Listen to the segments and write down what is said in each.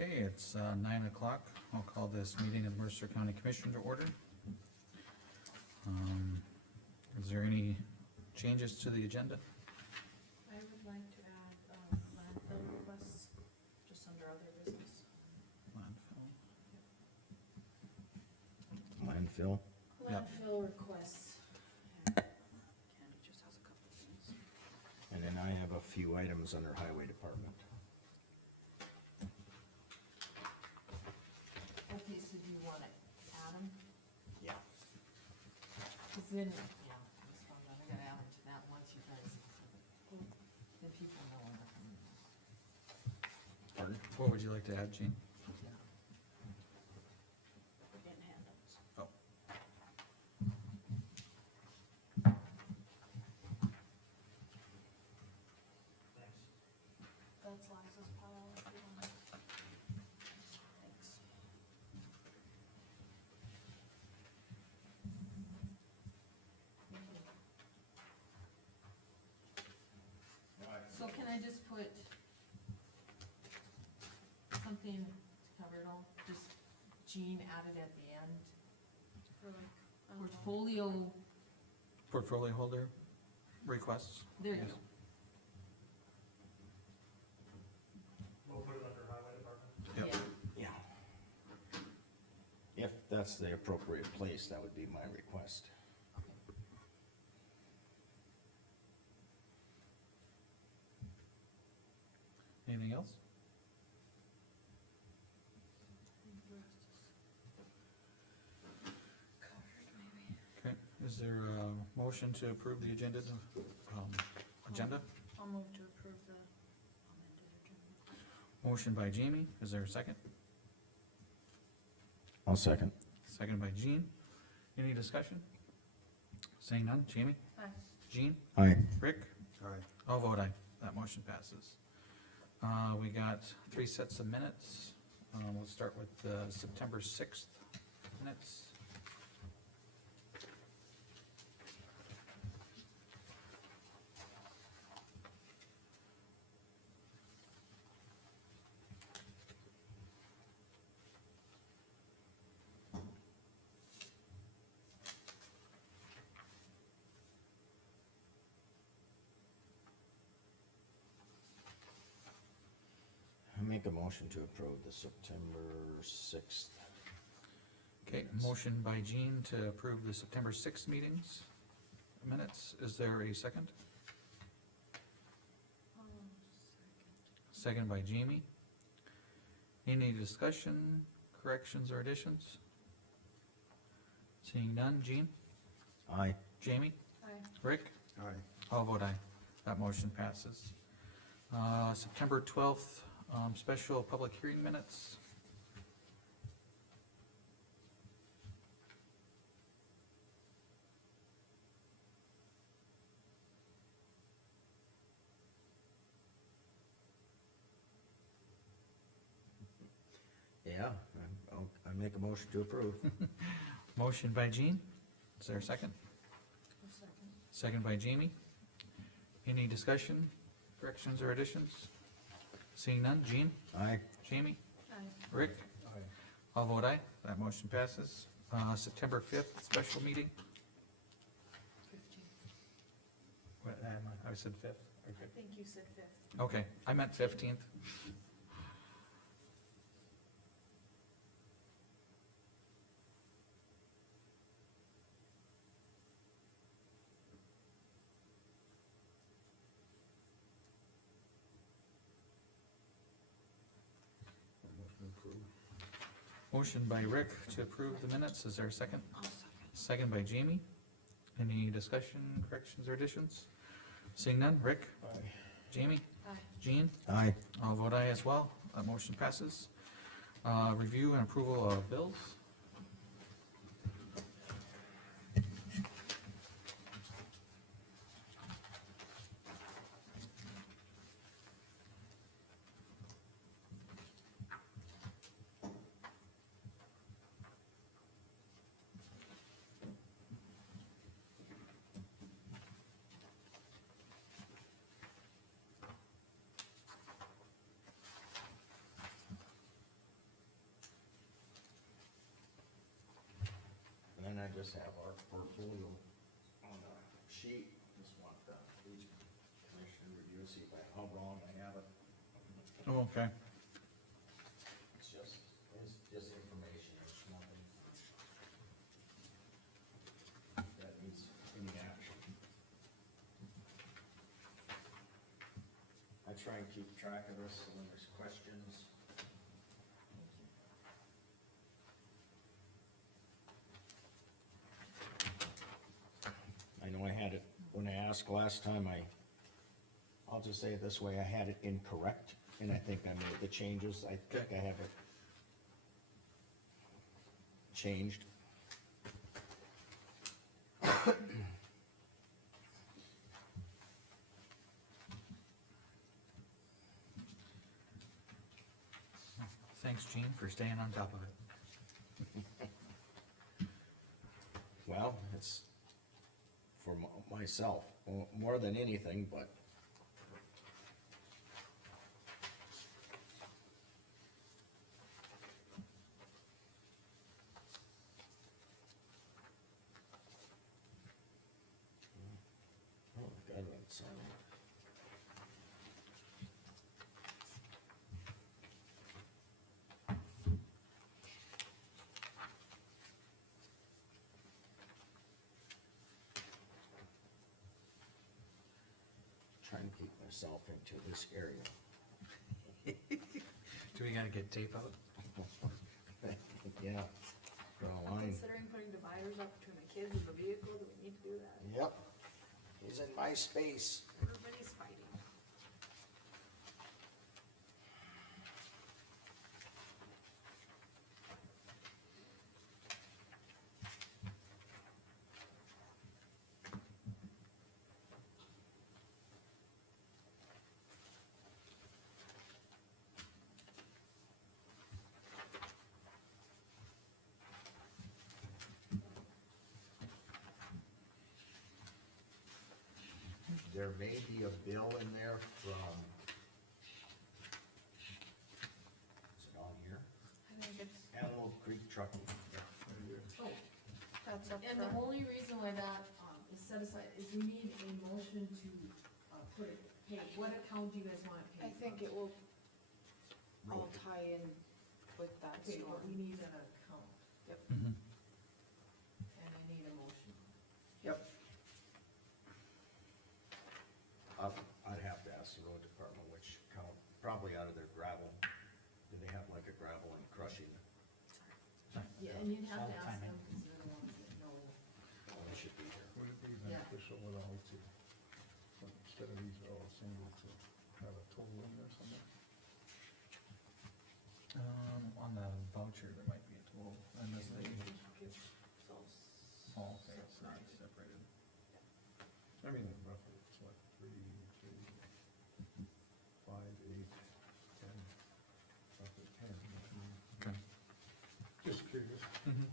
Okay, it's 9 o'clock. I'll call this meeting of Mercer County Commission to order. Is there any changes to the agenda? I would like to add, landfill requests, just under other business. Landfill. Landfill, Yep. Landfill requests. Candy just has a couple of things. and then I have a few items under highway department. Okay, so do you wanna add them? Yeah. Cause then, yeah, this one, I gotta add them to that once you guys, then people know when they're coming. Pardon? What would you like to add, Gene? We're getting handouts. Oh. That's Liza's pile, if you want. Thanks. So can I just put something to cover it all, just Jean added at the end? For like. Portfolio, Portfolio holder requests? there you Yes. go. We'll put it under highway department. Yep. Yeah. If that's the appropriate place, that would be my request. Anything else? Okay, is there a motion to approve the agenda? I'll move to approve the amended agenda. Motion by Jamie, is there a second? I'll second. Second by Jean. Any discussion? Saying none, Jamie? Aye. Jean? Aye. Rick? Aye. I'll vote aye, that motion passes. We got 3 sets of minutes. We'll start with the September 6th minutes. I make a motion to approve the September 6th. Okay, motion by Jean to approve the September 6th meetings minutes. Is there a second? Second by Jamie. Any discussion, corrections, or additions? Seeing none, Jean? Aye. Jamie? Aye. Rick? Aye. I'll vote aye. That motion passes. September 12th, special public hearing minutes. Yeah, I make a motion to approve. Motion by Jean. Is there a second? Second. Second by Jamie. Any discussion, corrections, or additions? Seeing none, Jean? Aye. Jamie? Aye. Rick? Aye. I'll vote aye. That motion passes. September 5th, special meeting. 15. What, I said 5th. I think you said 5th. Okay, I meant 15th. Motion by Rick to approve the minutes. Is there a second? I'll second. Second by Jamie. Any discussion, corrections, or additions? Seeing none, Rick? Aye. Jamie? Aye. Jean? Aye. I'll vote aye as well. That motion passes. Review and approval of bills. just have our portfolio on a sheet, just want the each commissioner review, see if how wrong I have it. Oh, okay. It's just information, it's nothing that needs any action. I try and keep track of this, so when there's questions, I know I had it, when I asked last time, I'll just say it this way, I had it incorrect, and I think I made the changes, I think I have it changed. Thanks, Gene, for staying on top of it. Well, it's for myself, more than anything, but. Oh, God, that's, trying to keep myself into this area. Do we gotta get tape out? Yeah, draw a line. Considering putting dividers up between the kids and the vehicle, do we need to do that? Yep, he's in my space. Everybody's fighting. There may be a bill in there from. Is it on here? I think it's, Antelope Creek Trucking. Oh, that's up and the front. only reason why that, is set aside is we need a motion to, put it, hey, what account do you guys want it I paid from? think it will all tie in with that Okay, storm. but we need an account, Mhm. and I need a motion. Yep. I'd have to ask the road department which count, probably out of their gravel. Do they have like a gravel and crushing? Yeah, and you'd have to All ask timing. them, cause they're the ones that know. Oh, they should be here. Would it be Yeah. beneficial with all to, instead of these are all single, to have a total in there somewhere? On the voucher, there might be a total, unless they, So, oh, okay, it's not separated. I mean, roughly, it's what, 3, 5, 8, 10, roughly 10. Okay. Just curious. Mhm.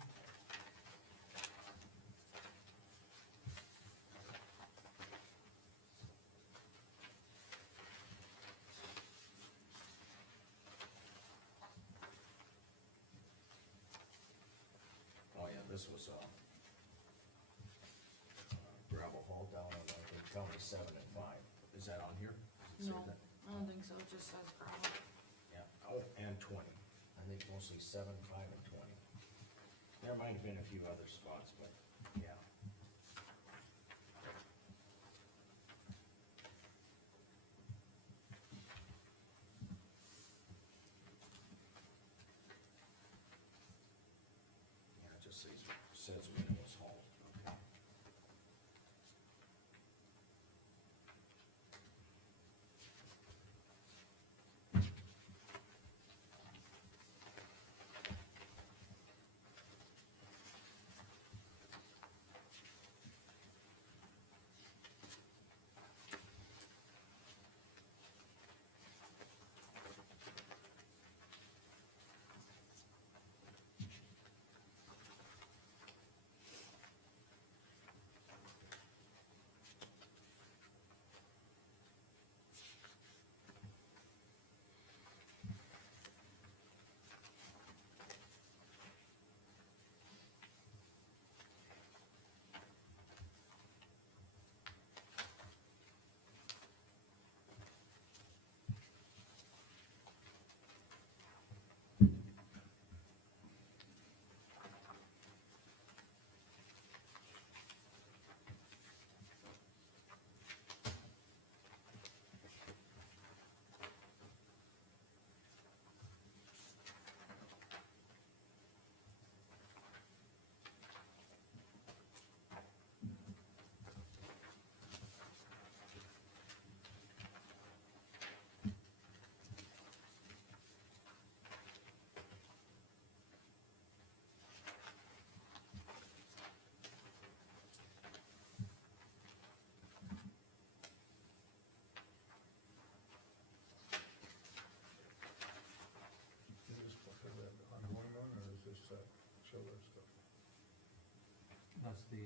Oh, yeah, this was, gravel haul down on, I think, County 7 and 5. Is that on here? Does it say no, that? I don't think so, it just says gravel. Yeah, oh, and 20. I think mostly 7, 5, and 20. There might have been a few other spots, but, yeah. Yeah, it just says when it was hauled, okay.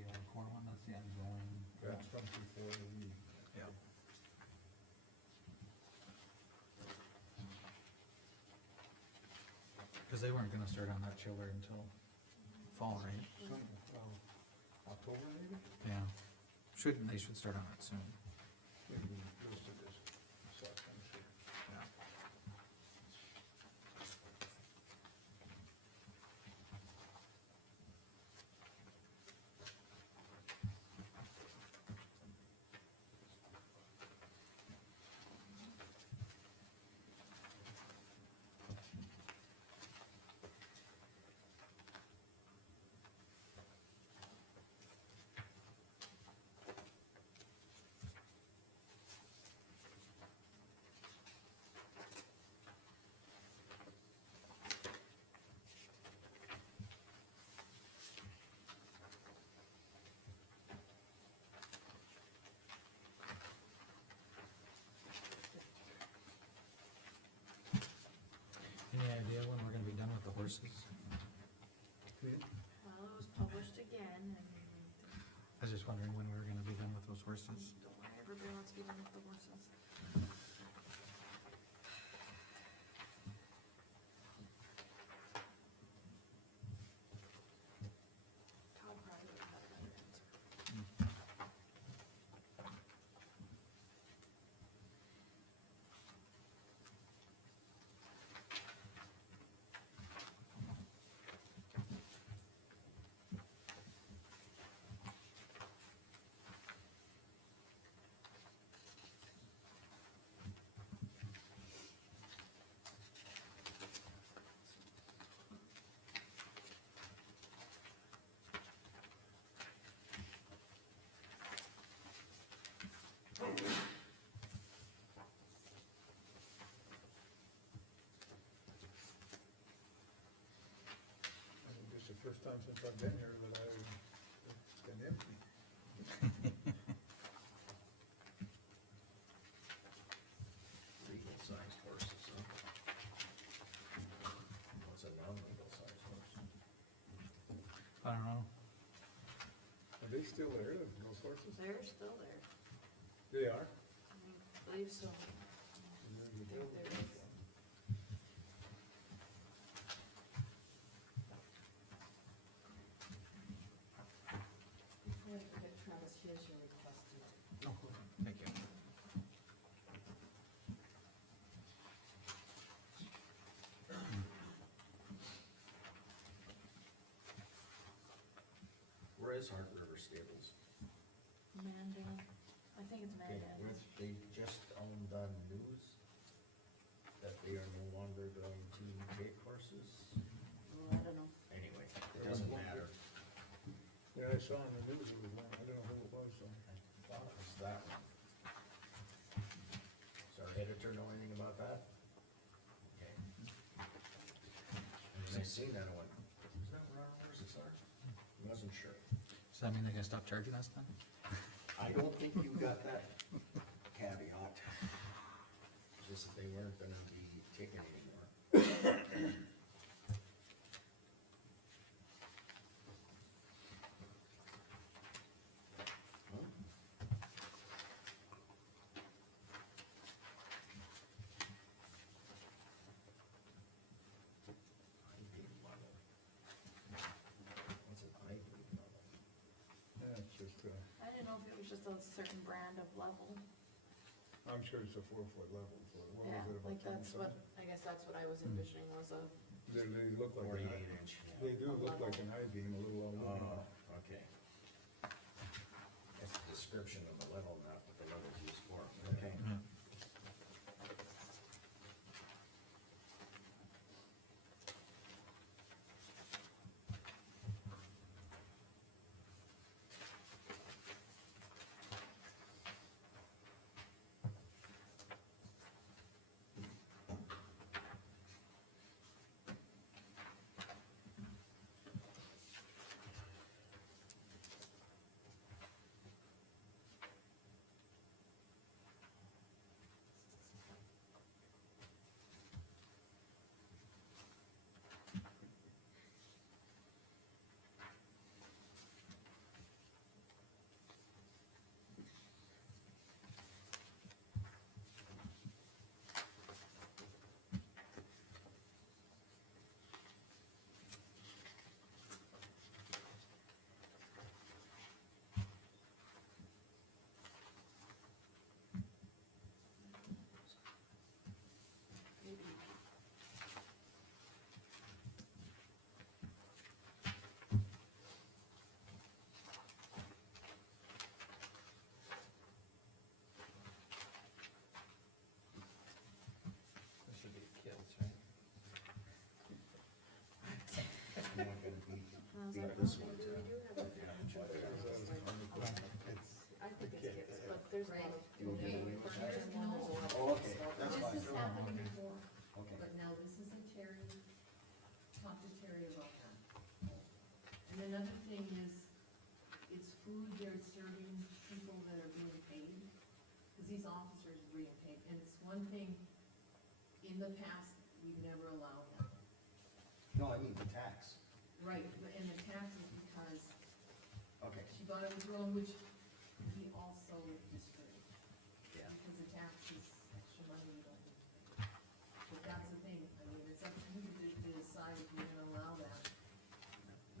the core one, that's the end zone. That's from before we, Yeah. Cause they weren't gonna start on that chiller until fall, right? October maybe? Yeah. They should start on it soon. Maybe listed as such, I'm sure. Yeah. Any idea when we're gonna be done with the horses? Well, it was published again, and I was just wondering when we were gonna be done with those horses. don't worry, everybody wants to be done with the horses. Todd probably would have had a better answer. I think this is the first time since I've been here that it's been empty. Legal sized horses, huh? What's a non-legal sized horse? I don't know. Are they still there, those horses? They're still there, They are? I believe so. They're there. Before I forget, Travis, here's your requested. Oh, thank you. Where is Heart River Stables? Mandan, I think it's Okay, Mandan. with, they just owned on news that they are no longer going to take horses. Well, I don't know. Anyway, it doesn't matter. Yeah, I saw on the news, it was one, I don't know who it was, though. I thought it was that one. Does our editor know anything about that? Okay. And when I seen that, I went, is that where our horses are? Wasn't sure. Does that mean they gotta stop charging us then? I don't think you got that caveat. Just that they weren't gonna be taken anymore. Huh? Ivy level. What's an ivy level? Yeah, it's just, I didn't know if it was just a certain brand of level. I'm sure it's a 4-foot level, so what Yeah, was it, about like that's 20 what, I guess that's what I was envisioning was a, They look like an 48 inch. They do look like an I-beam, a little aluminum. Oh, okay. That's the description of the level, not what the level's used for, okay. this one. We do have a I think it's kids, but there's a lot of. Okay, Oh, okay, that's this fine. has happened before, Okay. but now this is a Terry, talk to Terry about that. And another thing is, it's food they're serving people that are being paid, cause these officers are being paid, and it's one thing, in the past, we've never allowed that. No, I mean the tax. Right, and the tax is because Okay. she bought it with her own, which he also discouraged. Yeah. Because the tax is extra money you don't need to pay. But that's the thing, I mean, it's up to you to decide if you're gonna allow that.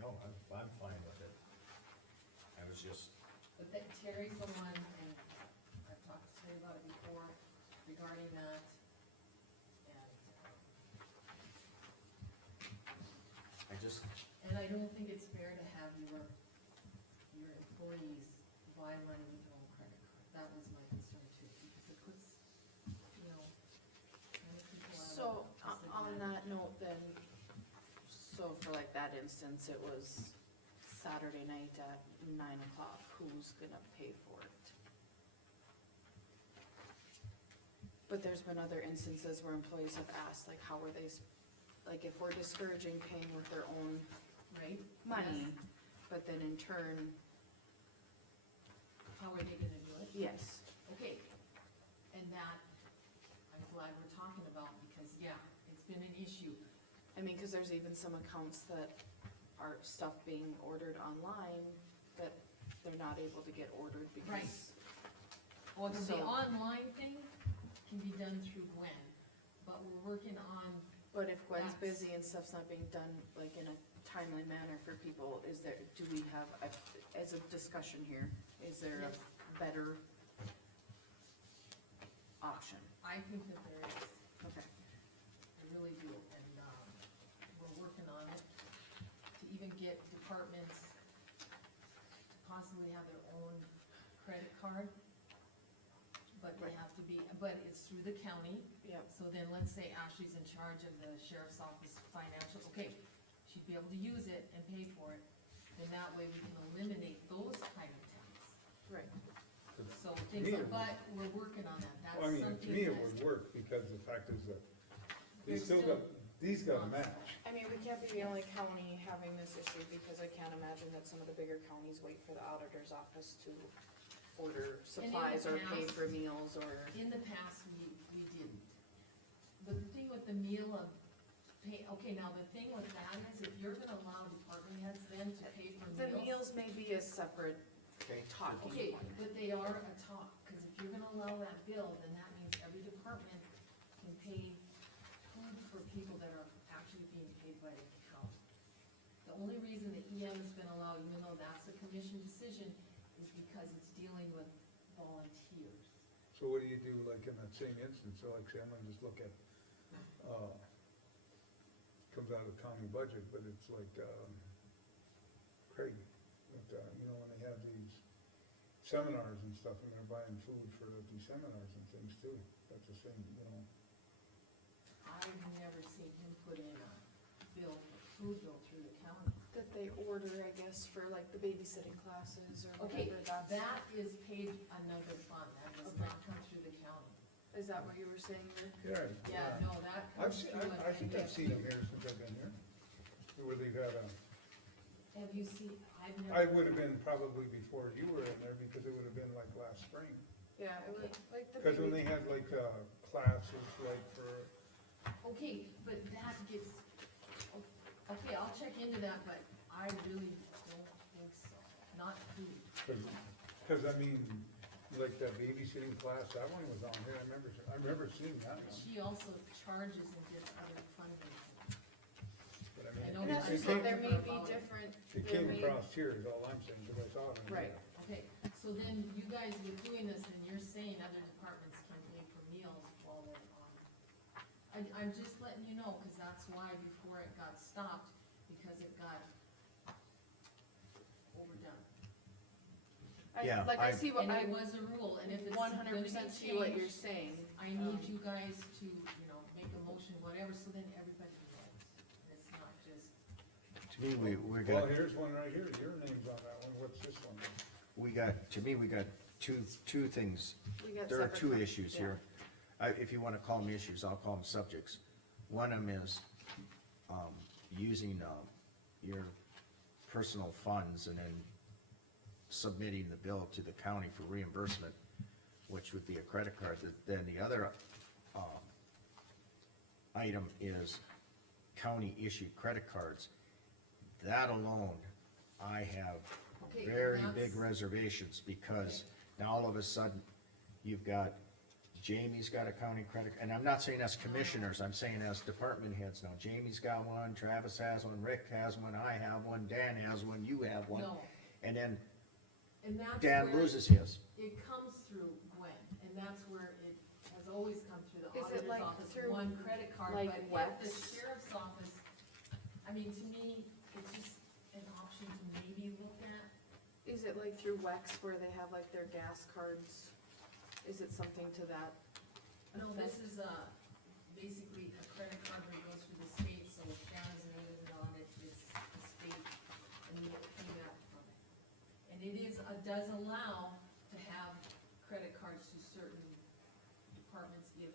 No, I'm fine with it. I was just, But that Terry's the one, and I've talked to Terry about it before regarding that. And I don't think it's fair to have your employees buy money with their own credit card. That was my concern too, because it puts, you know, kind of people out of. So, just like on that note then, so for like that instance, it was Saturday night at 9 o'clock, who's gonna pay for it? But there's been other instances where employees have asked, like, how are they, like, if we're discouraging paying with their own Right? money, but then in turn, How are they gonna do it? yes, Okay, and that, I'm glad we're talking about, because, yeah, it's been an issue. I mean, cause there's even some accounts that are stuff being ordered online that they're not able to get ordered Right. because. Well, the So- online thing can be done through Gwen, but we're working on, But if Gwen's That's- busy and stuff's not being done, like, in a timely manner for people, is there, do we have, as a discussion here, is there Yes. a better option? I think that there is. Okay. I really do, and, we're working on it, to even get departments to possibly have their own credit card. But they Right. have to be, but it's through the county, Yep. so then let's say Ashley's in charge of the sheriff's office financial, okay, she'd be able to use it and pay for it, then that way we can eliminate those kind of tasks. Right. So me, things it like, would- but we're working on that, that's Well, I mean, something to me, it that- would work, because the fact is that they There's still still- got, these got a match. I mean, we can't be the only county having this issue, because I can't imagine that some of the bigger counties wait for the auditor's office to order supplies or pay past- for meals or. In the past, we didn't. But the thing with the meal of pay, okay, now the thing with that is if you're gonna allow department heads then to pay for The meals. meals may be a separate okay, talking Okay, point. but they are a talk, cause if you're gonna allow that bill, then that means every department can pay food for people that are actually being paid by the county. The only reason the EM has been allowed, even though that's a commission decision, is because it's dealing with volunteers. So what do you do, like, in that same instance, so like, say, I'm gonna just look at, comes out of the county budget, but it's like, Craig, but, you know, when they have these seminars and stuff, and they're buying food for these seminars and things too, that's the same, you know. I've never seen him put in a bill, food bill through the county. That they order, I guess, for like the babysitting classes or Okay, whatever, that's, that is paid another fund, that does Okay. not come through the county. is that what you were saying, Rick? Yeah, no, that I've comes seen, through. I think I've seen them here since I've been here, where they've had a, Have you seen, I've never. I would've been probably before you were in there, because it would've been like last spring. Yeah, it was like the Cause when baby, they had like, classes, like for, Okay, but that gets, okay, I'll check into that, but I really don't think so, not food. cause I mean, like that babysitting class, that one was on here, I remember seeing that one. She also charges and gets other funding. But I I mean, know and that's it just that's it, came, there may be About it. different, it there came may, across here is all I'm saying, cause I saw it. in right, here. Okay, so then you guys with doing this, and you're saying other departments can pay for meals while they're on. I'm just letting you know, cause that's why before it got stopped, because it got overdone. Yeah, like I I- see what, And I it was a rule, and if it's one gonna hundred be percent see what you're changed, saying. I need you guys to, you know, make a motion, whatever, so then everybody knows. And it's not just, to we Well, got, here's one right here, your name's on that one, what's this one? we got two things. We got There are separate two com- issues yeah. here. If you wanna call them issues, I'll call them subjects. One of them is, using, your personal funds and then submitting the bill to the county for reimbursement, which would be a credit card. Then the other, item is county issued credit cards. That alone, I have Okay, very and big that's- reservations, because now all of a sudden, you've got, Jamie's got a county credit, and I'm not saying as commissioners, I'm saying as department heads now. Jamie's got one, Travis has one, Rick has one, I have one, Dan has one, you have one. No, And then and that's Dan where loses his. it comes through Gwen, and that's where it has always come through the Is it auditor's like office, through, one credit card, like, but if the Wex? sheriff's office, I mean, to me, it's just an option to maybe look at. Is it like through Wex where they have like their gas cards? Is it something to that? No, this is, basically a credit card that goes through the state, so if Shannon's name isn't on it, it's the state, and you get payback from it. And it is, does allow to have credit cards to certain departments if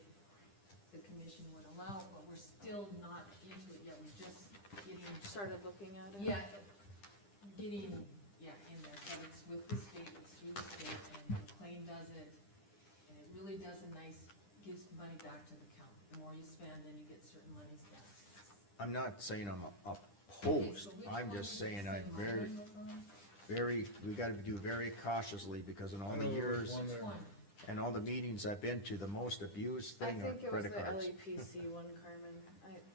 the commission would allow, but we're still not into it yet, we're just getting, Started looking at it? yeah, getting, in there, but it's with the state, it's through the state, and McLean does it, and it really does a nice, gives money back to the county. The more you spend, then you get certain monies back. I'm not saying I'm Okay, opposed, so which I'm one just did you saying I'm say very, mine was on? we gotta do very cautiously, because in all I the know there was years one Which there. one? and all the meetings I've been to, the most abused I thing are think it was credit the cards. LEPC one, Carmen,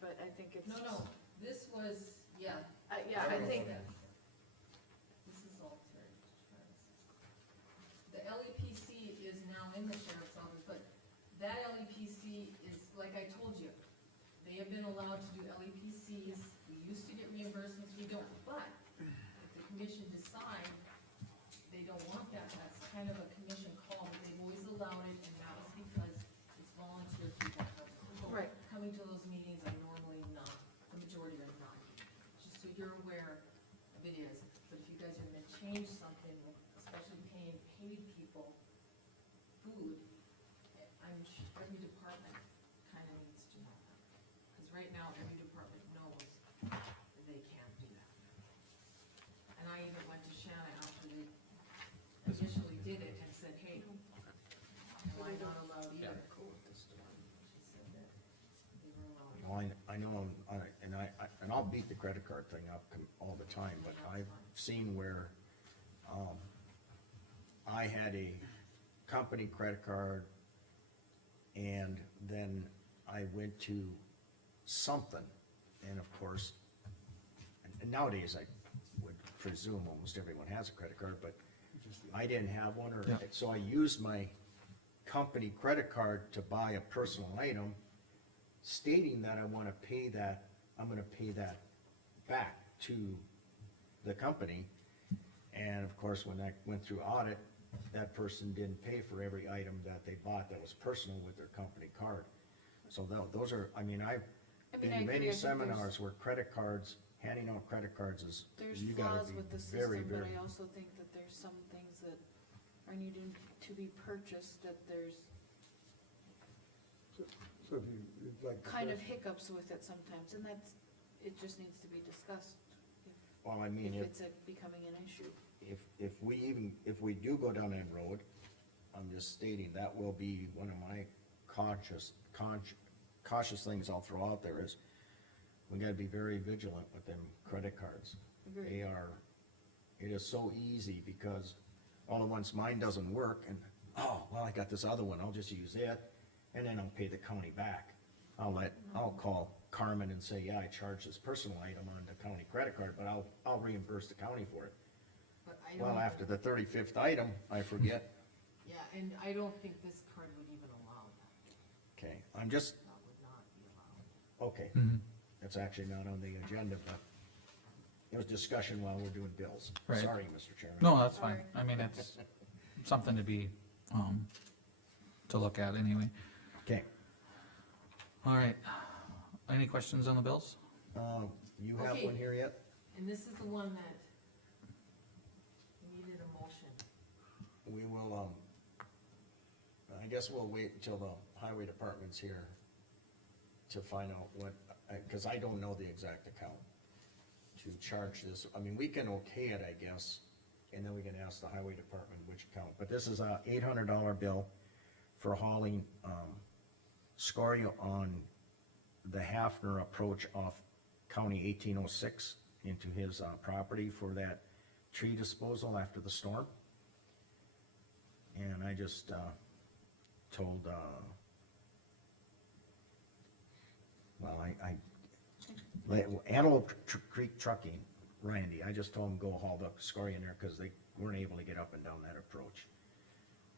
but I think it's. No, this was, yeah. Yeah, I think, This is all Terry Travis. The LEPC is now in the sheriff's office, but that LEPC is, like I told you, they have been allowed to do LEPCs. We used to get reimbursements, we don't, but if the commission decide they don't want that, that's kind of a commission call, but they've always allowed it, and that was because it's volunteer people. Right. Coming to those meetings are normally not, the majority are not. Just so you're aware of it is, but if you guys are gonna change something, especially paying paid people food, every department kinda needs to know that. Cause right now, every department knows that they can't do that. And I even went to Shannon after they initially did it and said, hey, am I not allowed either? She said that they were allowed. Well, I know, and I'll beat the credit card thing up all the time, but I've seen where, I had a company credit card, and then I went to something, and of course, and nowadays I would presume almost everyone has a credit card, but I didn't have one, or, Yeah. so I used my company credit card to buy a personal item, stating that I wanna pay that, I'm gonna pay that back to the company. And of course, when that went through audit, that person didn't pay for every item that they bought that was personal with their company card. So those are, I mean, I've I been mean, I to agree, I many think seminars where credit cards, handing out credit cards is, there's you gotta flaws be with the very, system, but very. I also think that there's some things that are needing to be purchased, that there's So if you, you'd like. to kind of just- hiccups with it sometimes, and that's, it just needs to be discussed Well, I mean, if it's becoming an issue. if we do go down that road, I'm just stating that will be one of my cautious things I'll throw out there is, we gotta be very vigilant with them credit cards. Agreed. They are, it is so easy, because all at once mine doesn't work, and, oh, well, I got this other one, I'll just use it, and then I'll pay the county back. I'll call Carmen and say, yeah, I charged this personal item on the county credit card, but I'll reimburse the county for it. But I Well, don't, after the 35th item, I forget. yeah, and I don't think this card would even allow that. Okay, I'm just, That would not be allowed. okay, Mhm. that's actually not on the agenda, but it was discussion while we're doing bills. Right. Sorry, Mr. Chairman. No, that's fine, Alright. I mean, it's something to be, to look at anyway. Okay, All right, any questions on the bills? you have Okay. one here yet? And this is the one that needed a motion. We will, I guess we'll wait until the highway department's here to find out what, cause I don't know the exact account to charge this. I mean, we can okay it, I guess, and then we can ask the highway department which account. But this is a $800 bill for hauling, scoria on the Hafner approach off County 1806 into his, property for that tree disposal after the storm. And I just, told, Antelope Creek Trucking, Randy, I just told him go haul the scoria in there, cause they weren't able to get up and down that approach.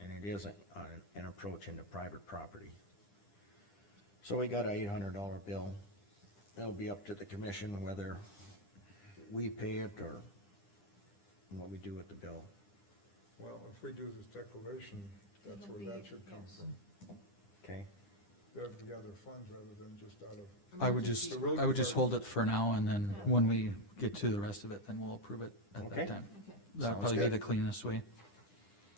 And it is an approach into private property. So we got a $800 bill. That'll be up to the commission whether we pay it or what we do with the bill. Well, if we do this declaration, that's It'll where that be- should come yes. from. Okay? That'd be other funds rather than just out of, I would just, I would just hold it for now, and then when we get to the rest of it, then we'll approve it at Okay. that time. Okay. That'd Sounds probably be good. the cleanest way.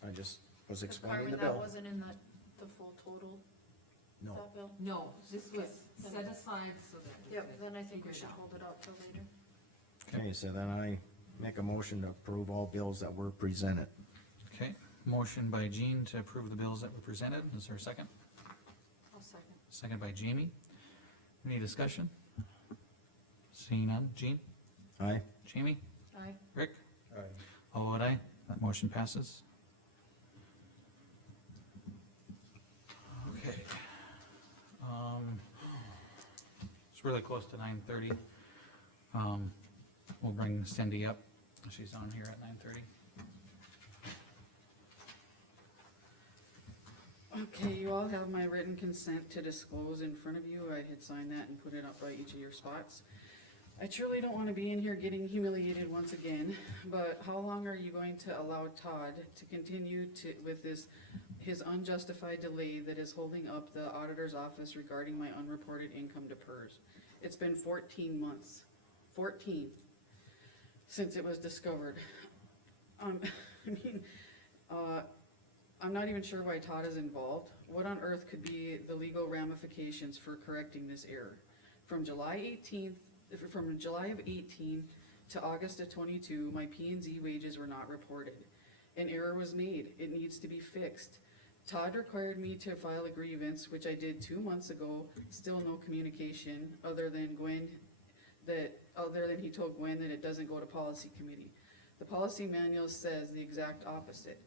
I just was But explaining the Carmen, that bill. wasn't in the full total, No, that bill? No, this was Okay. set aside so that we Yep, could then I think we figure it should out. hold it out till later. okay, so then I make a motion to approve all bills that were presented. Okay, motion by Jean to approve the bills that were presented. Is there a second? I'll second. Second by Jamie. Any discussion? Seeing none. Jean? Aye? Jamie? Aye. Rick? aye. All vote aye. That motion passes. Okay. It's really close to 9:30. We'll bring Cindy up. She's on here at 9:30. Okay, you all have my written consent to disclose in front of you. I had signed that and put it up by each of your spots. I truly don't wanna be in here getting humiliated once again, but how long are you going to allow Todd to continue with his unjustified delay that is holding up the auditor's office regarding my unreported income to PERS? It's been 14 months, 14, since it was discovered. I mean, I'm not even sure why Todd is involved. What on earth could be the legal ramifications for correcting this error? From July of 18 to August of 22, my P and Z wages were not reported. An error was made. It needs to be fixed. Todd required me to file a grievance, which I did 2 months ago. Still no communication, other than he told Gwen that it doesn't go to policy committee. The policy manual says the exact opposite.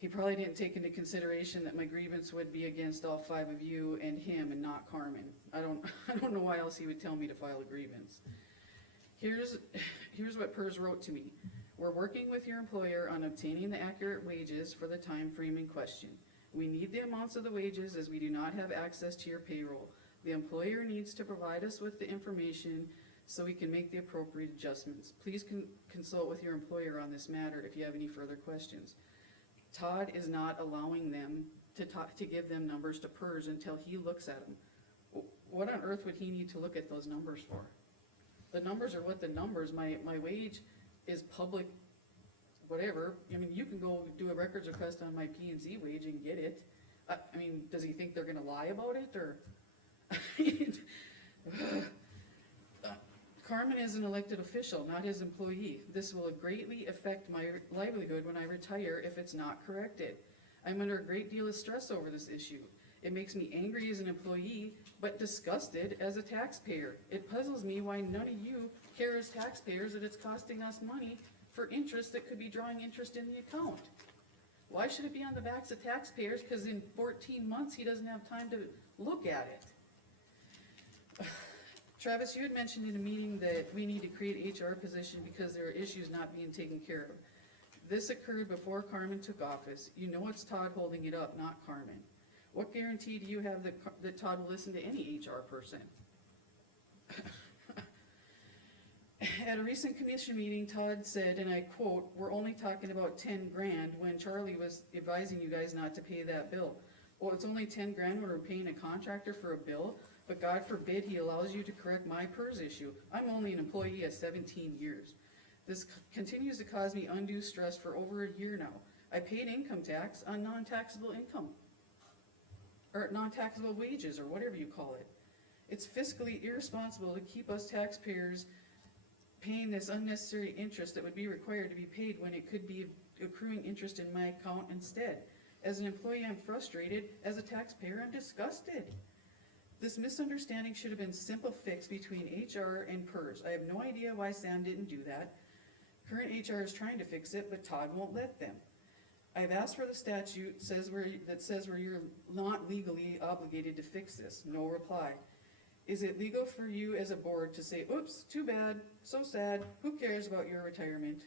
He probably didn't take into consideration that my grievance would be against all 5 of you and him and not Carmen. I don't know why else he would tell me to file a grievance. Here's what PERS wrote to me. We're working with your employer on obtaining the accurate wages for the time frame in question. We need the amounts of the wages as we do not have access to your payroll. The employer needs to provide us with the information so we can make the appropriate adjustments. Please consult with your employer on this matter if you have any further questions. Todd is not allowing them to give them numbers to PERS until he looks at them. What on earth would he need to look at those numbers for? The numbers are what the numbers, my wage is public, whatever. I mean, you can go do a records request on my P and Z wage and get it. I mean, does he think they're gonna lie about it, or? Carmen is an elected official, not his employee. This will greatly affect my livelihood when I retire if it's not corrected. I'm under a great deal of stress over this issue. It makes me angry as an employee, but disgusted as a taxpayer. It puzzles me why none of you care as taxpayers that it's costing us money for interest that could be drawing interest in the account. Why should it be on the backs of taxpayers? Cause in 14 months, he doesn't have time to look at it. Travis, you had mentioned in a meeting that we need to create HR position because there are issues not being taken care of. This occurred before Carmen took office. You know it's Todd holding it up, not Carmen. What guarantee do you have that Todd will listen to any HR person? At a recent commission meeting, Todd said, and I quote, "We're only talking about 10 grand," when Charlie was advising you guys not to pay that bill. Well, it's only 10 grand when we're paying a contractor for a bill but God forbid he allows you to correct my PERS issue. I'm only an employee at 17 years. This continues to cause me undue stress for over a year now. I paid income tax on non-taxable income, or non-taxable wages, or whatever you call it. It's fiscally irresponsible to keep us taxpayers paying this unnecessary interest that would be required to be paid when it could be accruing interest in my account instead. As an employee, I'm frustrated. As a taxpayer, I'm disgusted. This misunderstanding should have been simple fix between HR and PERS. I have no idea why Sam didn't do that. Current HR is trying to fix it, but Todd won't let them. I've asked for the statute that says where you're not legally obligated to fix this. No reply. Is it legal for you as a board to say, oops, too bad, so sad, who cares about your retirement?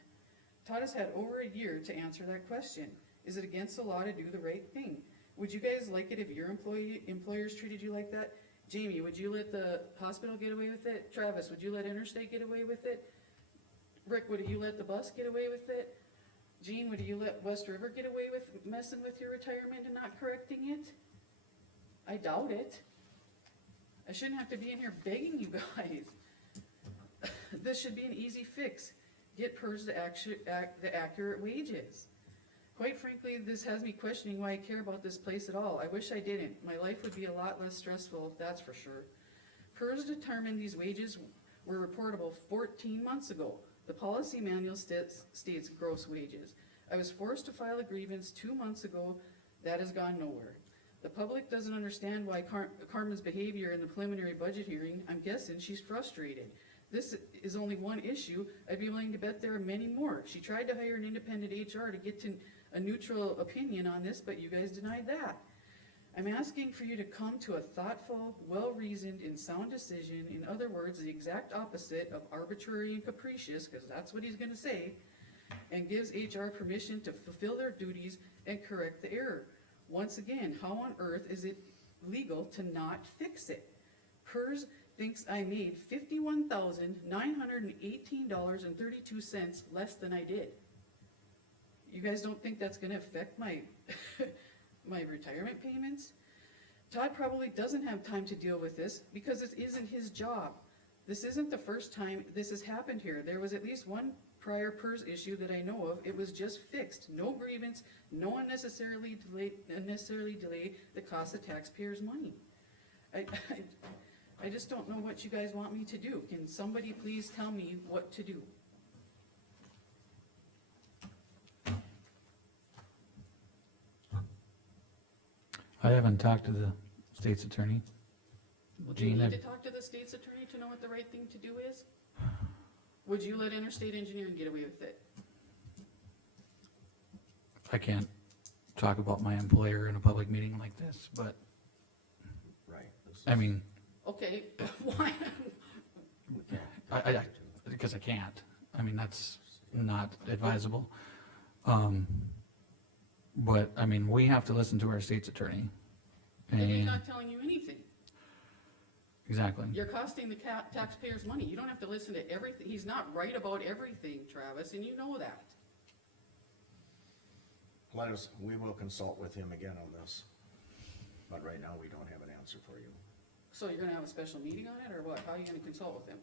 Todd has had over a year to answer that question. Is it against the law to do the right thing? Would you guys like it if your employers treated you like that? Jamie, would you let the hospital get away with it? Travis, would you let Interstate get away with it? Rick, would you let the bus get away with it? Gene, would you let West River get away with messing with your retirement and not correcting it? I doubt it. I shouldn't have to be in here begging you guys. This should be an easy fix. Get PERS the accurate wages. Quite frankly, this has me questioning why I care about this place at all. I wish I didn't. My life would be a lot less stressful, that's for sure. PERS determined these wages were reportable 14 months ago. The policy manual states gross wages. I was forced to file a grievance 2 months ago. That has gone nowhere. The public doesn't understand why Carmen's behavior in the preliminary budget hearing. I'm guessing she's frustrated. This is only one issue. I'd be willing to bet there are many more. She tried to hire an independent HR to get to a neutral opinion on this, but you guys denied that. I'm asking for you to come to a thoughtful, well-reasoned, and sound decision. In other words, the exact opposite of arbitrary and capricious, because that's what he's gonna say, and gives HR permission to fulfill their duties and correct the error. Once again, how on earth is it legal to not fix it? PERS thinks I made $51,918.32 less than I did. You guys don't think that's gonna affect my my retirement payments? Todd probably doesn't have time to deal with this because it isn't his job. This isn't the first time this has happened here. There was at least one prior PERS issue that I know of. It was just fixed. No grievance, no unnecessarily delay that cost the taxpayers money. I just don't know what you guys want me to do. Can somebody please tell me what to do? I haven't talked to the state's attorney. Do you Gene, need to talk to the state's attorney to know what the right thing to do is? Would you let Interstate Engineering get away with it? I can't talk about my employer in a public meeting like this, but, Right. I mean, Okay, why? because I can't. I mean, that's not advisable. But, I mean, we have to listen to our state's attorney. And he's And, not telling you anything. exactly. You're costing the taxpayers money. You don't have to listen to everything. He's not right about everything, Travis, and you know that. We will consult with him again on this, but right now we don't have an answer for you. So you're gonna have a special meeting on it, or what? How are you gonna consult with him?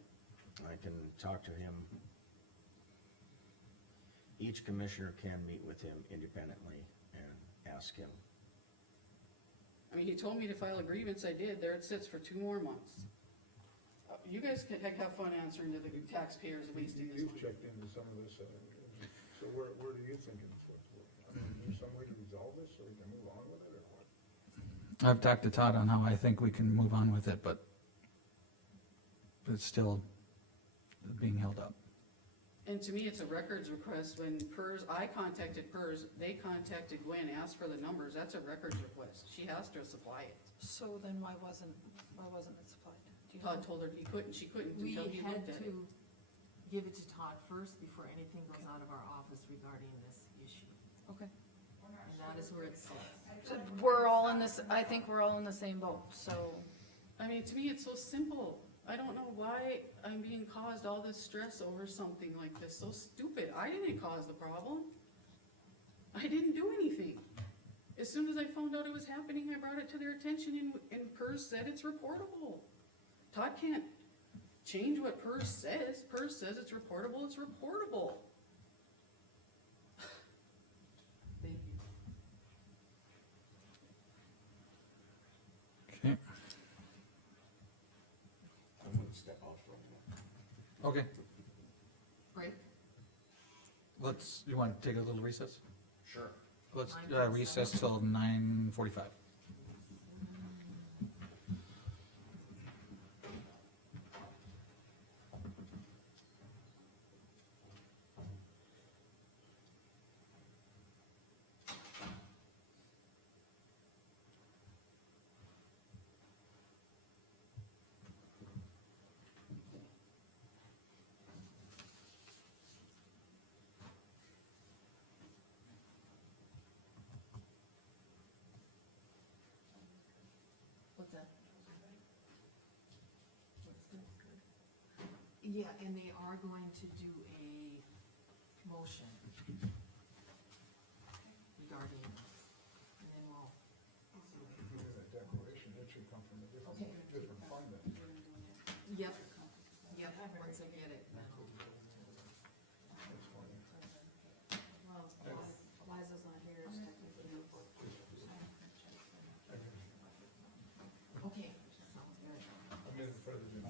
I can talk to him. Each commissioner can meet with him independently and ask him. I mean, he told me to file a grievance. I did. There it sits for 2 more months. You guys can have fun answering to the taxpayers wasting this You've money. checked into some of this, so where do you think it's supposed to go? I mean, is there some way to resolve this so we can move on with it, or what? I've talked to Todd on how I think we can move on with it, but it's still being held up. And to me, it's a records request. When I contacted PERS, they contacted Gwen, asked for the numbers. That's a records request. She has to supply it. So then why wasn't it supplied? Do you know? Todd told her she couldn't We until he had looked at it. to give it to Todd first before anything goes out of our office regarding this issue. Okay. And that is where it sits. So we're all in this, I think we're all in the same boat, so. I mean, to me, it's so simple. I don't know why I'm being caused all this stress over something like this, so stupid. I didn't cause the problem. I didn't do anything. As soon as I found out it was happening, I brought it to their attention and PERS said it's reportable. Todd can't change what PERS says. PERS says it's reportable, it's reportable. Thank you. Okay, I'm gonna step off for a minute. okay, Break? you wanna take a little recess? Sure. Let's 9:47. recess till 9:45. What's that? Yeah, and they are going to do a motion regarding, and then we'll. If you do that declaration, it should come from a different, Okay. different fund then. Yep, yep, once I get it. That's fine. Well, Liza's not here, it's technically. Okay, sounds good. I'm in for the new.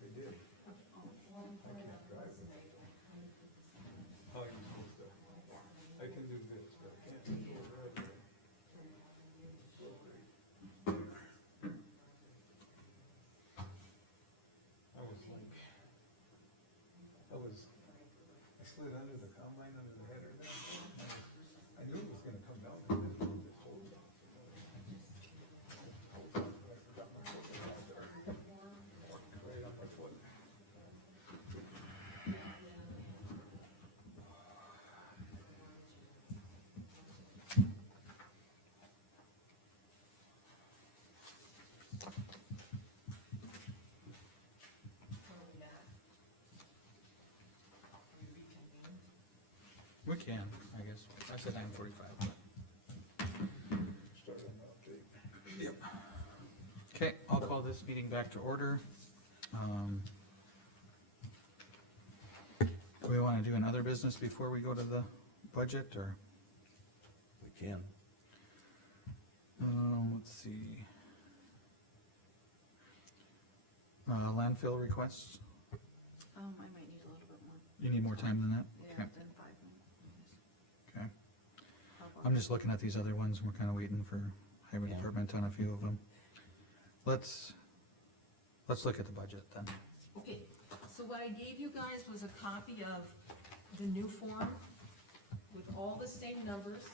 They did. I can't drive it. How you supposed to, I can do this, but I can't go right there. I slid under the combine, under the header there. I knew it was gonna come down and then pull this hose off. I forgot my foot was out there. Right on my foot. We can, I guess, I said 9:45. Start on the update. Yep. Okay, I'll call this meeting back to order. Do we wanna do another business before we go to the budget, or, We can. let's see. Landfill requests, I might need a little bit more, you need more time than that? yeah, Okay, than 5 minutes. okay. How about- I'm just looking at these other ones, we're kinda waiting for highway Yeah. department on a few of them. Let's look at the budget then. Okay, so what I gave you guys was a copy of the new form with all the same numbers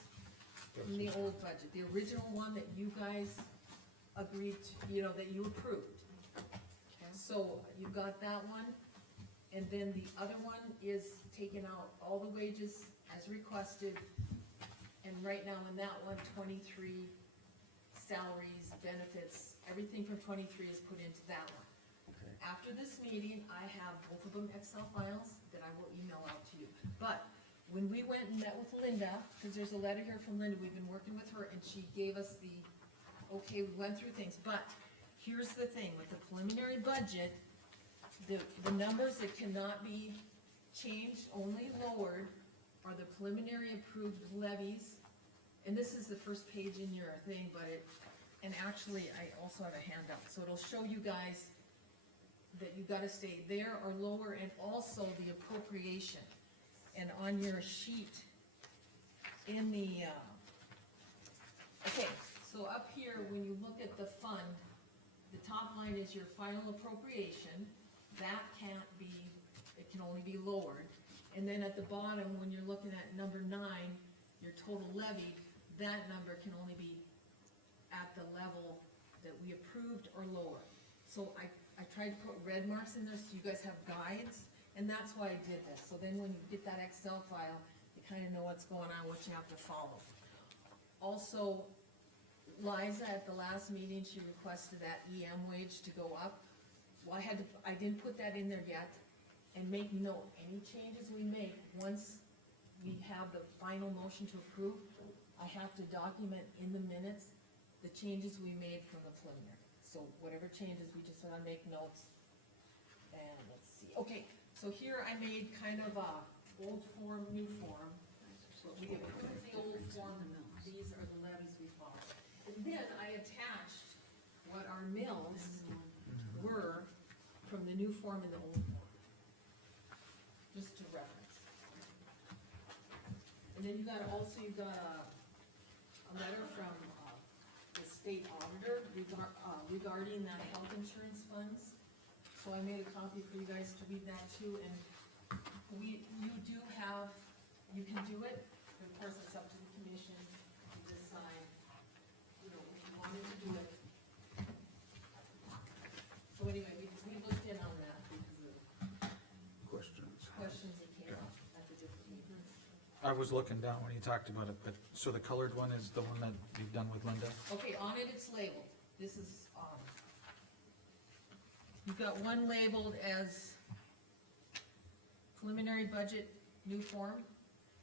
in the old budget, the original one that you guys agreed to, that you approved. So you got that one, and then the other one is taking out all the wages as requested. And right now in that one, 23 salaries, benefits, everything from 23 is put into that one. Okay. After this meeting, I have both of them Excel files that I will email out to you. But when we went and met with Linda, cause there's a letter here from Linda, we've been working with her, and she gave us okay, we went through things, but here's the thing, with the preliminary budget, the numbers that cannot be changed, only lowered, are the preliminary approved levies. And this is the first page in your thing, but and actually, I also have a handout, so it'll show you guys that you gotta stay there or lower, and also the appropriation. And on your sheet, in the, okay, so up here, when you look at the fund, the top line is your final appropriation, that can't be, it can only be lowered. And then at the bottom, when you're looking at number 9, your total levy, that number can only be at the level that we approved or lower. So I tried to put red marks in there so you guys have guides, and that's why I did this. So then when you get that Excel file, you kinda know what's going on, what you have to follow. Also, Liza, at the last meeting, she requested that EM wage to go up. Well, I didn't put that in there yet, and make note, any changes we make, once we have the final motion to approve, I have to document in the minutes the changes we made from the preliminary. So whatever changes, we just wanna make notes. And let's see, okay, so here I made kind of a old form, new form. So we approved the old form, these are the levies we followed. And then I attached what our mills were from the new form and the old form. Just to reference. And then you've got a letter from, the state auditor regarding that health insurance funds. So I made a copy for you guys to read that too, and you can do it, of course, it's up to the commission to decide, if you wanted to do it. So anyway, we looked in on that because of Questions? questions that came up at the different meetings. I was looking down when you talked about it, but, so the colored one is the one that you've done with Linda? Okay, on it, it's labeled, this is, you've got one labeled as preliminary budget, new form,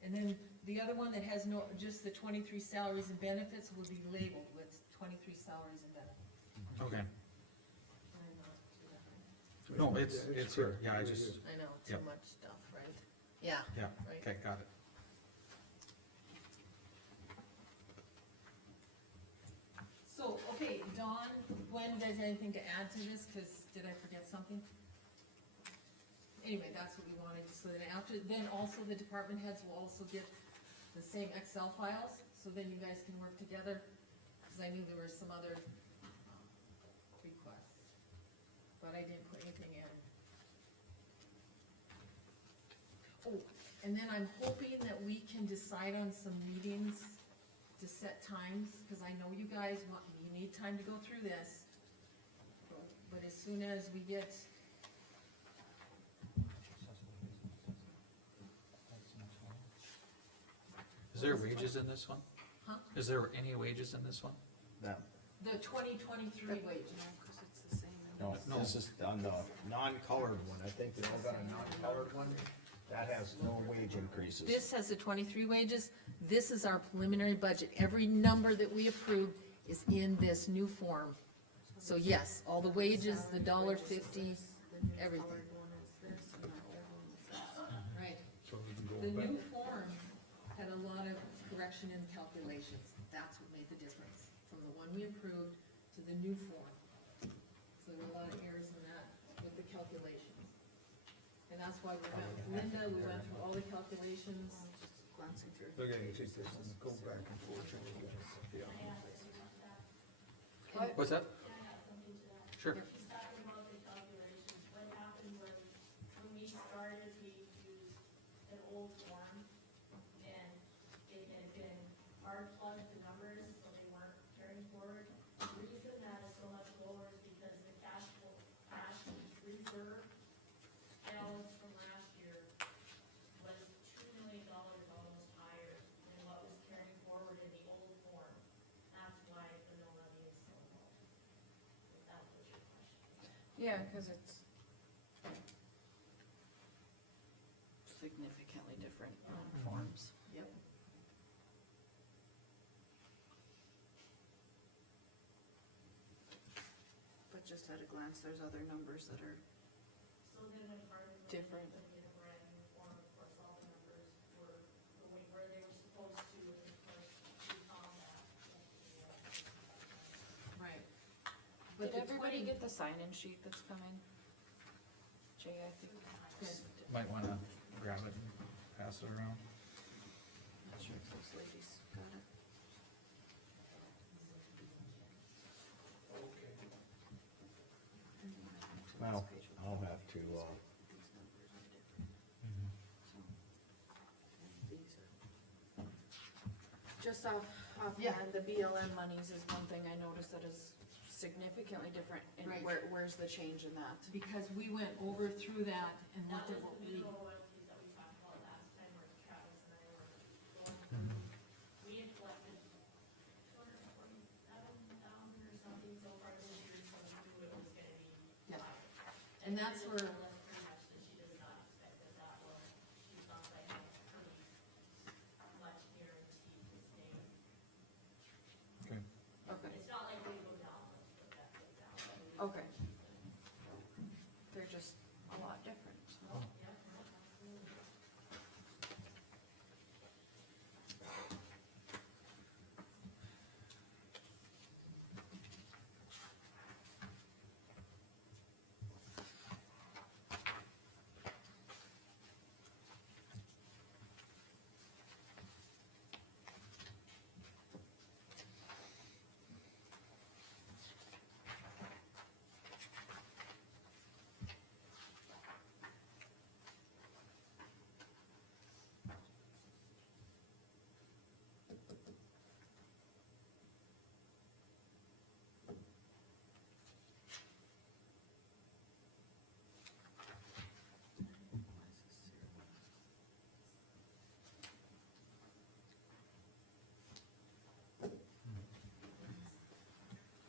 and then the other one that has no, just the 23 salaries and benefits will be labeled with 23 salaries and benefits. Okay, Did I not do that right? no, it's here, yeah, I just, I know, too Yep. much stuff, right? Yeah. yeah, Right. okay, got it. So, okay, Dawn, Gwen, does anything to add to this, cause did I forget something? Anyway, that's what we wanted, so then after, then also the department heads will also get the same Excel files, so then you guys can work together, cause I knew there were some other requests, but I didn't put anything in. Oh, and then I'm hoping that we can decide on some meetings to set times, cause I know you guys want, you need time to go through this. But as soon as we get, Is there wages in this one? huh, Is there any wages in this one? That, the 2023 wage, No, cause it's the same. no, No. this is on the non-colored one, I think they all got a non-colored one, that has no wage increases. this has the 23 wages, this is our preliminary budget, every number that we approved is in this new form. So yes, all the wages, the $1.50, everything. Right. So we can go The back. new form had a lot of correction in calculations, that's what made the difference, from the one we approved to the new form. So there were a lot of errors in that with the calculations. And that's why we went with Linda, we went through all the calculations. Glancing through. They're gonna take this and go back and forth. Yeah. What's that? Sure. He's talking about the calculations, what happened was, when we started, we used an old form, and it had been hard plugged the numbers, so they weren't carrying forward. The reason that is so much lower is because the cash reserve balance from last year was $2 million almost higher than what was carrying forward in the old form. That's why the mill levy is so low. If that was your question. Yeah, cause it's significantly different forms. Yep. But just at a glance, there's other numbers that are So then when Harvard went different. and did a brand new form, of course, all the numbers were going where they were supposed to, and of course, we found that. get the sign-in sheet that's coming? Jay, I think. Might wanna grab it and pass it around. Not sure if those ladies got it. Well, I'll have to, These numbers are different, so. These are. Just offhand, the BLM monies is one thing I noticed that is significantly different, and Right. where's the change in that? Because we went over through that and That looked was at what the we, minimal royalties that we talked about last time, where Travis and I were going through. We had collected 247,000 or something so far this year, so we knew it was gonna be Yeah. high. and that's She where, just told us pretty much that she does not expect that will, she's not like pretty much guaranteed to stay. Okay. Okay, It's not like we go down, let's put that way down. okay. They're just a lot different, so. Yeah, no, absolutely.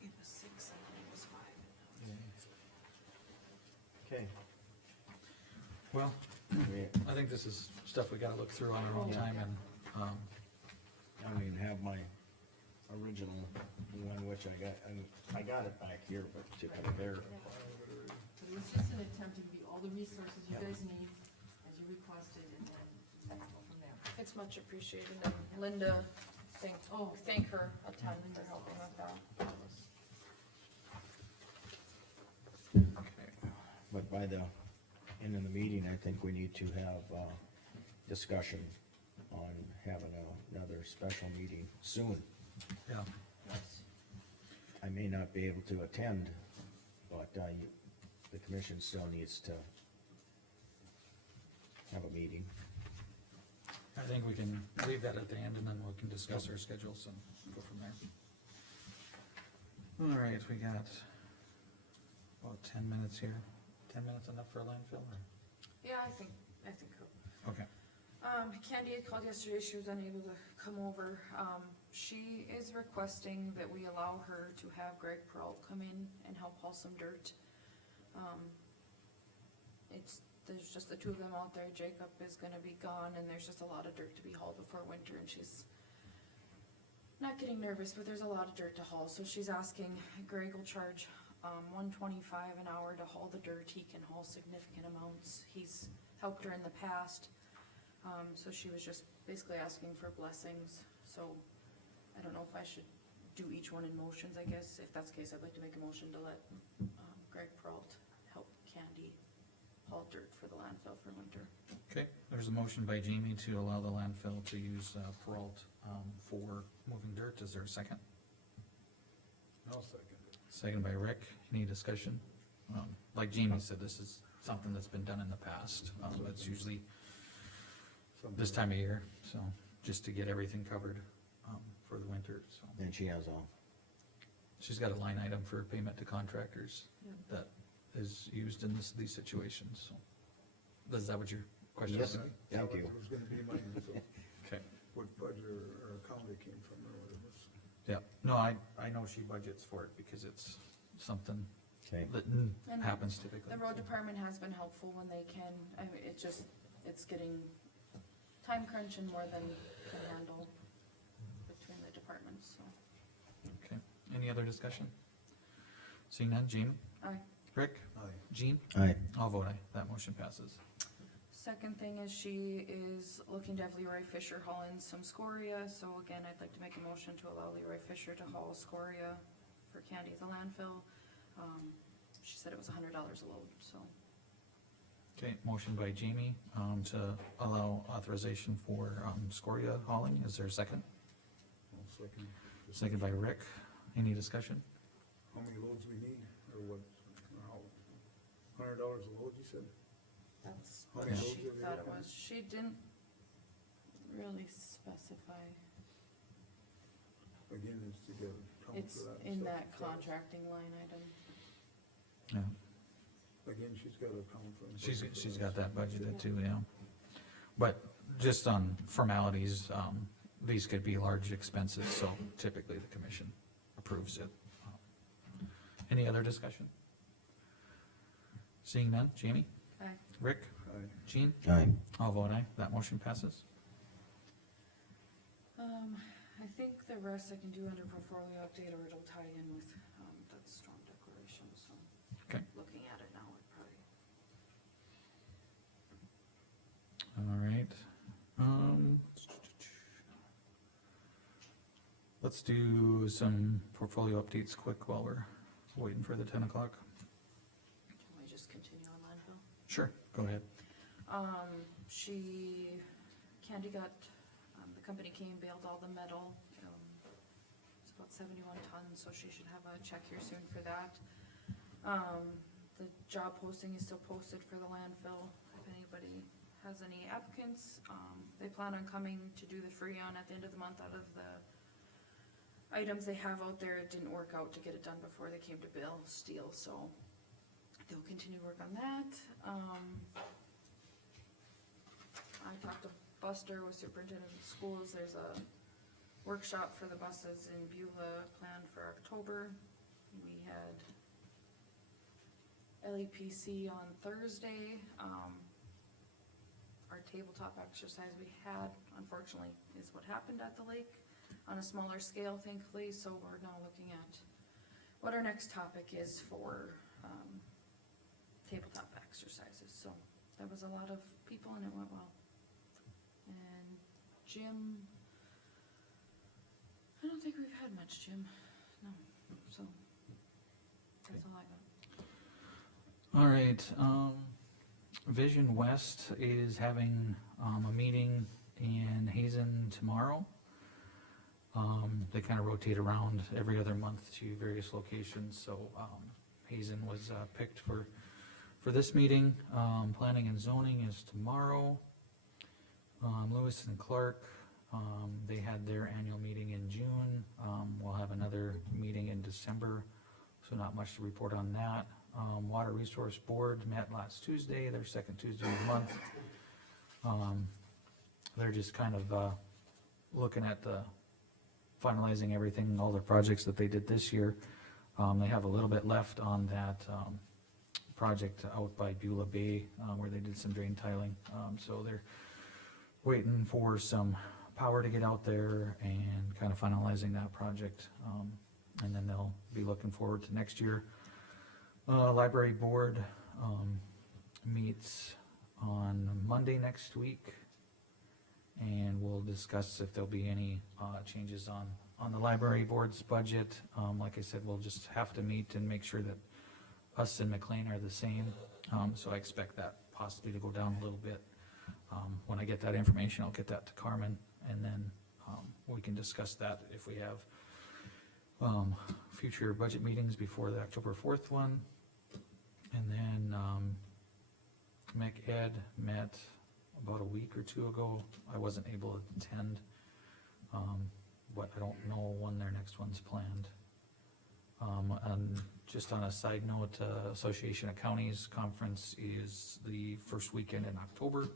It was 6 and then it was 5. okay. Well, We- I think this is stuff we gotta look through on our own Yeah. time and, I don't even have my original one, which I got it back here, but to there. but it was just an attempt to give you all the resources you Yeah. guys need as you requested, and then go from there. It's much appreciated, and Linda, thank her a ton for helping with that. okay. But by the end of the meeting, I think we need to have, discussion on having another special meeting soon. Yeah, I may not be able to attend, but, the commission still needs to have a meeting. I think we can leave that at the end and then we can discuss our schedules and go from there. All right, we got about 10 minutes here. 10 minutes enough for a landfill or? Yeah, I think so. Okay, Candy had called yesterday, she was unable to come over. She is requesting that we allow her to have Greg Peralt come in and help haul some dirt. There's just the two of them out there, Jacob is gonna be gone, and there's just a lot of dirt to be hauled before winter, and she's not getting nervous, but there's a lot of dirt to haul, so she's asking, Greg will charge, $125 an hour to haul the dirt, he can haul significant amounts, he's helped her in the past. So she was just basically asking for blessings, so I don't know if I should do each one in motions, I guess. If that's the case, I'd like to make a motion to let, Greg Peralt help Candy haul dirt for the landfill for winter. okay, there's a motion by Jamie to allow the landfill to use Peralt for moving dirt. Is there a second? I'll second it. Second by Rick. Any discussion? Like Jamie said, this is something that's been done in the past. It's usually this time of year, so just to get everything covered for the winter, so. And she has She's got a line item for payment to contractors that is used in these situations, so. Is that what your question Yes. is? Thank you. It was gonna be mine, so Okay, what budget or account it came from or whatever. yeah, no, I know she budgets for it because it's something okay. that And happens typically. The road department has been helpful when they can, I mean, it's getting time crunch and more than can handle between the departments, so. Okay, any other discussion? Seeing none, Jamie? Aye. Rick? Aye. Jean? Aye. I'll vote aye, that motion passes. Second thing is she is looking to have Leroy Fisher haul in some scoria, so again, I'd like to make a motion to allow Leroy Fisher to haul scoria for Candy at the landfill. she said it was $100 a load, so. Okay, motion by Jamie, to allow authorization for, scoria hauling. Is there a second? I'll second. Second by Rick. Any discussion? How many loads we need, or what, or how, $100 a load, you said? That's How what many she loads are they thought it looking at? was. She didn't really specify. Again, it's to get a count It's for that. and in stuff. that contracting line item. Yeah, Again, she's got a count for. she's got that budgeted too, yeah. But just on formalities, these could be large expenses, so typically the commission approves it. Any other discussion? Seeing none, Jamie? Aye. Rick? Aye. Jean? Aye. I'll vote aye, that motion passes. I think the rest I can do under portfolio update, or it'll tie in with, that storm declaration, so. Okay. Looking at it now, it probably. All right, let's do some portfolio updates quick while we're waiting for the 10 o'clock. Can we just continue on landfill? Sure, go ahead. Candy got, the company came, bailed all the metal, it's about 71 tons, so she should have a check here soon for that. The job posting is still posted for the landfill, if anybody has any applicants, they plan on coming to do the freon at the end of the month out of the items they have out there. It didn't work out to get it done before they came to bill steel, so they'll continue to work on that. I talked to Buster with superintendent of schools. There's a workshop for the buses in Beulah planned for October. We had LEPC on Thursday. Our tabletop exercise we had, unfortunately, is what happened at the lake on a smaller scale, thankfully, so we're now looking at what our next topic is for, tabletop exercises, so that was a lot of people and it went well. And Jim, I don't think we've had much, Jim, no, so that's all I got. All right, Vision West is having, a meeting in Hazen tomorrow. They kind of rotate around every other month to various locations, so, Hazen was, picked for this meeting. Planning and zoning is tomorrow. Lewis and Clark, they had their annual meeting in June. We'll have another meeting in December, so not much to report on that. Water Resource Board met last Tuesday, their second Tuesday of the month. They're just kind of, looking at finalizing everything, all the projects that they did this year. They have a little bit left on that, project out by Beulah Bay, where they did some drain tiling. So they're waiting for some power to get out there and kind of finalizing that project. And then they'll be looking forward to next year. Library Board, meets on Monday next week. And we'll discuss if there'll be any, changes on the library board's budget. Like I said, we'll just have to meet and make sure that us and McLean are the same. So I expect that possibly to go down a little bit. When I get that information, I'll get that to Carmen, and then, we can discuss that if we have, future budget meetings before the October 4th one. And then, MEC-Ed met about a week or two ago. I wasn't able to attend, but I don't know when their next one's planned. And just on a side note, Association of Counties Conference is the first weekend in October.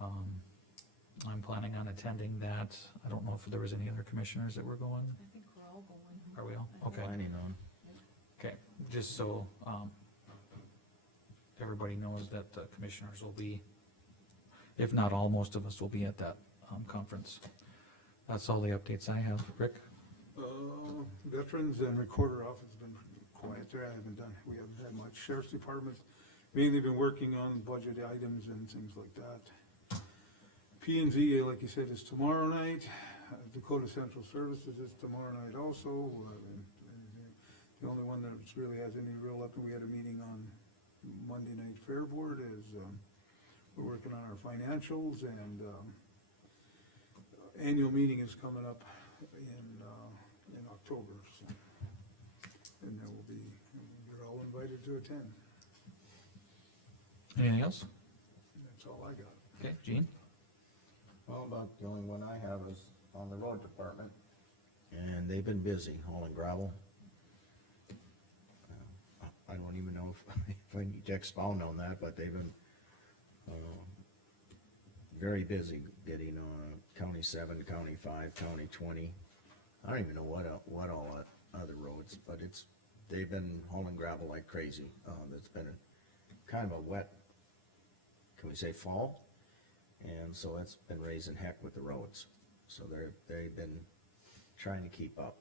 I'm planning on attending that. I don't know if there was any other commissioners that were going. I think we're all going. Are we all? I think. Okay, Planning on. okay, just so, everybody knows that the commissioners will be, if not all, most of us will be at that, conference. That's all the updates I have. Rick? Veterans and Recorder Office has been quiet there, we haven't had much. Sheriff's Department's mainly been working on budget items and things like that. P and Z, like you said, is tomorrow night. Dakota Central Services is tomorrow night also. The only one that really has any real up, we had a meeting on Monday night fair board is, we're working on our financials and, annual meeting is coming up in October, so. And there will be, you're all invited to attend. Anything else? That's all I got. Okay, Gene? Well, about the only one I have is on the road department, and they've been busy hauling gravel. I don't even know if I need to expound on that, but they've been, very busy getting, County 7, County 5, County 20. I don't even know what all other roads, but they've been hauling gravel like crazy. It's been kind of a wet, can we say fall? And so it's been raising heck with the roads. So they've been trying to keep up.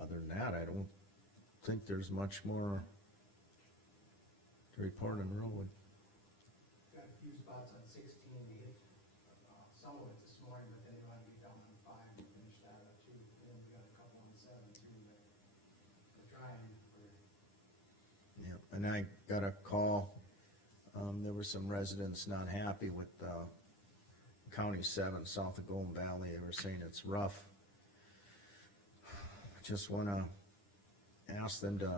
Other than that, I don't think there's much more to report on Road. Got a few spots on 16 to hit, some of it this morning, but then they want to get down on 5 and finish that up too. And then we got a couple on 7 too, that we're trying for. Yeah, and I got a call, there were some residents not happy with, County 7, south of Golden Valley. They were saying it's rough. Just wanna ask them to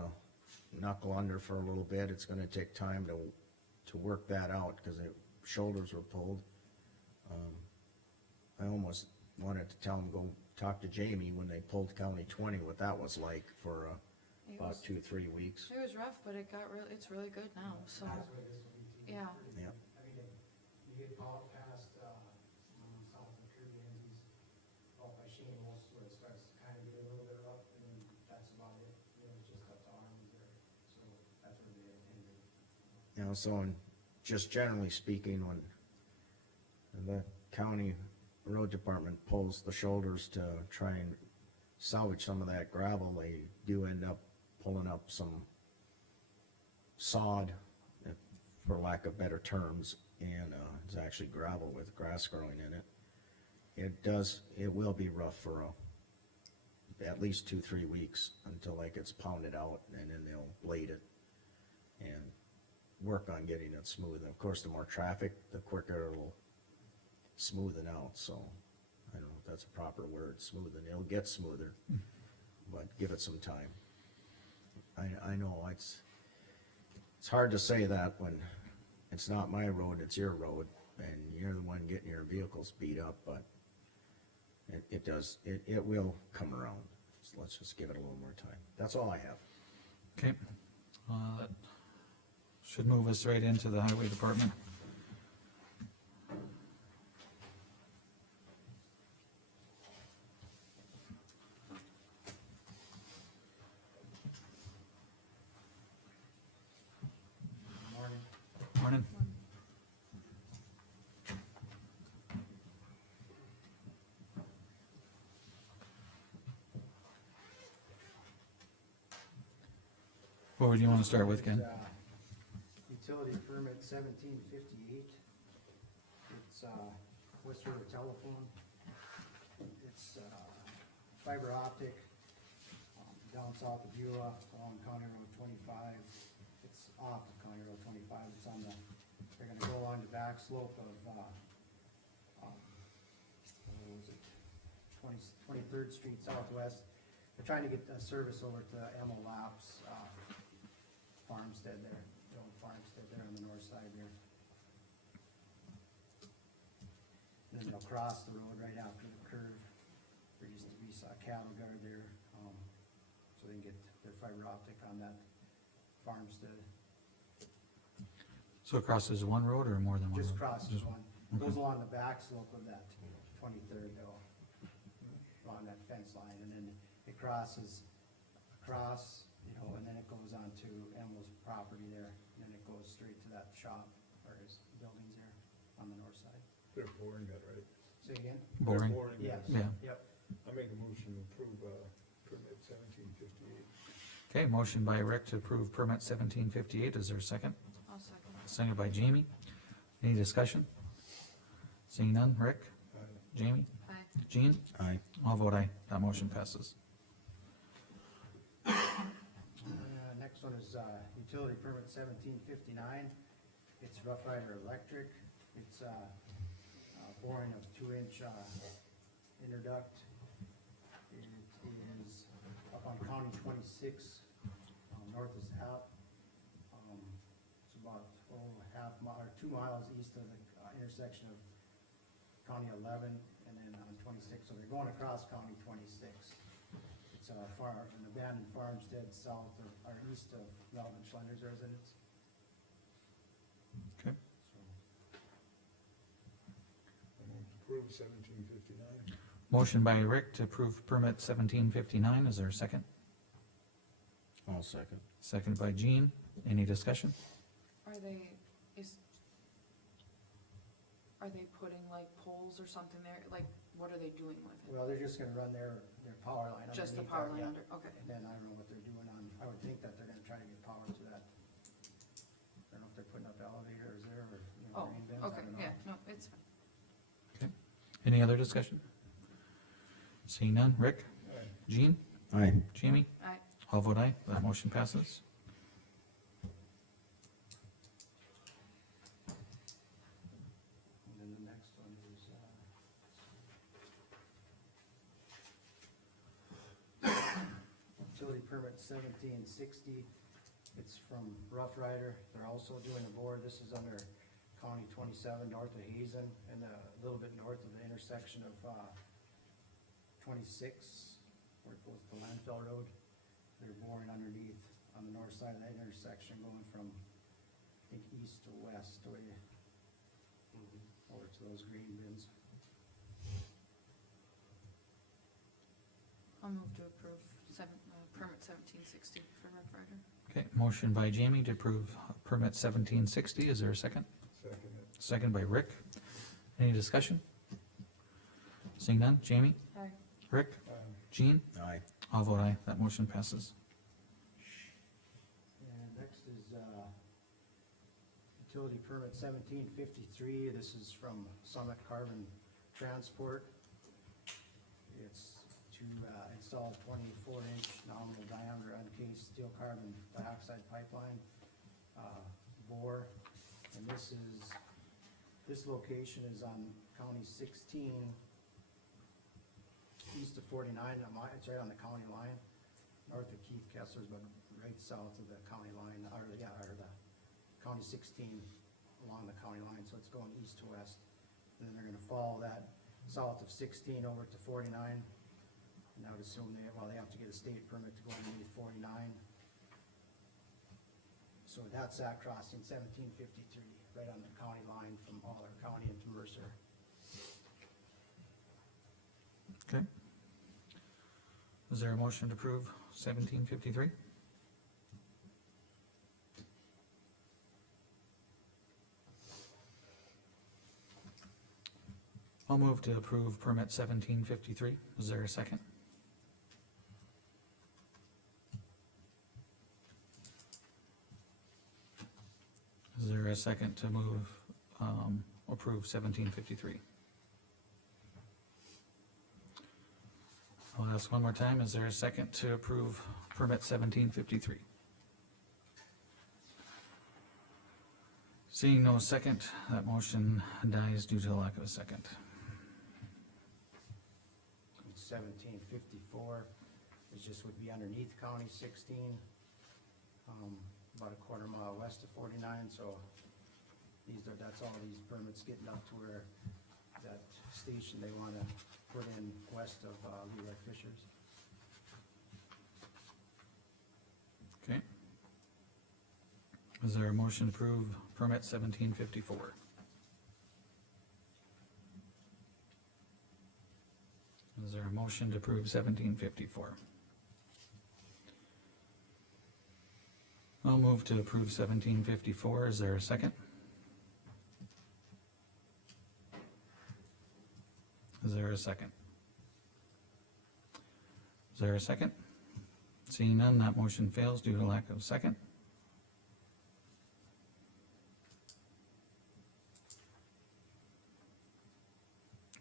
knuckle under for a little bit. It's gonna take time to work that out, cause the shoulders were pulled. I almost wanted to tell them, go talk to Jamie when they pulled County 20, what that was like for, It about was, 2-3 weeks. it was rough, but it's really good now, so, That's what this will be too. yeah. Yeah. I mean, you get out past, south of Kirby Enzies, out by Shane Wolf's where it starts to kind of get a little bit rough, and then that's about it. You know, it's just up to arms there, so that's where they ended. You know, so, and just generally speaking, when the county road department pulls the shoulders to try and salvage some of that gravel, they do end up pulling up some sod, for lack of better terms, and, it's actually gravel with grass growing in it. It will be rough for at least 2-3 weeks until that gets pounded out, and then they'll blade it and work on getting it smooth. And of course, the more traffic, the quicker it'll smoothen out, so I don't know if that's a proper word, smoothen. It'll get smoother, but give it some time. I know it's hard to say that when it's not my road, it's your road, and you're the one getting your vehicles beat up, but it will come around. So let's just give it a little more time. That's all I have. Okay. That should move us right into the highway department. Morning. Morning. What would you wanna start with, Ken? Utility permit 1758. It's, West River Telephone. It's, fiber optic, down south of Beulah, along County Road 25. It's off of County Road 25. It's on they're gonna go on the back slope of, what was it? 23rd Street Southwest. They're trying to get a service over to Emma Laps, farmstead there, the old farmstead there on the north side there. And then they'll cross the road right after the curve. There used to be a cattle guard there, so they can get their fiber optic on that farmstead. So it crosses one road or more than one road? Just crosses Just one, goes along the back slope of that 23rd though, along that fence line, and then it crosses across, you know, and then it goes on to Emil's property there, and then it goes straight to that shop, or his buildings there on the north side. They're pouring that, right? Say again? Boring. They're pouring Yes, that. Yeah. yep. I make a motion to approve, permit 1758. Okay, motion by Rick to approve permit 1758. Is there a second? I'll second. Seconded by Jamie. Any discussion? Seeing none, Rick, Jamie, Aye. Jean, Aye. I'll vote aye. That motion passes. one is, utility permit 1759. It's Rough Rider Electric. It's, boring of 2-inch, interduct. It is up on County 26, north of Zap. It's about, half mile, or 2 miles east of the intersection of County 11 and then on 26, so they're going across County 26. It's an abandoned farmstead south of, or east of Melvin Schlender's residence. Okay. So, Approved 1759. Motion by Rick to approve permit 1759, is there a second? I'll second. Second by Jean, any discussion? Are they, are they putting like poles or something there, like, what are they doing with it? well, they're just gonna run their power line underneath. Just the that, power line yeah. under, okay. And then I don't know what they're doing on, I would think that they're gonna try to get power to that. I don't know if they're putting up elevators there or, Oh, grain bins, I okay, don't know. yeah, no, it's fine. Any other discussion? Seeing none, Rick? Aye. Jean? Aye. Jamie? Aye. All vote aye, that motion passes. And then the next one is, utility permit 1760. It's from Rough Rider. They're also doing a board. This is under County 27 north of Hazen and a little bit north of the intersection of, 26, where it goes to Landfill Road. They're boring underneath on the north side of that intersection going from, I think, east to west, over to those green bins. I'll move to approve permit 1760 for Rough Rider. Okay, motion by Jamie to approve permit 1760, is there a second? Second it. Second by Rick, any discussion? Seeing none, Jamie? Aye. Rick? Aye. Jean? Aye. All vote aye, that motion passes. And next is, utility permit 1753, this is from Summit Carbon Transport. It's to, install 24-inch nominal diameter uncased steel carbon dioxide pipeline, bore. And this location is on County 16, east of 49, it's right on the county line, north of Keith Kessler's, but right south of the county line, or the County 16 along the county line, so it's going east to west. And then they're gonna follow that south of 16 over to 49. And I would assume they have to get a state permit to go underneath 49. So that's that crossing 1753, right on the county line from Aller County into Mercer. Okay. Is there a motion to approve 1753? I'll move to approve permit 1753, is there a second? Is there a second to move, approve 1753? I'll ask one more time, is there a second to approve permit 1753? Seeing no second, that motion dies due to the lack of a second. 1754, it just would be underneath County 16, about a quarter mile west of 49, so that's all these permits getting up to where that station they wanna put in west of, Leroy Fisher's. Okay. Is there a motion to approve permit 1754? Is there a motion to approve 1754? I'll move to approve 1754, is there a second? Is there a second? Is there a second? Seeing none, that motion fails due to lack of second.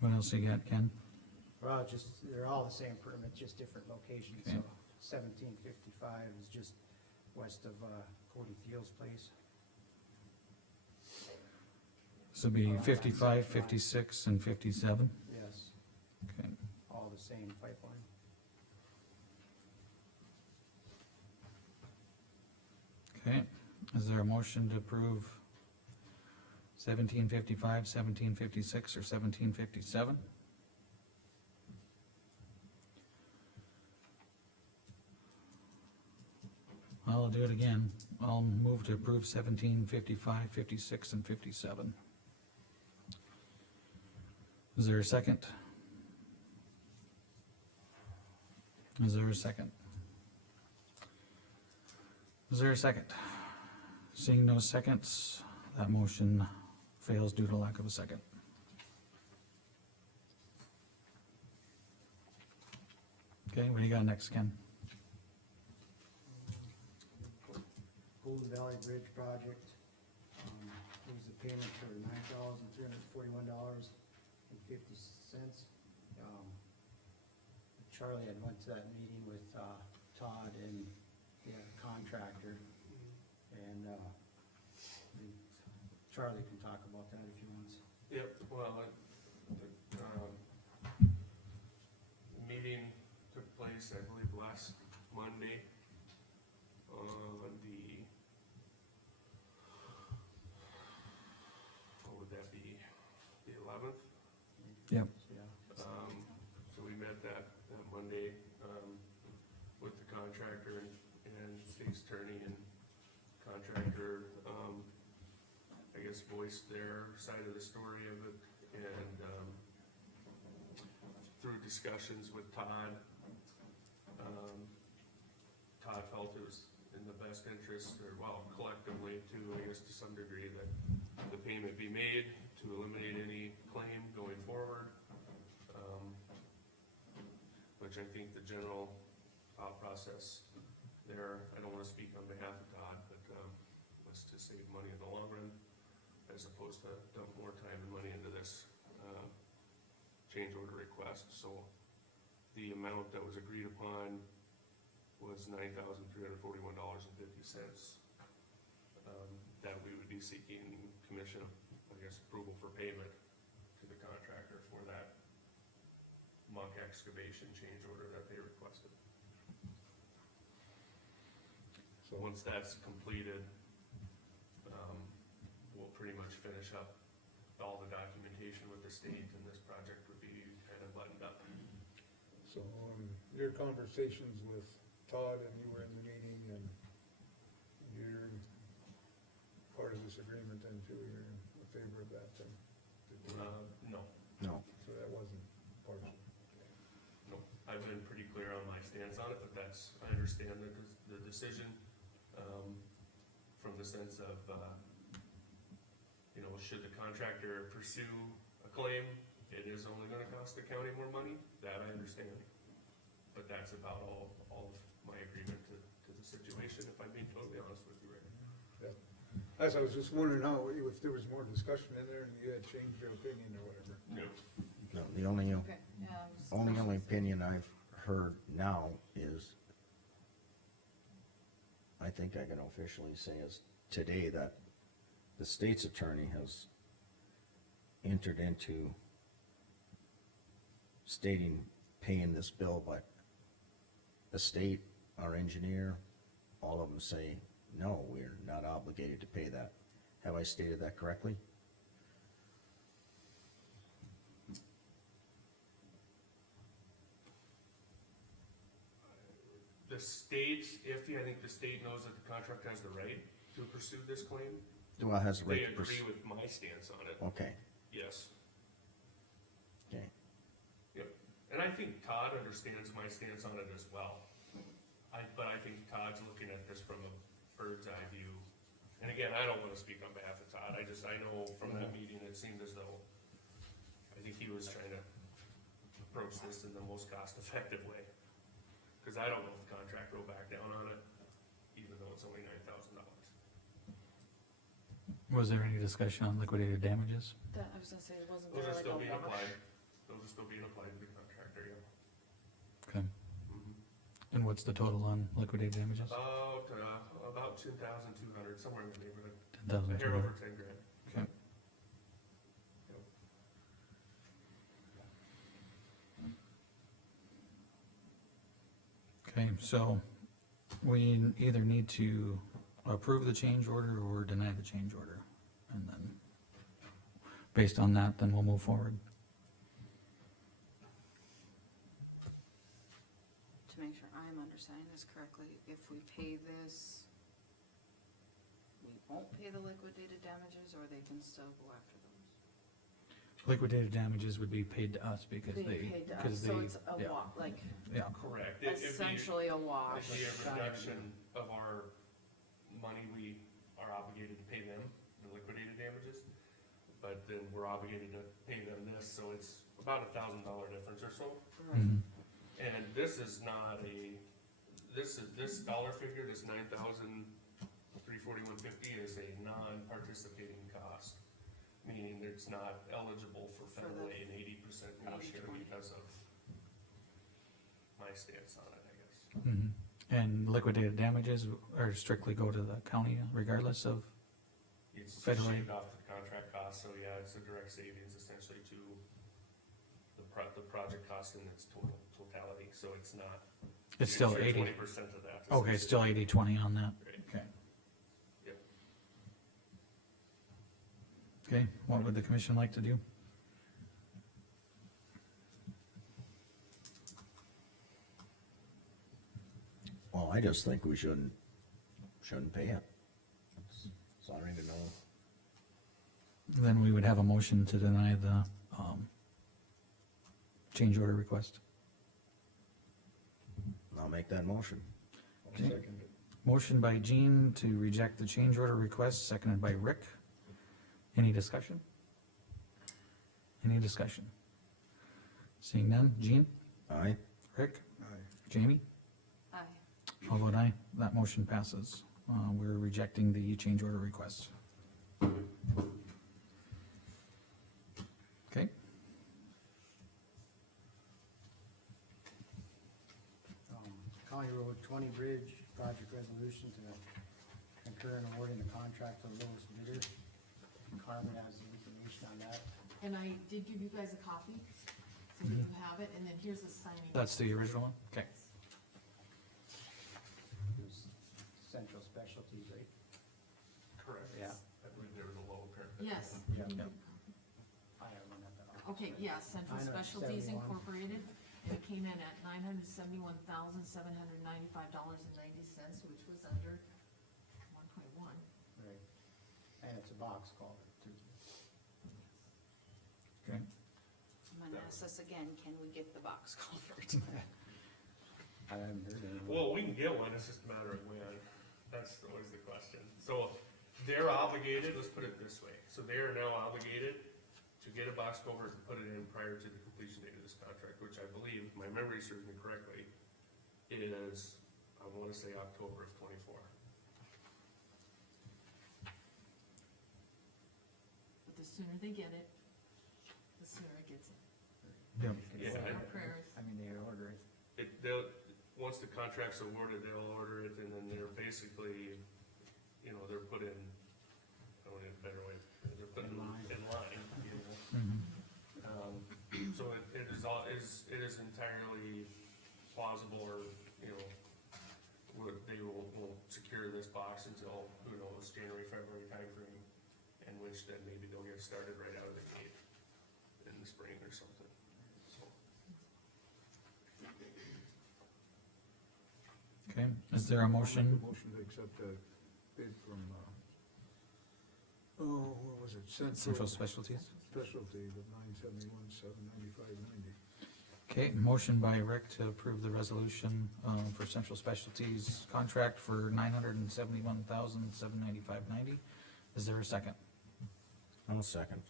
What else you got, Ken? Well, they're all the same permit, just different locations, so Okay. 1755 is just west of, Cody Thiel's place. So it'd be 55, 56, and 57, Yes, okay. all the same pipeline. Okay, is there a motion to approve 1755, 1756, or 1757? I'll do it again. I'll move to approve 1755, 56, and 57. Is there a second? Is there a second? Is there a second? Seeing no seconds, that motion fails due to lack of a second. Okay, what do you got next, Ken? Golden Valley Bridge project, it was a payment for $9,341.50. Charlie had went to that meeting with, Todd and the contractor, and, Charlie can talk about that if he wants. Yep, well, meeting took place, I believe, last Monday on the, what would that be, the 11th? Yep. Yeah. So we met that Monday, with the contractor and state's attorney and contractor, I guess voiced their side of the story of it, and, through discussions with Todd, Todd felt it was in the best interest, or well, collectively too, I guess to some degree, that the payment be made to eliminate any claim going forward. Which I think the general thought process there, I don't wanna speak on behalf of Todd, but, was to save money in the long run, as opposed to dump more time and money into this, change order request. So the amount that was agreed upon was $9,341.50. That we would be seeking commission, I guess, approval for payment to the contractor for that muck excavation change order that they requested. So once that's completed, we'll pretty much finish up all the documentation with the state, and this project would be kind of buttoned up. So, your conversations with Todd, and you were in the meeting, and you're part of this agreement, and too, you're in favor of that, then? No, No. So that wasn't partial. no, I've been pretty clear on my stance on it, but that's, I understand the decision, from the sense of, you know, should the contractor pursue a claim, it is only gonna cost the county more money, that I understand. But that's about all of my agreement to the situation, if I'm being totally honest with you, Rick. As I was just wondering how, if there was more discussion in there, and you had changed your opinion or whatever. No. No, the only, Okay, yeah. only opinion I've heard now is, I think I can officially say is today, that the state's attorney has entered into stating paying this bill, but the state, our engineer, all of them say, no, we're not obligated to pay that. Have I stated that correctly? The state, I think the state knows that the contractor has the right to pursue this claim. Well, has the right They to agree pursue. with my stance on it, Okay, yes. okay. Yep, and I think Todd understands my stance on it as well. But I think Todd's looking at this from a bird's eye view. And again, I don't wanna speak on behalf of Todd, I know from that meeting, it seemed as though, I think he was trying to approach this in the most cost-effective way. Cause I don't know if the contractor will back down on it, even though it's only $9,000. Was there any discussion on liquidated damages? That, I was gonna say, wasn't Those there are like still a being number? applied, those are still being applied to the contractor, yeah. Okay, and what's the total on liquidated damages? About about 10,200, somewhere in the neighborhood, a 10,200. hair over 10 grand. Okay. Okay, so we either need to approve the change order or deny the change order. And then, based on that, then we'll move forward. To make sure I'm understanding this correctly, if we pay this, we won't pay the liquidated damages, or they can still go after those? Liquidated damages would be paid to us because Being they, paid to us, because they, so it's a yeah, like yeah, Correct. It'd be- essentially a wash. It'd be a reduction of our money we are obligated to pay them, the liquidated damages, but then we're obligated to pay them this, so it's about $1,000 difference or so. Right. mhm, And this is not a, this dollar figure, this 9,341.50 is a non-participating cost, meaning it's not eligible for For federal the aid and 80% cost share 80/20. because of my stance on it, I guess. mhm. And liquidated damages are strictly go to the county regardless of, It's Federal aid. shaved off the contract cost, so yeah, it's a direct savings essentially to the project cost in its totality, so it's not. it's still 80, 20% of that. okay, still 80/20 on that, Right. okay. Yep. Okay, what would the commission like to do? Well, I just think we shouldn't pay it. Sorry to know. Then we would have a motion to deny the, change order request. I'll make that motion. Okay. Motion by Jean to reject the change order request, seconded by Rick. Any discussion? Any discussion? Seeing none, Jean, Aye? Rick, Aye. Jamie, Aye. all vote aye, that motion passes. We're rejecting the change order request. Okay, County Road 20 Bridge project resolution to concur in awarding the contract to the lowest bidder. Carmen has the information on that. And I did give you guys a copy, so that you have it, and then here's the signing. that's the original one, okay. It was Central Specialties, right? Correct. Yeah. I believe there was a low current. Yes, Yeah. Yep. I have one at the office. okay, yeah, Central Specialties 971. Incorporated, and it came in at $971,795.90, which was under 1.1. Right. And it's a box culvert too. Okay, I'm gonna ask this again, can we get the box culvert? I haven't heard anything. Well, we can get one, it's just a matter of when, that's always the question. So, they're obligated, let's put it this way, so they are now obligated to get a box culvert and put it in prior to the completion date of this contract, which I believe, if my memory serves me correctly, is, I wanna say October of 24. But the sooner they get it, the sooner it gets it. yep, Yeah, Our prayers. I mean, they order it. They'll, once the contract's awarded, they'll order it, and then they're basically, they're put in, I don't need a better way, they're put in line, you know? mhm, So it is entirely plausible, or, they won't secure this box until, who knows, January, February timeframe, in which then maybe they'll get started right out of the gate in the spring or something, so. okay, is there a I'll make motion? a motion to accept the bid from, what was it? Central Specialties. Specialty, the 971,795.90. Okay, motion by Rick to approve the resolution, for Central Specialties contract for $971,795.90. Is there a second? I'll second.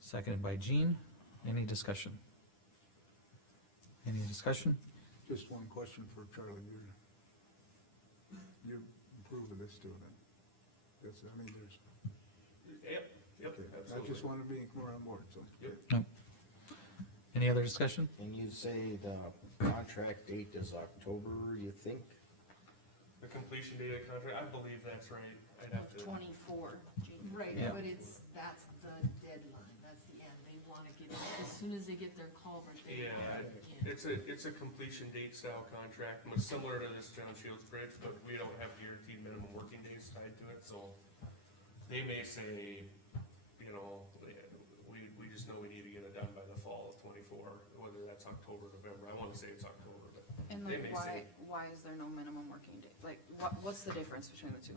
Seconded by Jean. Any discussion? Any discussion? Just one question for Charlie, you approve of this too then? That's, I mean, there's, Yep, okay, I absolutely. just wanna be more on board, so. Yep. Any other discussion? And you say the contract date is October, you think? The completion date of the contract, I believe that's right, I'd have to. 24, Gene. Right, Yeah. but that's the deadline, that's the end, they wanna get, as soon as they get their culvert, they Yeah, want it in. it's a completion date style contract, much similar to this John Shields Bridge, but we don't have guaranteed minimum working days tied to it, so they may say, you know, we just know we need to get it done by the fall of 24, whether that's October, November, I wanna say it's October, but And they like, may say. why is there no minimum working day? Like, what's the difference between the two?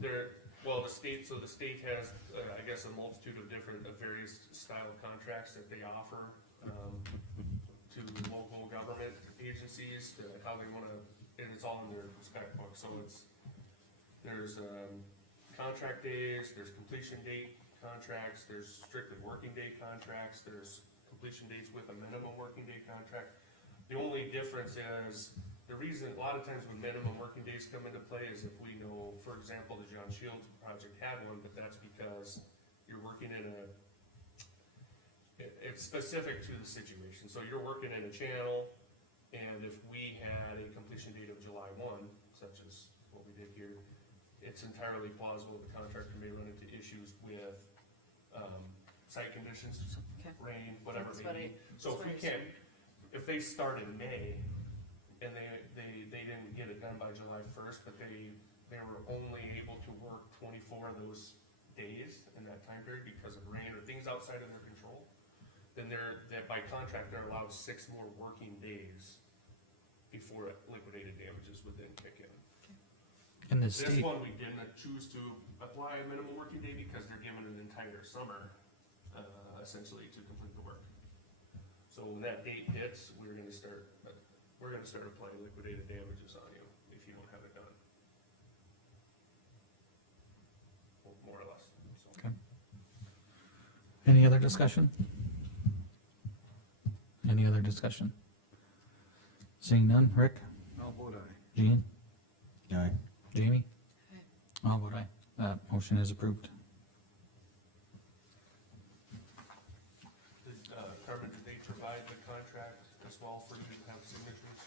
Well, the state has, I guess, a multitude of different, various style contracts that they offer, to local government agencies, to how they wanna, and it's all in their spec book, so there's, contract days, there's completion date contracts, there's strictly working day contracts, there's completion dates with a minimum working day contract. The only difference is, the reason, a lot of times when minimum working days come into play is if we know, for example, the John Shields project had one, but that's because you're working in it's specific to the situation, so you're working in a channel, and if we had a completion date of July 1, such as what we did here, it's entirely plausible the contractor may run into issues with, site conditions, Okay. rain, whatever That's it what may I- be. So if we that's what I can't, if they start in May, and they didn't get it done by July 1st, but they were only able to work 24 of those days in that time period because of rain or things outside of their control, then that by contract, they're allowed 6 more working days before liquidated damages would then kick in. And the This state, one, we didn't choose to apply a minimum working day because they're given an entire summer, essentially, to complete the work. So when that date hits, we're gonna start applying liquidated damages on you if you don't have it done. More or less, so. any other discussion? Any other discussion? Seeing none, Rick, I'll vote aye. Jean, Aye. Jamie? Aye. I'll vote aye, that motion is approved. Carmen, did they provide the contract as well for you to have signatures?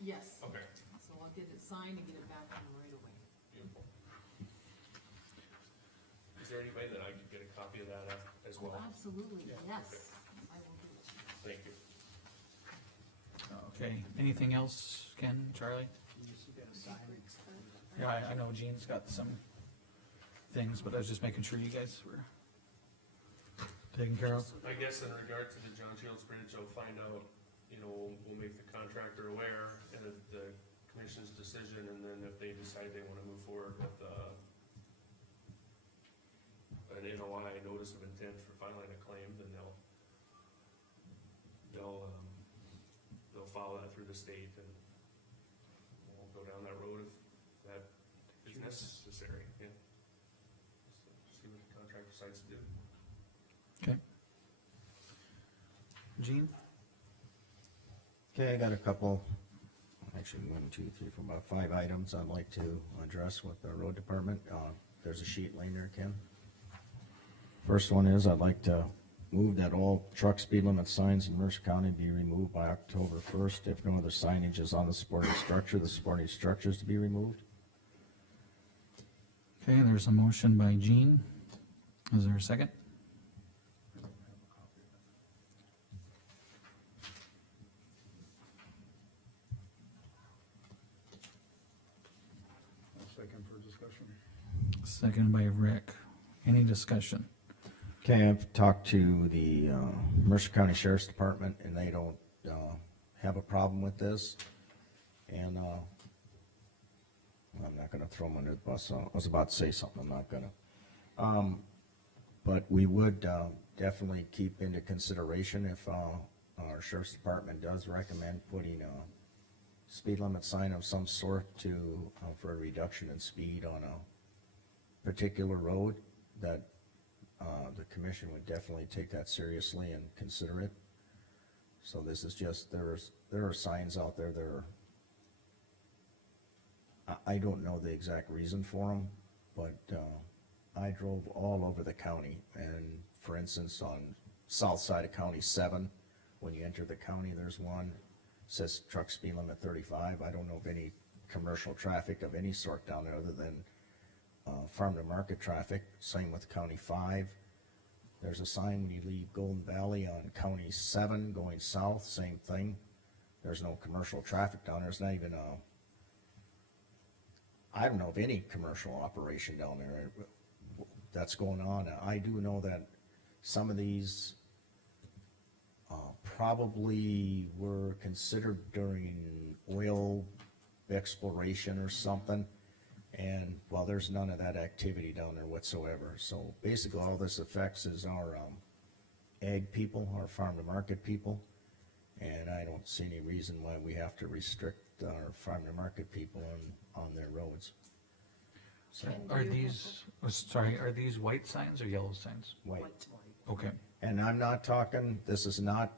Yes, Okay, so I'll get it signed and get it back to them right away. beautiful. Is there any way that I could get a copy of that as well? Absolutely, yes, I will do it. Thank you. Okay, anything else, Ken, Charlie? You gotta sign it. Yeah, I know Jean's got some things, but I was just making sure you guys were taken care of. I guess in regard to the John Shields Bridge, I'll find out, we'll make the contractor aware and the commission's decision, and then if they decide they wanna move forward with, an NOI, notice of intent for filing a claim, then they'll follow that through the state, and we'll go down that road if that is necessary, yeah. Just see what the contractor decides to do. Okay. Jean? Okay, I got a couple, actually, 1, 2, 3, 4, about 5 items I'd like to address with the road department. There's a sheet laying there, Ken. First one is, I'd like to move that all truck speed limit signs in Mercer County be removed by October 1st. If no other signage is on the supporting structure, the supporting structure is to be removed. Okay, there's a motion by Jean. Is there a second? Second for discussion. Seconded by Rick. Any discussion? Okay, I've talked to the Mercer County Sheriff's Department, and they don't have a problem with this. And I'm not gonna throw them under the bus, I was about to say something, I'm not gonna. But we would definitely keep into consideration if our Sheriff's Department does recommend putting a speed limit sign of some sort to, for a reduction in speed on a particular road, that the commission would definitely take that seriously and consider it. So this is just, there are signs out there that are, I don't know the exact reason for them, but I drove all over the county, and for instance, on south side of County 7, when you enter the county, there's one, says truck speed limit 35, I don't know of any commercial traffic of any sort down there other than, farm to market traffic, same with County 5. There's a sign when you leave Golden Valley on County 7 going south, same thing. There's no commercial traffic down there, there's not even I don't know of any commercial operation down there that's going on. I do know that some of these probably were considered during oil exploration or something. And, well, there's none of that activity down there whatsoever. So basically, all this affects is our ag people, our farm to market people. And I don't see any reason why we have to restrict our farm to market people on their roads. So, And Are you- these, sorry, are these white signs or yellow signs? white. Okay, And I'm not talking, this is not,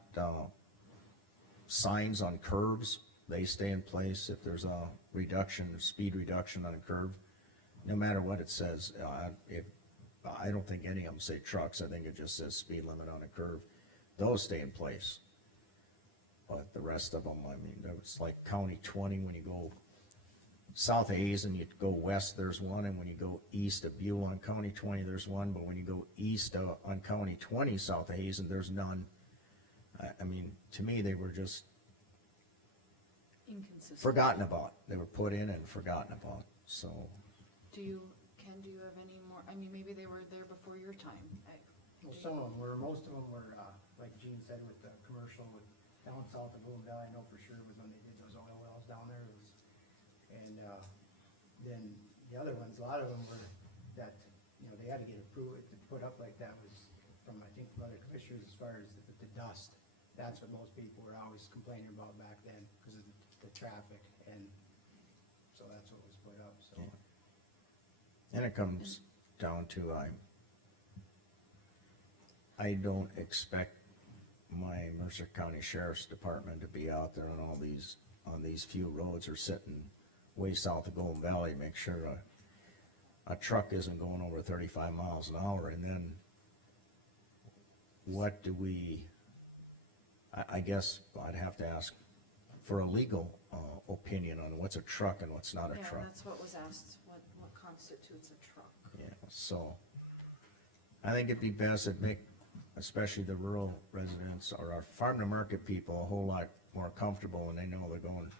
signs on curves, they stay in place if there's a reduction, speed reduction on a curve, no matter what it says, I don't think any of them say trucks, I think it just says speed limit on a curve, those stay in place. But the rest of them, I mean, it's like County 20, when you go south of Hazen, you go west, there's one, and when you go east of Buell on County 20, there's one, but when you go east on County 20, south of Hazen, there's none. I mean, to me, they were just Inconsistent. forgotten about, they were put in and forgotten about, so. Do you have any more, I mean, maybe they were there before your time. Well, some of them were, most of them were, like Gene said, with the commercial, with down south of Golden Valley, I know for sure was when they did those oil wells down there, it was, and, then the other ones, a lot of them were that, you know, they had to get approved to put up like that was from, I think, from other commissioners as far as the dust. That's what most people were always complaining about back then, because of the traffic, and so that's what was put up, so. And it comes down to, I don't expect my Mercer County Sheriff's Department to be out there on these few roads or sitting way south of Golden Valley, make sure a truck isn't going over 35 miles an hour, and then what do we, I guess I'd have to ask for a legal, opinion on what's a truck and what's not a Yeah, truck. that's what was asked, what constitutes a truck. Yeah, so, I think it'd be best to make, especially the rural residents or our farm to market people, a whole lot more comfortable when they know they're going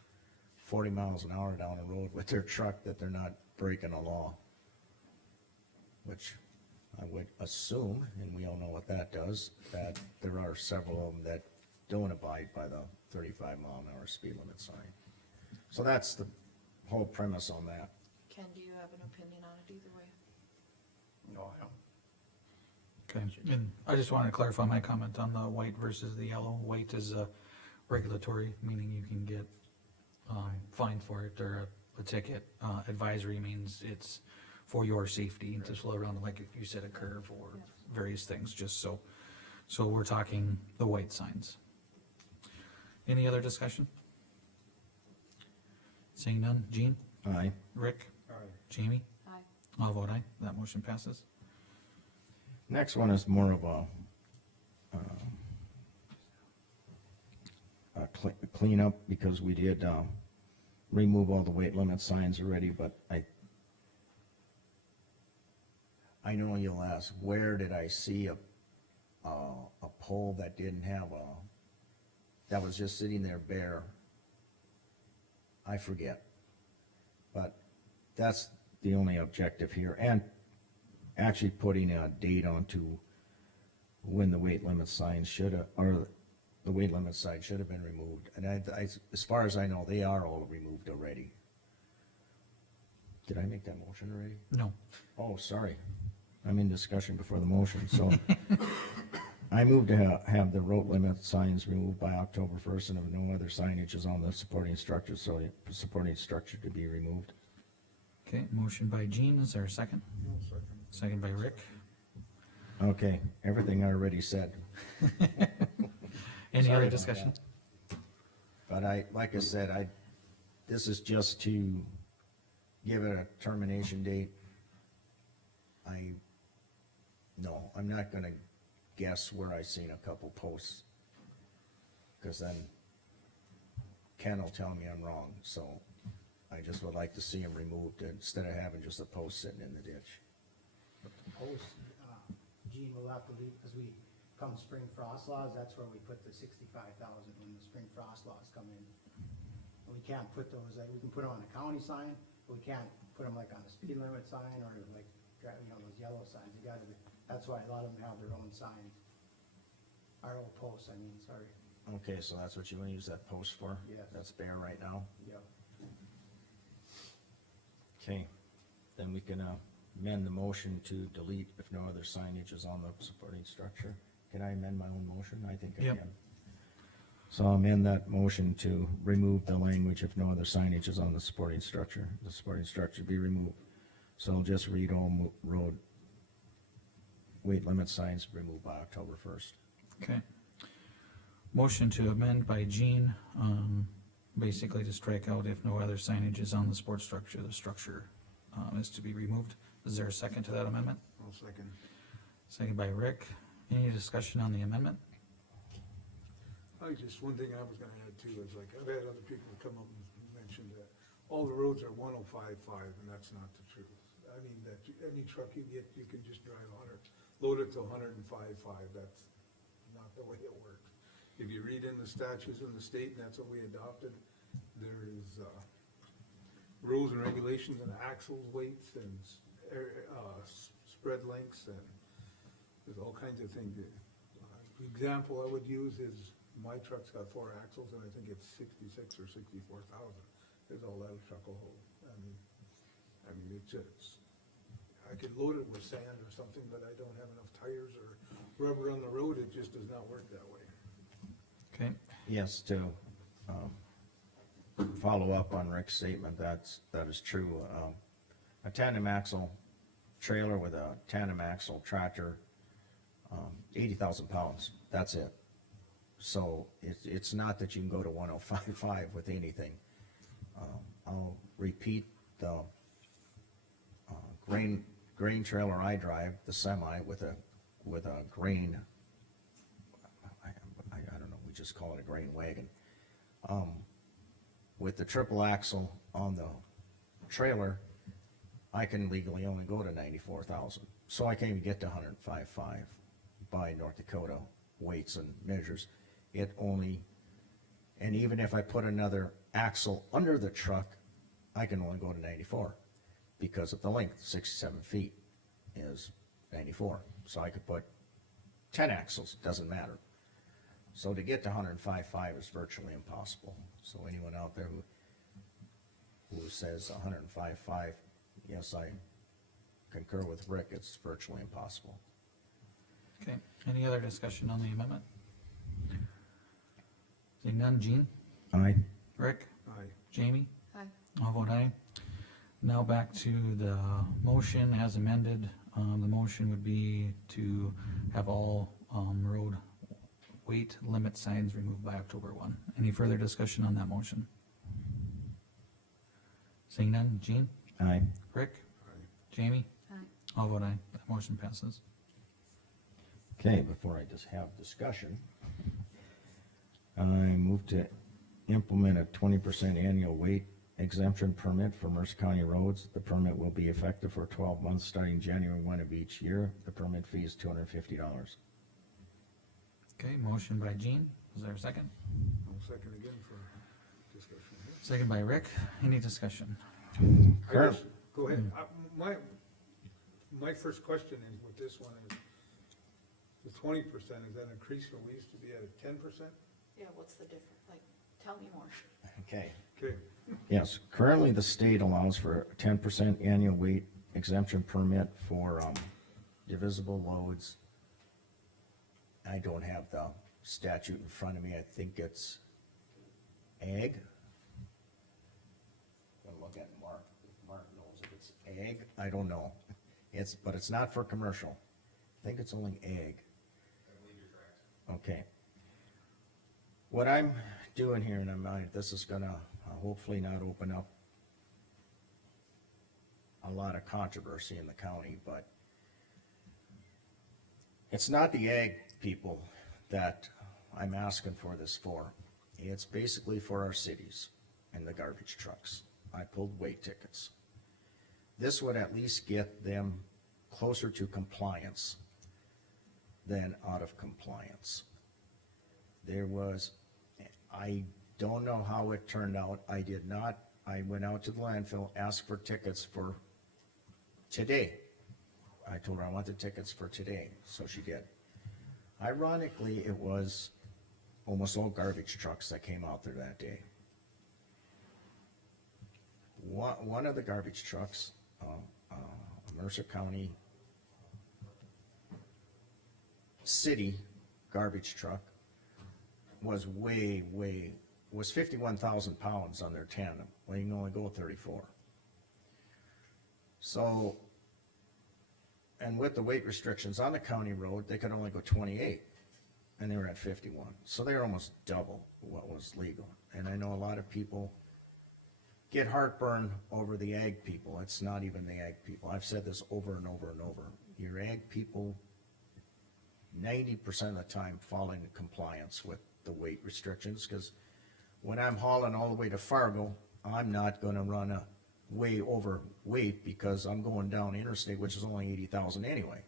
40 miles an hour down the road with their truck, that they're not breaking a law. Which I would assume, and we all know what that does, that there are several of them that don't abide by the 35 mile an hour speed limit sign. So that's the whole premise on that. Ken, do you have an opinion on it either way? No, I don't. okay, and I just wanted to clarify my comment on the white versus the yellow. White is regulatory, meaning you can get, fined for it, or a ticket. Advisory means it's for your safety and to slow down, like you said, a curve or various things, just so we're talking the white signs. Any other discussion? Seeing none, Jean, Aye. Rick, Aye. Jamie, Aye. I'll vote aye, that motion passes. Next one is more of a cleanup, because we did, remove all the weight limit signs already, but I know you'll ask, where did I see a pole that didn't have that was just sitting there bare? I forget. But that's the only objective here, and actually putting a date onto when the weight limit sign or the weight limit sign should have been removed. And as far as I know, they are all removed already. Did I make that motion already? No, Oh, sorry. I'm in discussion before the motion, so. I move to have the road limit signs removed by October 1st, and if no other signage is on the supporting structure, so the supporting structure to be removed. okay, motion by Jean, is there a second? Second by Rick. Okay, everything I already said. Any Sorry other about discussion? But like I said, this is just to give it a termination date. No, I'm not gonna guess where I seen a couple posts, cause then Ken will tell me I'm wrong, so I just would like to see them removed instead of having just a post sitting in the ditch. Post, Gene will have to leave, cause we, come spring frost laws, that's where we put the 65,000 when the spring frost laws come in. We can't put those, like, we can put them on a county sign, but we can't put them like on a speed limit sign or like, those yellow signs, you gotta, that's why a lot of them have their own signs. Our old posts, I mean, sorry, Okay, so that's what you wanna use that post for? Yes. That's bare right now? yep. Okay, then we can amend the motion to delete if no other signage is on the supporting structure. Can I amend my own motion? I think I Yep. can. So I'll amend that motion to remove the language if no other signage is on the supporting structure. The supporting structure be removed. So I'll just read all road weight limit signs removed by October 1st. Okay. Motion to amend by Gene, basically to strike out if no other signage is on the sports structure, the structure, is to be removed. Is there a second to that amendment? I'll second. Second by Rick. Any discussion on the amendment? Just one thing I was gonna add too is like, I've had other people come up and mention that all the roads are 105.5, and that's not the truth. I mean, that any truck you get, you can just drive 100, load it to 105.5, that's not the way it works. If you read in the statutes in the state, and that's what we adopted, there is, rules and regulations and axle weights and, spread lengths, and there's all kinds of things. The example I would use is, my truck's got 4 axles, and I think it's 66 or 64,000, is all that truck will hold. I mean, it's just, I could load it with sand or something, but I don't have enough tires or rubber on the road, it just does not work that way. Okay, Yes, to follow up on Rick's statement, that is true. A tandem axle trailer with a tandem axle tractor, 80,000 pounds, that's it. So it's not that you can go to 105.5 with anything. I'll repeat the grain trailer I drive, the semi with a grain, I don't know, we just call it a grain wagon. With the triple axle on the trailer, I can legally only go to 94,000. So I can't even get to 105.5 by North Dakota weights and measures. It only, and even if I put another axle under the truck, I can only go to 94 because of the length, 67 feet is 94. So I could put 10 axles, doesn't matter. So to get to 105.5 is virtually impossible. So anyone out there who says 105.5, yes, I concur with Rick, it's virtually impossible. okay. Any other discussion on the amendment? Seeing none, Gene? Aye. Rick? Aye. Jamie? Aye. I'll vote aye. Now back to the motion as amended. The motion would be to have all, road weight limit signs removed by October 1. Any further discussion on that motion? Seeing none, Gene? Aye. Rick? Aye. Jamie? Aye. I'll vote aye. That motion passes. Okay, before I just have discussion, I move to implement a 20% annual weight exemption permit for Mercer County roads. The permit will be effective for 12 months, starting January 1 of each year. The permit fee is $250. Okay, motion by Gene. Is there a second? I'll second again for discussion. Second by Rick. Any discussion? I Kurt? just, go ahead. My first question is with this one is, the 20%, is that increased from we used to be at a 10%? Yeah, what's the difference? Like, tell me more. Okay. Okay, Yes, currently the state allows for a 10% annual weight exemption permit for divisible loads. I don't have the statute in front of me. I think it's ag. I'm gonna look at Mark. If Mark knows if it's ag, I don't know. But it's not for commercial. I think it's only ag. Okay. What I'm doing here, and this is gonna hopefully not open up a lot of controversy in the county, but it's not the ag people that I'm asking for this for. It's basically for our cities and the garbage trucks. I pulled weight tickets. This would at least get them closer to compliance than out of compliance. There was, I don't know how it turned out, I went out to the landfill, asked for tickets for today. I told her I want the tickets for today, so she did. Ironically, it was almost all garbage trucks that came out there that day. One of the garbage trucks, Mercer County city garbage truck was was 51,000 pounds on their tandem, well, you can only go 34. So, and with the weight restrictions on the county road, they could only go 28, and they were at 51. So they were almost double what was legal. And I know a lot of people get heartburn over the ag people. It's not even the ag people. I've said this over and over and over. Your ag people, 90% of the time fall into compliance with the weight restrictions, because when I'm hauling all the way to Fargo, I'm not gonna run a way over weight because I'm going down interstate, which is only 80,000 anyway.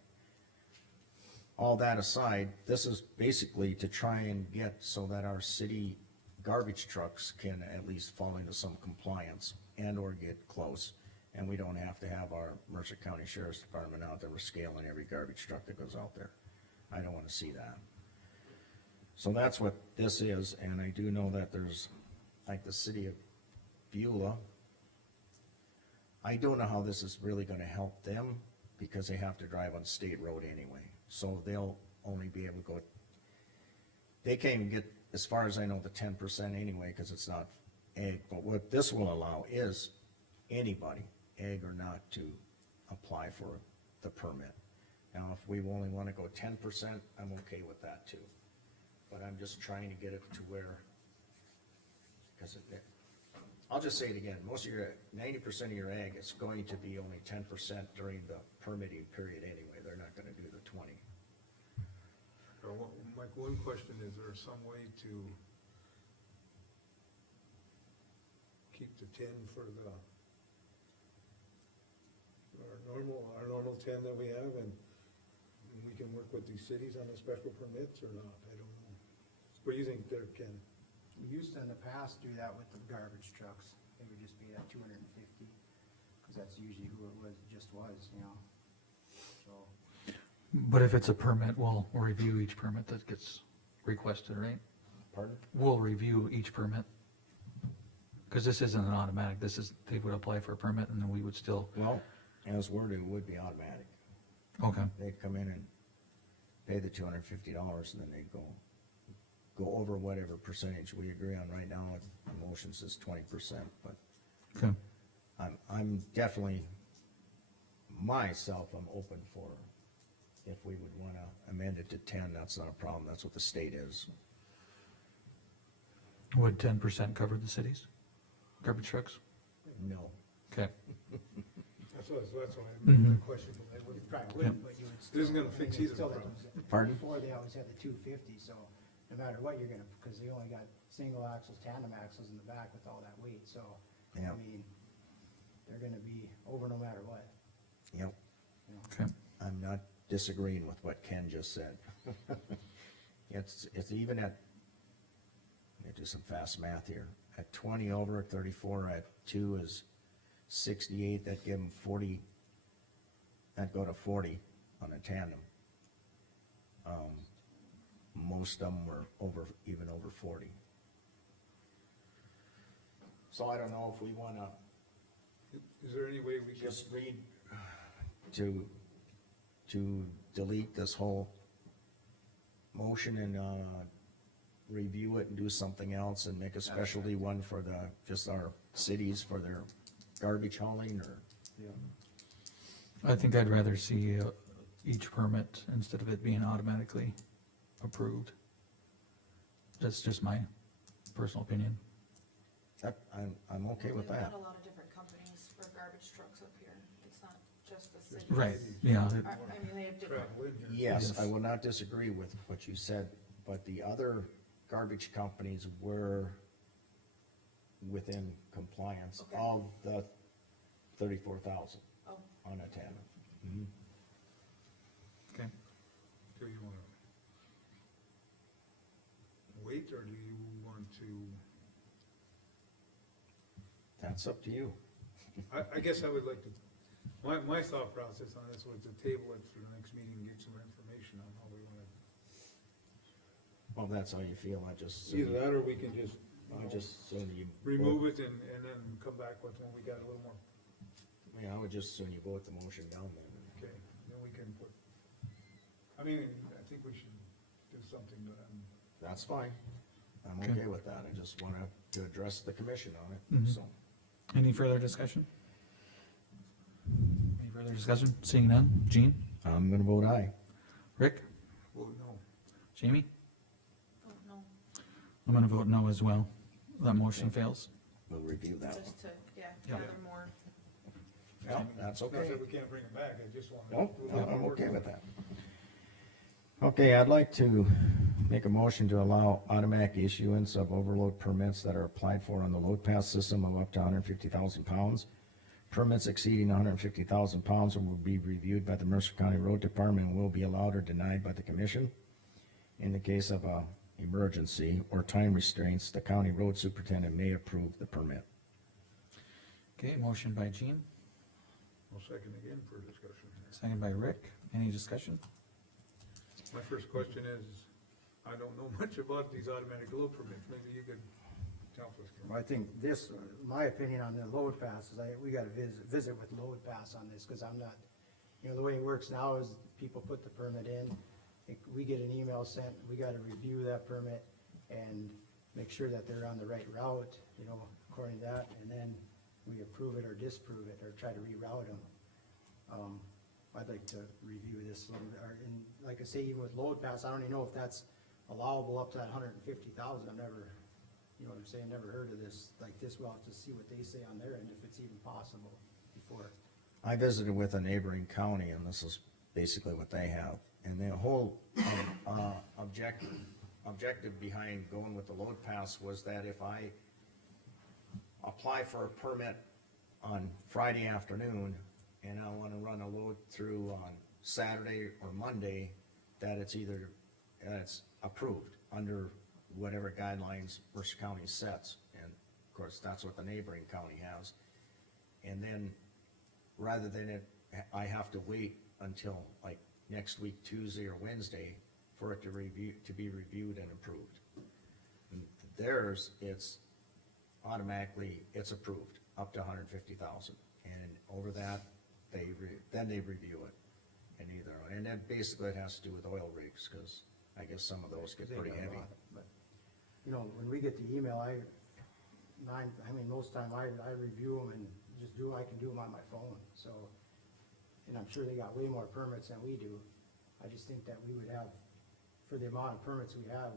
All that aside, this is basically to try and get so that our city garbage trucks can at least fall into some compliance and or get close. And we don't have to have our Mercer County Sheriff's Department out there scaling every garbage truck that goes out there. I don't wanna see that. So that's what this is, and I do know that there's, like the city of Beulah, I don't know how this is really gonna help them, because they have to drive on state road anyway. So they'll only be able to go, they can't even get, as far as I know, the 10% anyway, cause it's not ag. But what this will allow is anybody, ag or not, to apply for the permit. Now, if we only wanna go 10%, I'm okay with that too. But I'm just trying to get it to where, cause I'll just say it again, most of your, 90% of your ag is going to be only 10% during the permitting period anyway, they're not gonna do the 20. Mike, one question, is there some way to keep the 10 for our normal 10 that we have, and we can work with these cities on the special permits or not? I don't know. What do you think there, Ken? We used to in the past do that with the garbage trucks, they would just be at 250, cause that's usually who it was, you know, so. But if it's a permit, we'll review each permit that gets requested, right? Pardon? We'll review each permit. Cause this isn't an automatic, this is, they would apply for a permit and then we would still, Well, as worded, it would be automatic. okay, They'd come in and pay the $250 and then they'd go over whatever percentage we agree on. Right now, the motion says 20%, but okay. I'm definitely, myself, I'm open for, if we would wanna amend it to 10, that's not a problem, that's what the state is. Would 10% cover the cities? Garbage trucks? No. Okay, That's why I made the question. I You wouldn't- probably wouldn't, but you would still. This is gonna I mean, fix they either still problem. had- Pardon? Before, they always had the 250, so no matter what you're gonna, cause they only got single axles, tandem axles in the back with all that weight, so. Yeah. I mean, they're gonna be over no matter what, Yep, you know. okay, I'm not disagreeing with what Ken just said. It's even at, let me do some fast math here, at 20 over, at 34, at 2 is 68, that give them 40, that'd go to 40 on a tandem. Most of them were even over 40. So I don't know if we wanna Is there any way we can, just read to delete this whole motion and, review it and do something else and make a specialty one for just our cities for their garbage hauling, or? I think I'd rather see each permit instead of it being automatically approved. That's just my personal opinion. I'm okay with We've that. got a lot of different companies for garbage trucks up here, it's not just the city. Right, yeah, I mean, they have different, travel in here? Yes, I Yes. will not disagree with what you said, but the other garbage companies were within compliance Okay. of the 34,000 Oh. unattended. Okay, Do you wanna wait, or do you want to, That's up to you. I guess I would like to, my thought process on this was to table it for the next meeting and get some more information on how we wanna. Well, if that's how you feel, I just. Either that, or we can just, I just, so you. remove it and then come back with when we got a little more, Yeah, I would just soon you vote the motion down then. okay, then we can put. I mean, I think we should do something, but That's fine. I'm Okay. okay with that. I just wanna to address the commission on it, Mhm. so. any further discussion? Any further discussion? Seeing none, Jean, I'm gonna vote aye. Rick, well, no. Jamie? Oh, no, I'm gonna vote no as well, that motion fails. We'll review that one. just to, yeah, Yeah. gather more. Yeah, that's Not okay. that we can't bring it back, I just want. Nope, I'm okay with that. Okay, I'd like to make a motion to allow automatic issuance of overload permits that are applied for on the load pass system of up to 150,000 pounds. Permits exceeding 150,000 pounds will be reviewed by the Mercer County Road Department and will be allowed or denied by the commission. In the case of a emergency or time restraints, the county road superintendent may approve the permit. Okay, motion by Jean, I'll second again for discussion. second by Rick, any discussion? My first question is, I don't know much about these automatic load permits, maybe you could help us. I think this, my opinion on the load pass is we gotta visit with load pass on this, cause I'm not, the way it works now is people put the permit in, we get an email sent, we gotta review that permit and make sure that they're on the right route, according to that, and then we approve it or disapprove it, or try to reroute them. I'd like to review this a little bit, and like I say, even with load pass, I don't even know if that's allowable up to that 150,000, I've never, you know what I'm saying, never heard of this like this. We'll have to see what they say on their end, if it's even possible before. I visited with a neighboring county, and this is basically what they have. And the whole objective behind going with the load pass was that if I apply for a permit on Friday afternoon, and I wanna run a load through on Saturday or Monday, that it's approved under whatever guidelines Mercer County sets. And of course, that's what the neighboring county has. And then, rather than I have to wait until like next week, Tuesday or Wednesday, for it to be reviewed and approved. And theirs, it's automatically, it's approved, up to 150,000, and over that, then they review it. And then basically it has to do with oil rigs, cause I guess some of those get They pretty got a heavy. lot, But, when we get the email, most time I review them and I can do them on my phone, so. And I'm sure they got way more permits than we do. I just think that we would have, for the amount of permits we have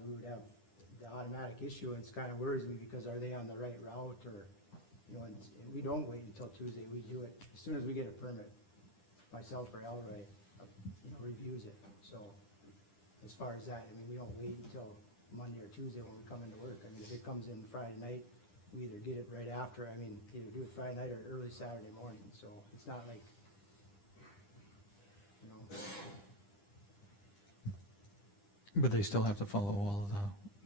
the automatic issuance kinda worries me, because are they on the right route, or, and we don't wait until Tuesday, we do it as soon as we get a permit. Myself or Elroy, reviews it, so, as far as that, we don't wait until Monday or Tuesday when we come into work. If it comes in Friday night, we either get it right after, either do it Friday night or early Saturday morning, so it's not like, But they still have to follow all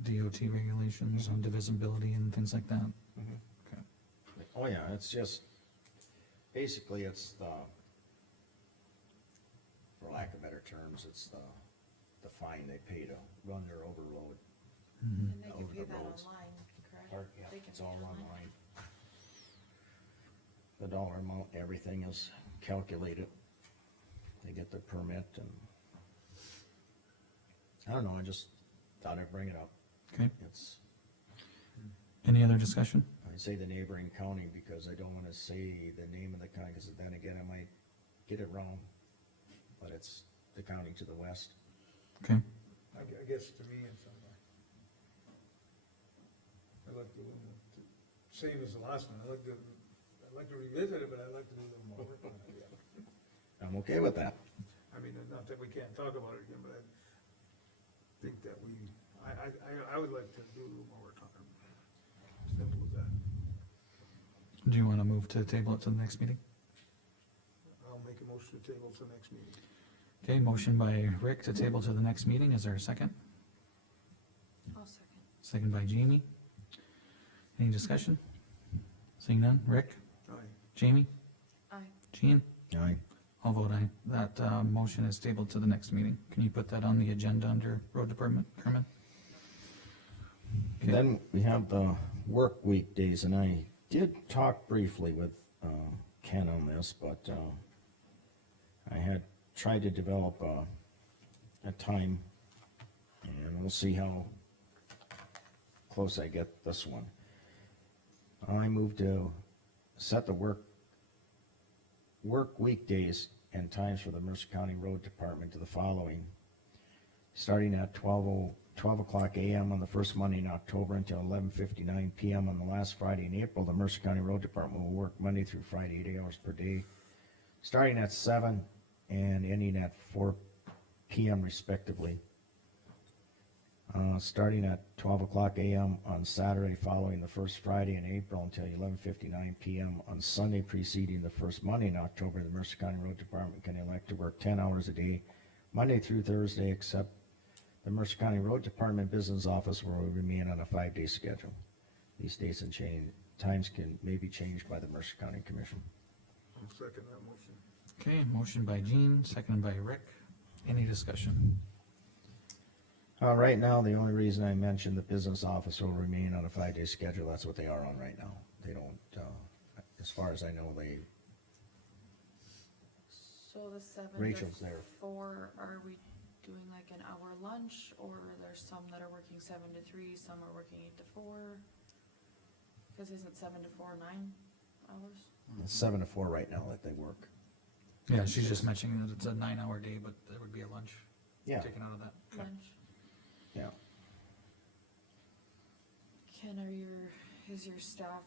the DOT regulations on divisibility and things like that. Okay. Oh, yeah, it's just, basically, it's the, for lack of better terms, it's the fine they pay to run their overload. Mhm. And they can Over pay the that roads. online, correct? Or, yeah, They can it's pay all it online. The dollar amount, everything is calculated. They get the permit, and I don't know, I just thought I'd bring it up. Okay, It's, any other discussion? I say the neighboring county because I don't wanna say the name of the county, cause then again, I might get it wrong. But it's the county to the west. Okay, I guess to me, it's, I like to, same as the last one, I like to revisit it, but I'd like to do a little more work on it, yeah. I'm okay with that. Not that we can't talk about it again, but I think that I would like to do a little more work on it. Simple as that. Do you wanna move to table it to the next meeting? I'll make a motion to table to the next meeting. Okay, motion by Rick to table to the next meeting, is there a second? I'll second. Second by Jamie. Any discussion? Seeing none, Rick, Aye. Jamie, Aye. Jean? Aye. I'll vote aye. That, motion is tabled to the next meeting. Can you put that on the agenda under road department, Herman? Okay. Then we have the work week days, and I did talk briefly with, Ken on this, but, I had tried to develop a time, and we'll see how close I get this one. I moved to set the work weekdays and times for the Mercer County Road Department to the following. Starting at 12 o'clock AM on the first Monday in October until 11:59 PM on the last Friday in April, the Mercer County Road Department will work Monday through Friday, 8 hours per day, starting at 7 and ending at 4 PM respectively. Starting at 12 o'clock AM on Saturday following the first Friday in April until 11:59 PM on Sunday preceding the first Monday in October, the Mercer County Road Department can elect to work 10 hours a day, Monday through Thursday, except the Mercer County Road Department Business Office will remain on a 5-day schedule. These dates and times may be changed by the Mercer County Commission. I'll second that motion. Okay, motion by Jean, seconded by Rick. Any discussion? Right now, the only reason I mentioned the business office will remain on a 5-day schedule, that's what they are on right now. They don't, as far as I know, So the 7 to Rachel's there. 4, are we doing like an hour lunch, or there's some that are working 7 to 3, some are working 8 to 4? Cause isn't 7 to 4 9 hours? it's 7 to 4 right now that they work. Yeah, she's just mentioning that it's a 9-hour day, but there would be a lunch Yeah, taken out of that. Okay. Lunch? yeah. Ken, is your staff,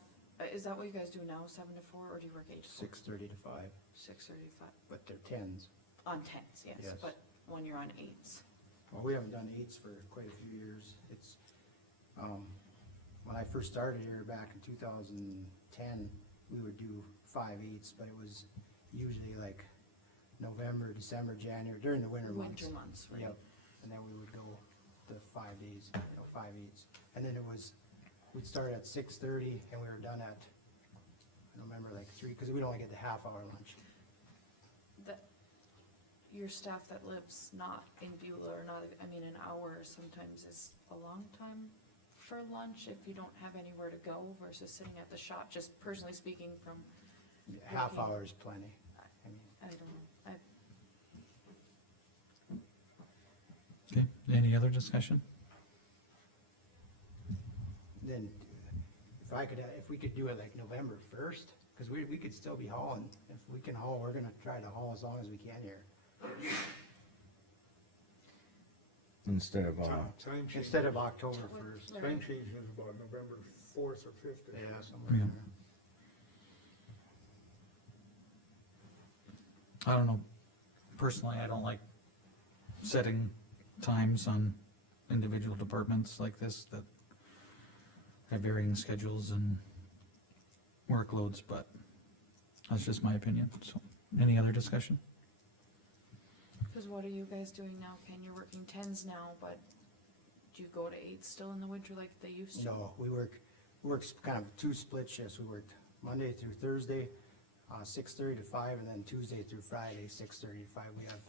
is that what you guys do now, 7 to 4, or do you work 8 to 4? 6:30 to 5, 6:30 to 5, but they're tens. on 10s, yes, Yes. but when you're on 8s. Well, we haven't done eights for quite a few years. It's, when I first started here back in 2010, we would do 5/8s, but it was usually like November, December, January, during the winter months. Winter months, right? Yep, and then we would go the 5 days, 5/8s. And then we'd start at 6:30 and we were done at, I don't remember, like 3, cause we'd only get the half-hour lunch. Your staff that lives not in Beulah, or not, I mean, an hour sometimes is a long time for lunch if you don't have anywhere to go versus sitting at the shop, just personally speaking from, Half hour is plenty. I mean, I don't know, Okay, any other discussion? then if we could do it like November 1st, cause we could still be hauling. If we can haul, we're gonna try to haul as long as we can here. Instead of, Time change. Instead of October 1st. Right. Time change is about November 4th or 5th. Yeah, somewhere in there. I don't know, personally, I don't like setting times on individual departments like this that have varying schedules and workloads, but that's just my opinion, so, any other discussion? cause what are you guys doing now, Ken, you're working 10s now, but do you go to 8 still in the winter like they used to? No, we work kind of 2 split shifts. We work Monday through Thursday, 6:30 to 5, and then Tuesday through Friday, 6:30 to 5. We have,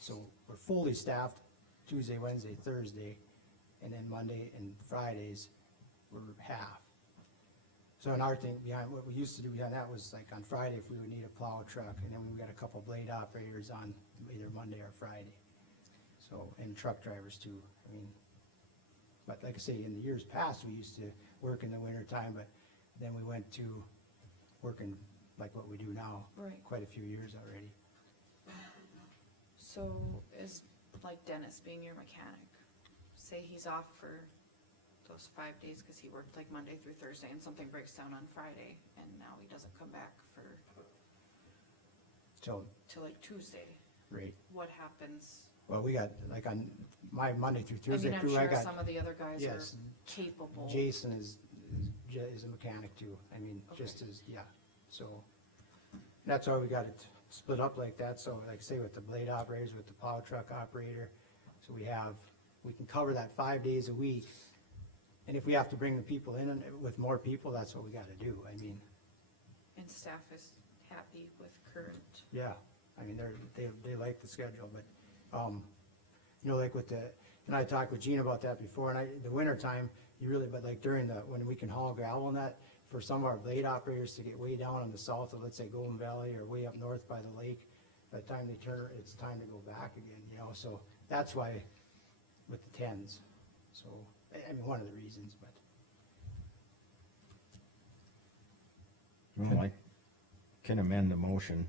so we're fully staffed Tuesday, Wednesday, Thursday, and then Monday and Fridays, we're half. So our thing behind, what we used to do behind that was like on Friday, if we would need a plow truck, and then we got a couple blade operators on either Monday or Friday. So, and truck drivers too, I mean, but like I say, in the years past, we used to work in the winter time, but then we went to working like what we do now. Right. Quite a few years already. So is like Dennis being your mechanic, say he's off for those 5 days, cause he worked like Monday through Thursday and something breaks down on Friday, and now he doesn't come back So, till like Tuesday, right, what happens? well, we got, like on my Monday through I mean, Thursday I'm crew, I sure got, some of the other guys are yes, capable. Jason is is a mechanic too, I mean, just as, yeah, so. That's why we got it split up like that, so like I say with the blade operators, with the plow truck operator, so we can cover that 5 days a week. And if we have to bring the people in and with more people, that's what we gotta do, I mean, And staff is happy with current. yeah, I mean, they like the schedule, but, you know, like with and I talked with Gene about that before, and the winter time, you really, but like during when we can haul gravel and that, for some of our blade operators to get way down in the south of, let's say, Golden Valley, or way up north by the lake, by the time they turn, it's time to go back again, you know, so that's why, with the tens, so, I mean, one of the reasons, but. Well, I can amend the motion.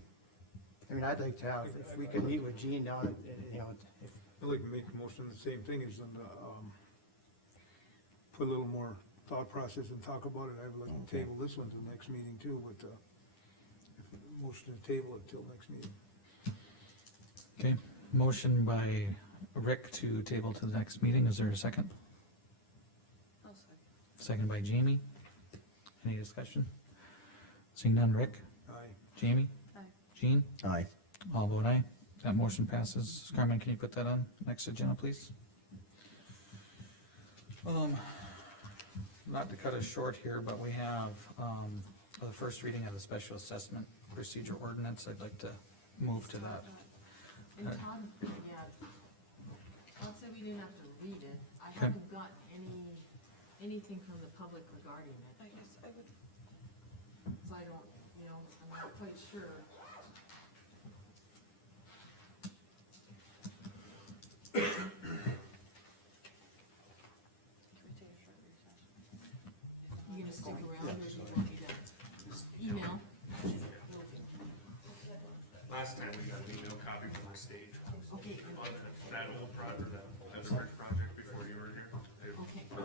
I mean, I'd like to have, if we could meet with Gene down at, you know, if, I'd like to make the motion the same thing as, put a little more thought process and talk about it. I'd like to Okay. table this one to the next meeting too, but, if motion to table it till next meeting. Okay, motion by Rick to table to the next meeting, is there a second? I'll second. Second by Jamie. Any discussion? Seeing none, Rick, Aye. Jamie, Aye. Jean, Aye. all vote aye. That motion passes. Carmen, can you put that on next agenda, please? Not to cut us short here, but we have, the first reading of the special assessment procedure ordinance. I'd like to move to that. And Todd, yeah, Todd said we didn't have to read it. I Okay. haven't got anything from the public regarding it, I guess I would, so I don't, you know, I'm not quite sure. can we take a short recess? You gonna stick around, or do you want me to email? Last time we got an email copy from the state Okay, on that old project, that search project before you were here. okay. I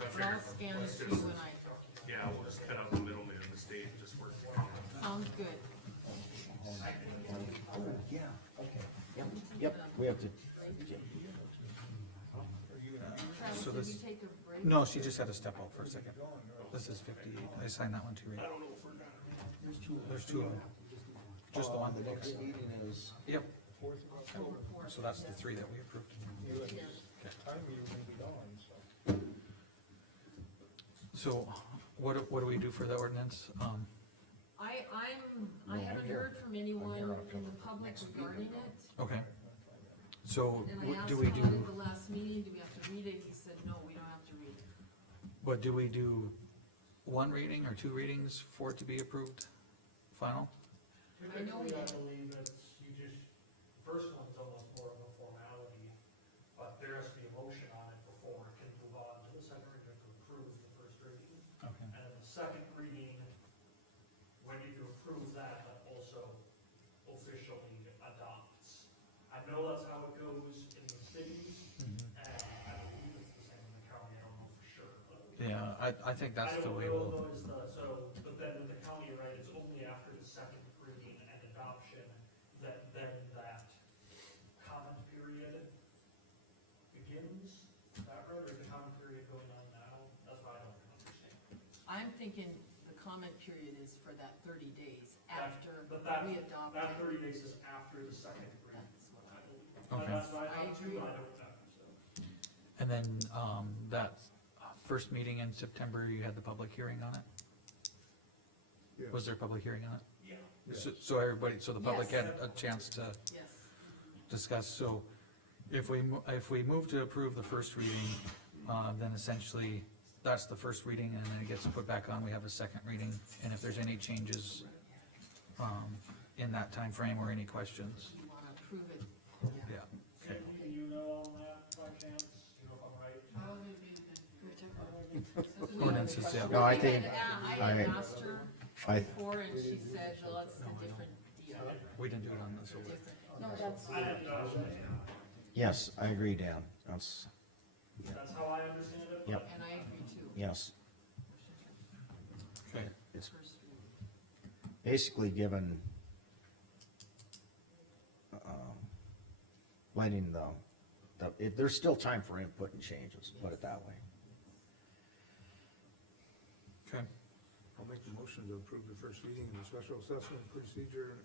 But figured, I'll scan it let's to just- you when I, Yeah, we'll just cut out the middleman in the state and just work. sounds good. Yeah, okay. Yep, we have to, Travis, So did this- you take a break? No, she just had to step out for a second. This is 58. I signed that one too, right? There's two of them. Just the one. the next meeting is, Yep. So that's the three that we approved. So what do we do for the ordinance? I haven't heard from anyone in the public regarding it, Okay. So and I what asked do we Todd do, at the last meeting, do we have to read it? He said, no, we don't have to read it. but do we do one reading or two readings for it to be approved final? know we Typically, I did. believe it's, you just, first one's almost more of a formality, but there has to be a motion on it before it can move on to the second reading to approve the first reading. Okay. And then the second reading, when you approve that, that also officially adopts. I know that's how it goes in the cities, and I believe it's the same in the county, I don't know for sure. But Yeah, I think that's the way I don't we'll, know, is the, so, but then with the county, right, it's only after the second reading and adoption that then that comment period begins. Is that right, or is the comment period going on now? That's what I don't understand. I'm thinking the comment period is for that 30 days after But that, we adopt that it. 30 days is after the second reading. That's what I believe. Okay. That's what I I thought agree. too, I don't know, so. and then, that first meeting in September, you had the public hearing on it? Yeah. Was there a public hearing on it? Yeah. So everybody, so the public Yes. had a chance to Yes, discuss, so if we move to approve the first reading, then essentially, that's the first reading, and then it gets put back on, we have a second reading, and if there's any changes, in that time frame or any questions, you wanna approve it, yeah. Okay. Do you know on that by chance? Do you know if I'm right? Ordinances, yeah. no, I think, I had asked her I, before, and she said, well, it's a different deal. We didn't do it on this, so Different. no, that's, I didn't know. yes, I agree, Dan, that's, That's how I understand it. but Yep. And I agree too. yes, okay, it's First reading. basically given, letting there's still time for input and changes, put it that way. Okay, I'll make the motion to approve the first reading of the special assessment procedure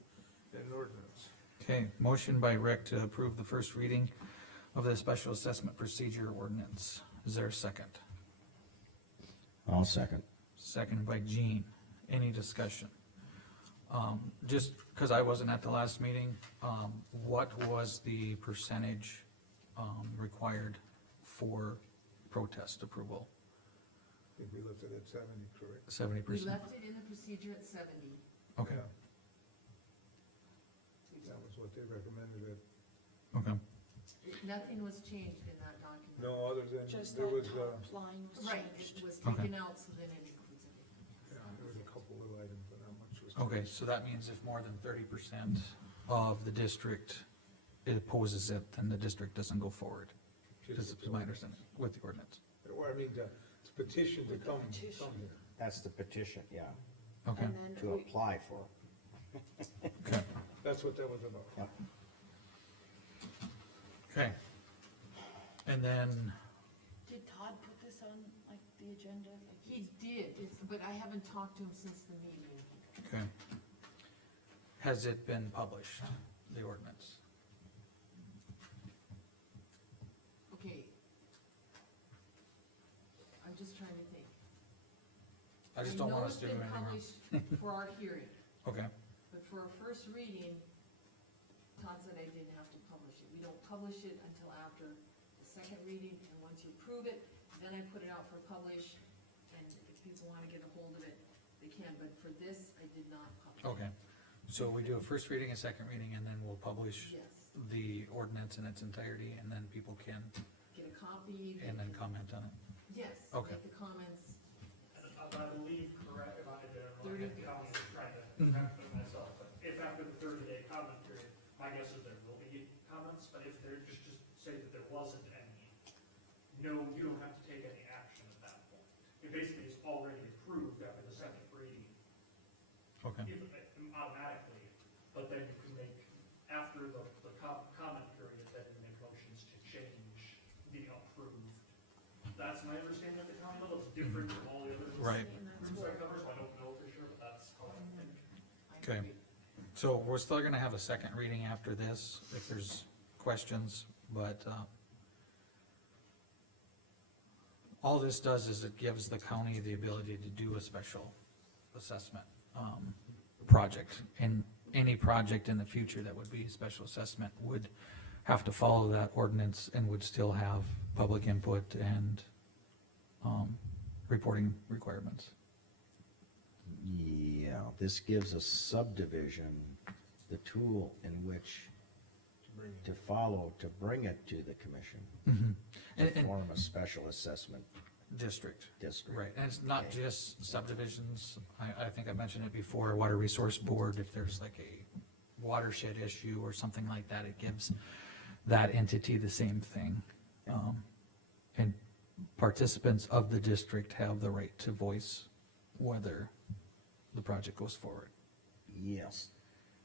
and ordinance. okay, motion by Rick to approve the first reading of the special assessment procedure ordinance. Is there a second? I'll second. Seconded by Jean. Any discussion? Just because I wasn't at the last meeting, what was the percentage, required for protest approval? I think we left it at 70, correct? 70%? We left it in the procedure at 70. Okay, Yeah. That was what they recommended it. okay, Nothing was changed in that document. No, other than, Just there that was, top line was Right, changed. it was Okay. taken out, so then it includes everything. yeah, there was a couple little items, but not much was. okay, so that means if more than 30% of the district opposes it, then the district doesn't go forward. This is my understanding with the ordinance. Well, I mean, the petition to With the come petition. here. That's the petition, yeah, Okay, And then to we, apply for. okay, That's what that was about. Yeah. okay. And then, did Todd put this on, like, the agenda? Like, He did, but I haven't talked to him since the meeting. okay. Has it been published, the ordinance? Okay. I'm just trying to think. I just don't want us to do know anything wrong. it's been published for our hearing, Okay, but for a first reading, Todd said I didn't have to publish it. We don't publish it until after the second reading, and once you approve it, then I put it out for publish, and if people wanna get a hold of it, they can, but for this, I did not publish it. okay. So we do a first reading, a second reading, and then we'll publish Yes, the ordinance in its entirety, and then people can, get a copy. they and then can- comment on it. Yes, Okay. make the comments. And I believe, correct, if I did it wrong, 30 I think I was just trying to Mhm. track it myself, but if after the 30-day comment period, my guess is there will be comments, but if there, just say that there wasn't any, no, you don't have to take any action at that point. It basically is already approved after the second reading, Okay, automatically, but then you can make, after the comment period, then you make motions to change the approved. That's my understanding of the county law, it's different from all the other right. and that's groups what, I cover, so I don't know for sure, but that's how I think. I Okay. agree. So we're still gonna have a second reading after this, if there's questions, but, all this does is it gives the county the ability to do a special assessment, project. And any project in the future that would be a special assessment would have to follow that ordinance and would still have public input and, reporting requirements. Yeah, this gives a subdivision the tool in which to follow, to bring it to the commission, And, to and form a special assessment district. district. Right, and it's not Okay. just subdivisions, I think I mentioned it before, Water Resource Board, if there's like a watershed issue or something like that, it gives that entity the same thing. And participants of the district have the right to voice whether the project goes forward. Yes,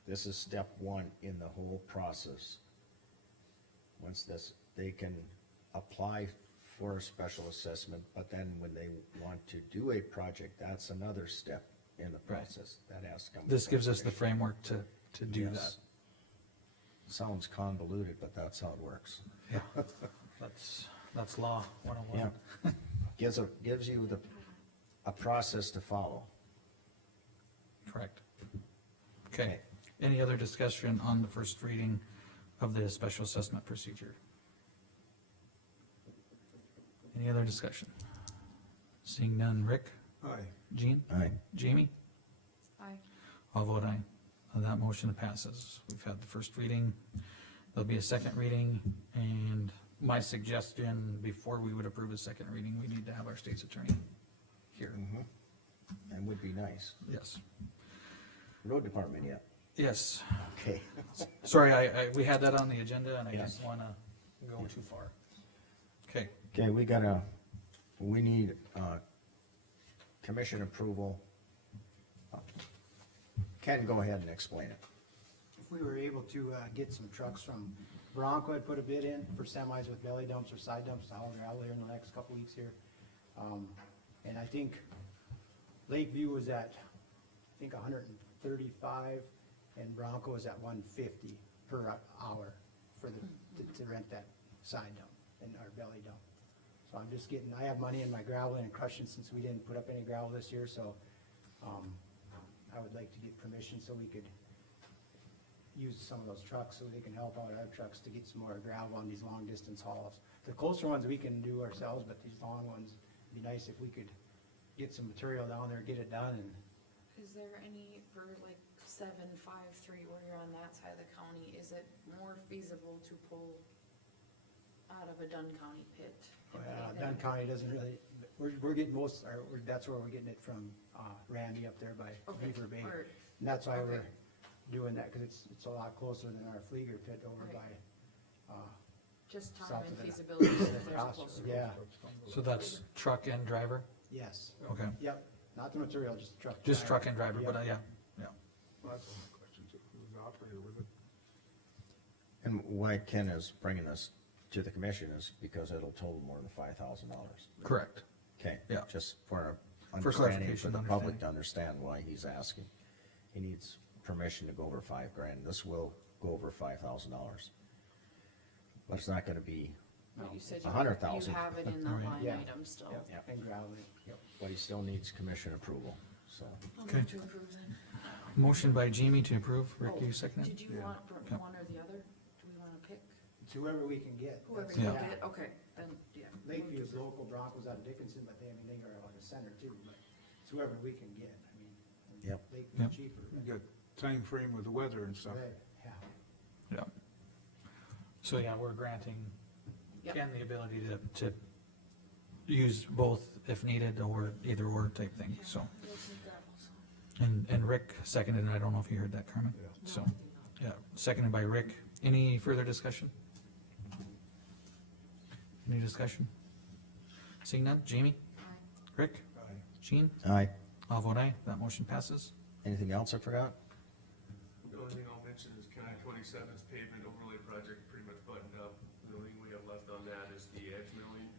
this is step one in the whole process. Once this, they can apply for a special assessment, but then when they want to do a project, that's another step in the Right. process, that has to come. This gives us the from framework to do that. Yes. Sounds convoluted, but that's how it works. Yeah, that's law 101. Yeah. Gives you a process to follow. Correct. Okay, any other discussion on the first reading of the special assessment procedure? Any other discussion? Seeing none, Rick, Aye. Jean, Aye. Jamie? I, I'll vote aye. That motion passes. We've had the first reading. There'll be a second reading, and my suggestion, before we would approve a second reading, we need to have our state's attorney here. That would be nice. Yes. Road department, yeah, Yes. okay. Sorry, we had that on the agenda, and I Yeah. just wanna go too far. Okay, Okay, we need, commission approval. Ken, go ahead and explain it. If we were able to, get some trucks from Bronco, I'd put a bid in for semis with belly dumps or side dumps, out there in the next couple weeks here. And I think Lakeview was at, I think, 135, and Bronco is at 150 per hour for to rent that side dump and our belly dump. So I'm just getting, I have money in my gravel and crushing since we didn't put up any gravel this year, so, I would like to get permission so we could use some of those trucks so they can help out our trucks to get some more gravel on these long distance hauls. The closer ones we can do ourselves, but these long ones, it'd be nice if we could get some material down there, get it done, and Is there any, for like 753, where you're on that side of the county, is it more feasible to pull out of a Dunn County pit? Dunn County doesn't really, we're getting most, that's where we're getting it from, Randy up there by Okay, Beaver Bay. or- And that's why we're okay. doing that, cause it's a lot closer than our Flieger pit over Right. by, Just time South and of it. feasibility, so that there's a Cross- closer. yeah, So that's truck and driver? yes, Okay, yep, not the material, just the truck. just truck and driver, but Yep. yeah. Well, that's one of the questions, who's the operator with it? And why Ken is bringing this to the commission is because it'll total more than $5,000. Correct. Okay. Yeah. Just for For understanding, clarification, for the public understanding. to understand why he's asking. He needs permission to go over $5,000. This will go over $5,000. But it's not gonna be, But you said you 100,000. have it in that Right. line Yeah. item still. Yep, Yep. and gravel, yep. but he still needs commission approval, so. I'll Okay. move to approve then. Motion by Jamie to approve, Rick, you second Did it? you Yeah. want Okay. one or the other? Do we wanna pick It's whoever we can get. whoever That's- you Yeah. get? Okay, then, yeah. Lakeview is local, Broncos out of Dickinson, but they are out of center too, but it's whoever we can get, I mean. Yep. Lakeview's Yep. cheaper. You got time frame with the weather and stuff. Right, yeah. Yeah. So, yeah, we're granting Yep. Ken the ability to use both if needed, or either or type thing, so. You'll see gravel, so. And Rick seconded, and I don't know if you heard that, Carmen? Yeah. So, yeah, seconded by Rick. Any further discussion? Any discussion? Seeing none, Jamie, Aye. Rick, Aye. Jean, Aye. I'll vote aye, that motion passes. Anything else I forgot? The only thing I'll mention is County 27's pavement overlay project pretty much buttoned up. The only thing we have left on that is the edge milling,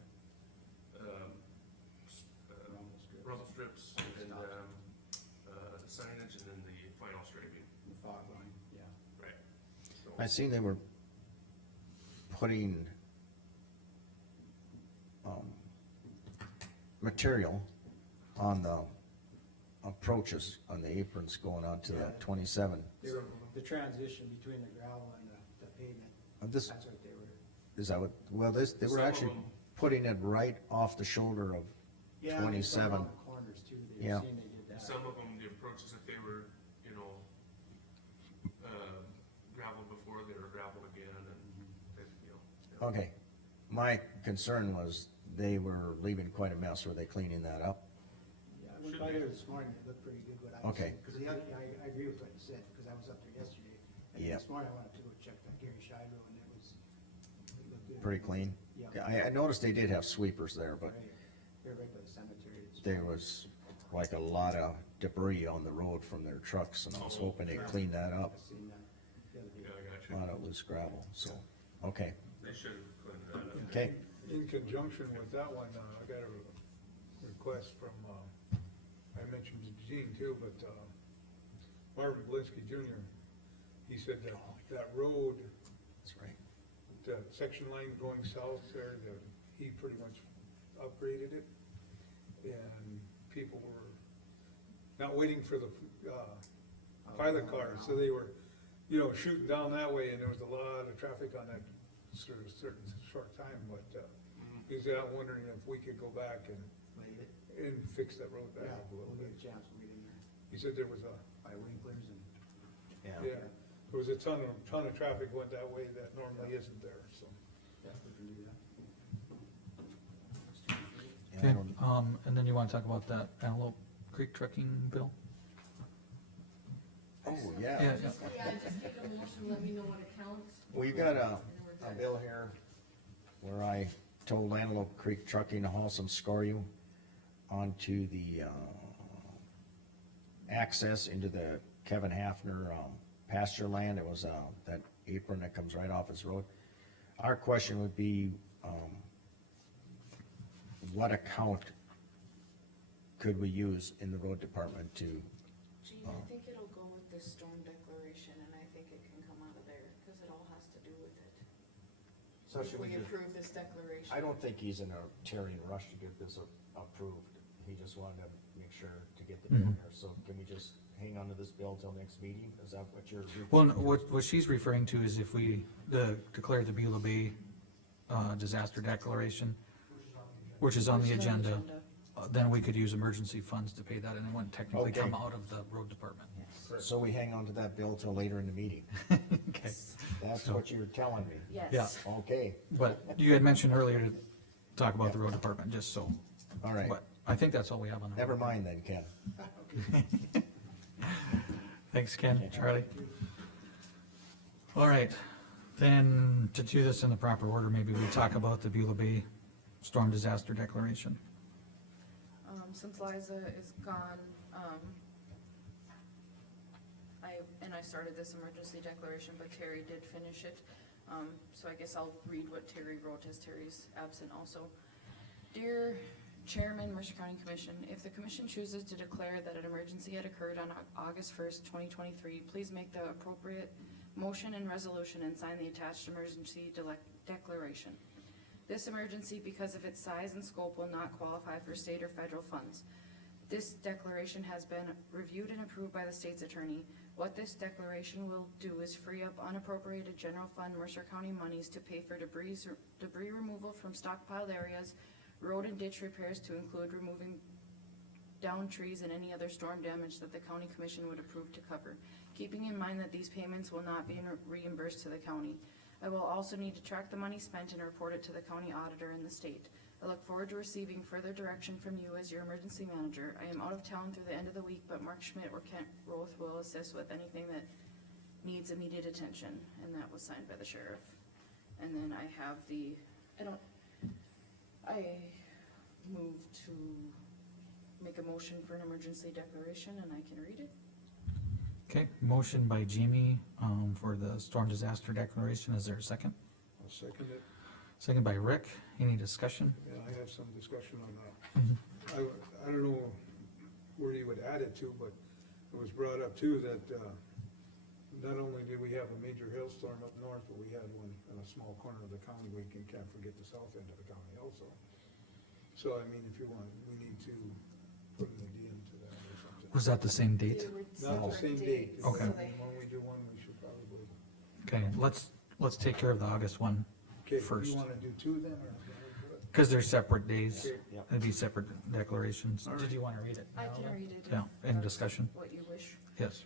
rumble strips and, the signage and then the final striping. The fog line, yeah. Right. So, I seen they were putting, material on the approaches, on the aprons going on to the Yeah. 27. They were, the transition between the gravel and the pavement, This, that's what they were. is that what, well, this, they were Some of actually them- putting it right off the shoulder of, Yeah, I think some 27. around the corners too, they Yeah. were saying they did that. Some of them, the approaches that they were, gravel before, they were gravel again and, yeah. okay. My concern was they were leaving quite a mess. Were they cleaning that up? Yeah, I went Should by be. there this morning, it looked pretty good, what I Okay. said, cause I agree with what you said, cause I was up there yesterday. And Yeah. this morning I went up to go check that Gary Shiloh and it looked good. Pretty clean? Yeah. I noticed they did have sweepers there, but Right. They're right by the cemetery. this there morning. was like a lot of debris on the road from their trucks, and I was hoping they'd clean that up. I seen that the other day. Yeah, I got A you. lot of loose gravel, so, okay, They should have cleaned that up. okay. In conjunction with that one, I got a request from, I mentioned to Gene too, but, Marvin Blinsky Jr., he said that, that road, That's right. the section line going south there, he pretty much upgraded it. And people were not waiting for the, pilot cars, so they were, shooting down that way, and there was a lot of traffic on that sort of certain short time, but, he's out wondering if we could go back and Laid it. fix that road back Yeah, up a little we'll bit. get a chance, we'll get in there He said there was by Winklers and. Yeah, there was a ton of traffic went that way that normally isn't there, so. Yeah, we can do that. Yeah, I Okay, don't- and then you wanna talk about that Antelope Creek trucking bill? Oh, Yeah, yeah. yeah. Yeah, just get a motion, let me know what account. We got a And we're good. bill here where I told Antelope Creek Trucking to haul some scoria onto the, access into the Kevin Hafner, pasture land. It was, that apron that comes right off his road. Our question would be, what account could we use in the road department to, Gene, I think it'll go with this storm declaration, and I think it can come out of there, cause it all has to do with it. so If should we we just, approve this declaration. I don't think he's in a tearing rush to get this approved. He just wanted to make sure to get the bill there, so can we just hang on to this bill till next meeting? Is that what you're? Well, no, what she's referring to is if we, declare the Beulah Bay, disaster declaration, which is on the agenda, then we could use emergency funds to pay that, and it wouldn't technically come Okay. out of the road department. So we hang on to that bill till later in the meeting? Okay, That's what you're telling me? Yes. Yeah. Okay, but you had mentioned earlier to talk about the road department, just so, all right. but I think that's all we have on the. Never mind then, Ken. Thanks, Ken, Charlie. All right, then to do this in the proper order, maybe we talk about the Beulah Bay storm disaster declaration. Since Liza is gone, I started this emergency declaration, but Terry did finish it. So I guess I'll read what Terry wrote as Terry's absent also. Dear Chairman, Mercer County Commission, if the commission chooses to declare that an emergency had occurred on August 1st, 2023, please make the appropriate motion and resolution and sign the attached emergency declaration. This emergency, because of its size and scope, will not qualify for state or federal funds. This declaration has been reviewed and approved by the state's attorney. What this declaration will do is free up unappropriated general fund Mercer County monies to pay for debris removal from stockpiled areas, road and ditch repairs to include removing down trees and any other storm damage that the county commission would approve to cover, keeping in mind that these payments will not be reimbursed to the county. I will also need to track the money spent and report it to the county auditor and the state. I look forward to receiving further direction from you as your emergency manager. I am out of town through the end of the week, but Mark Schmidt or Kent Roth will assist with anything that needs immediate attention, and that was signed by the sheriff. And then I have I move to make a motion for an emergency declaration, and I can read it. Okay, motion by Jamie, for the storm disaster declaration, is there a second? I'll second it. Second by Rick, any discussion? Yeah, I have some discussion on that. Mhm. I don't know where you would add it to, but it was brought up too that, not only did we have a major hailstorm up north, but we had one in a small corner of the county. We can't forget the south end of the county also. So, I mean, if you want, we need to put an addendum to that or something. Was that the same date? They were Not the separate same date. dates, Okay. so they- When we do one, we should probably, Okay, let's take care of the August one, okay, First. you wanna do two then, or? cause they're separate days, Okay. Yep. it'd be separate declarations. All right. Did you wanna read it? I now can then? read it. Yeah, if in that's discussion, What you wish. yes.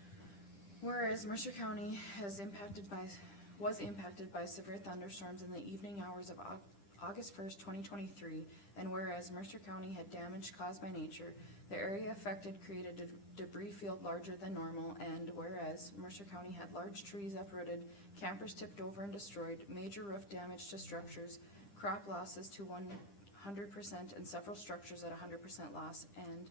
Whereas Mercer County was impacted by severe thunderstorms in the evening hours of August 1st, 2023, and whereas Mercer County had damage caused by nature, the area affected created a debris field larger than normal, and whereas Mercer County had large trees uprooted, campers tipped over and destroyed, major roof damage to structures, crop losses to 100%, and several structures at 100% loss, and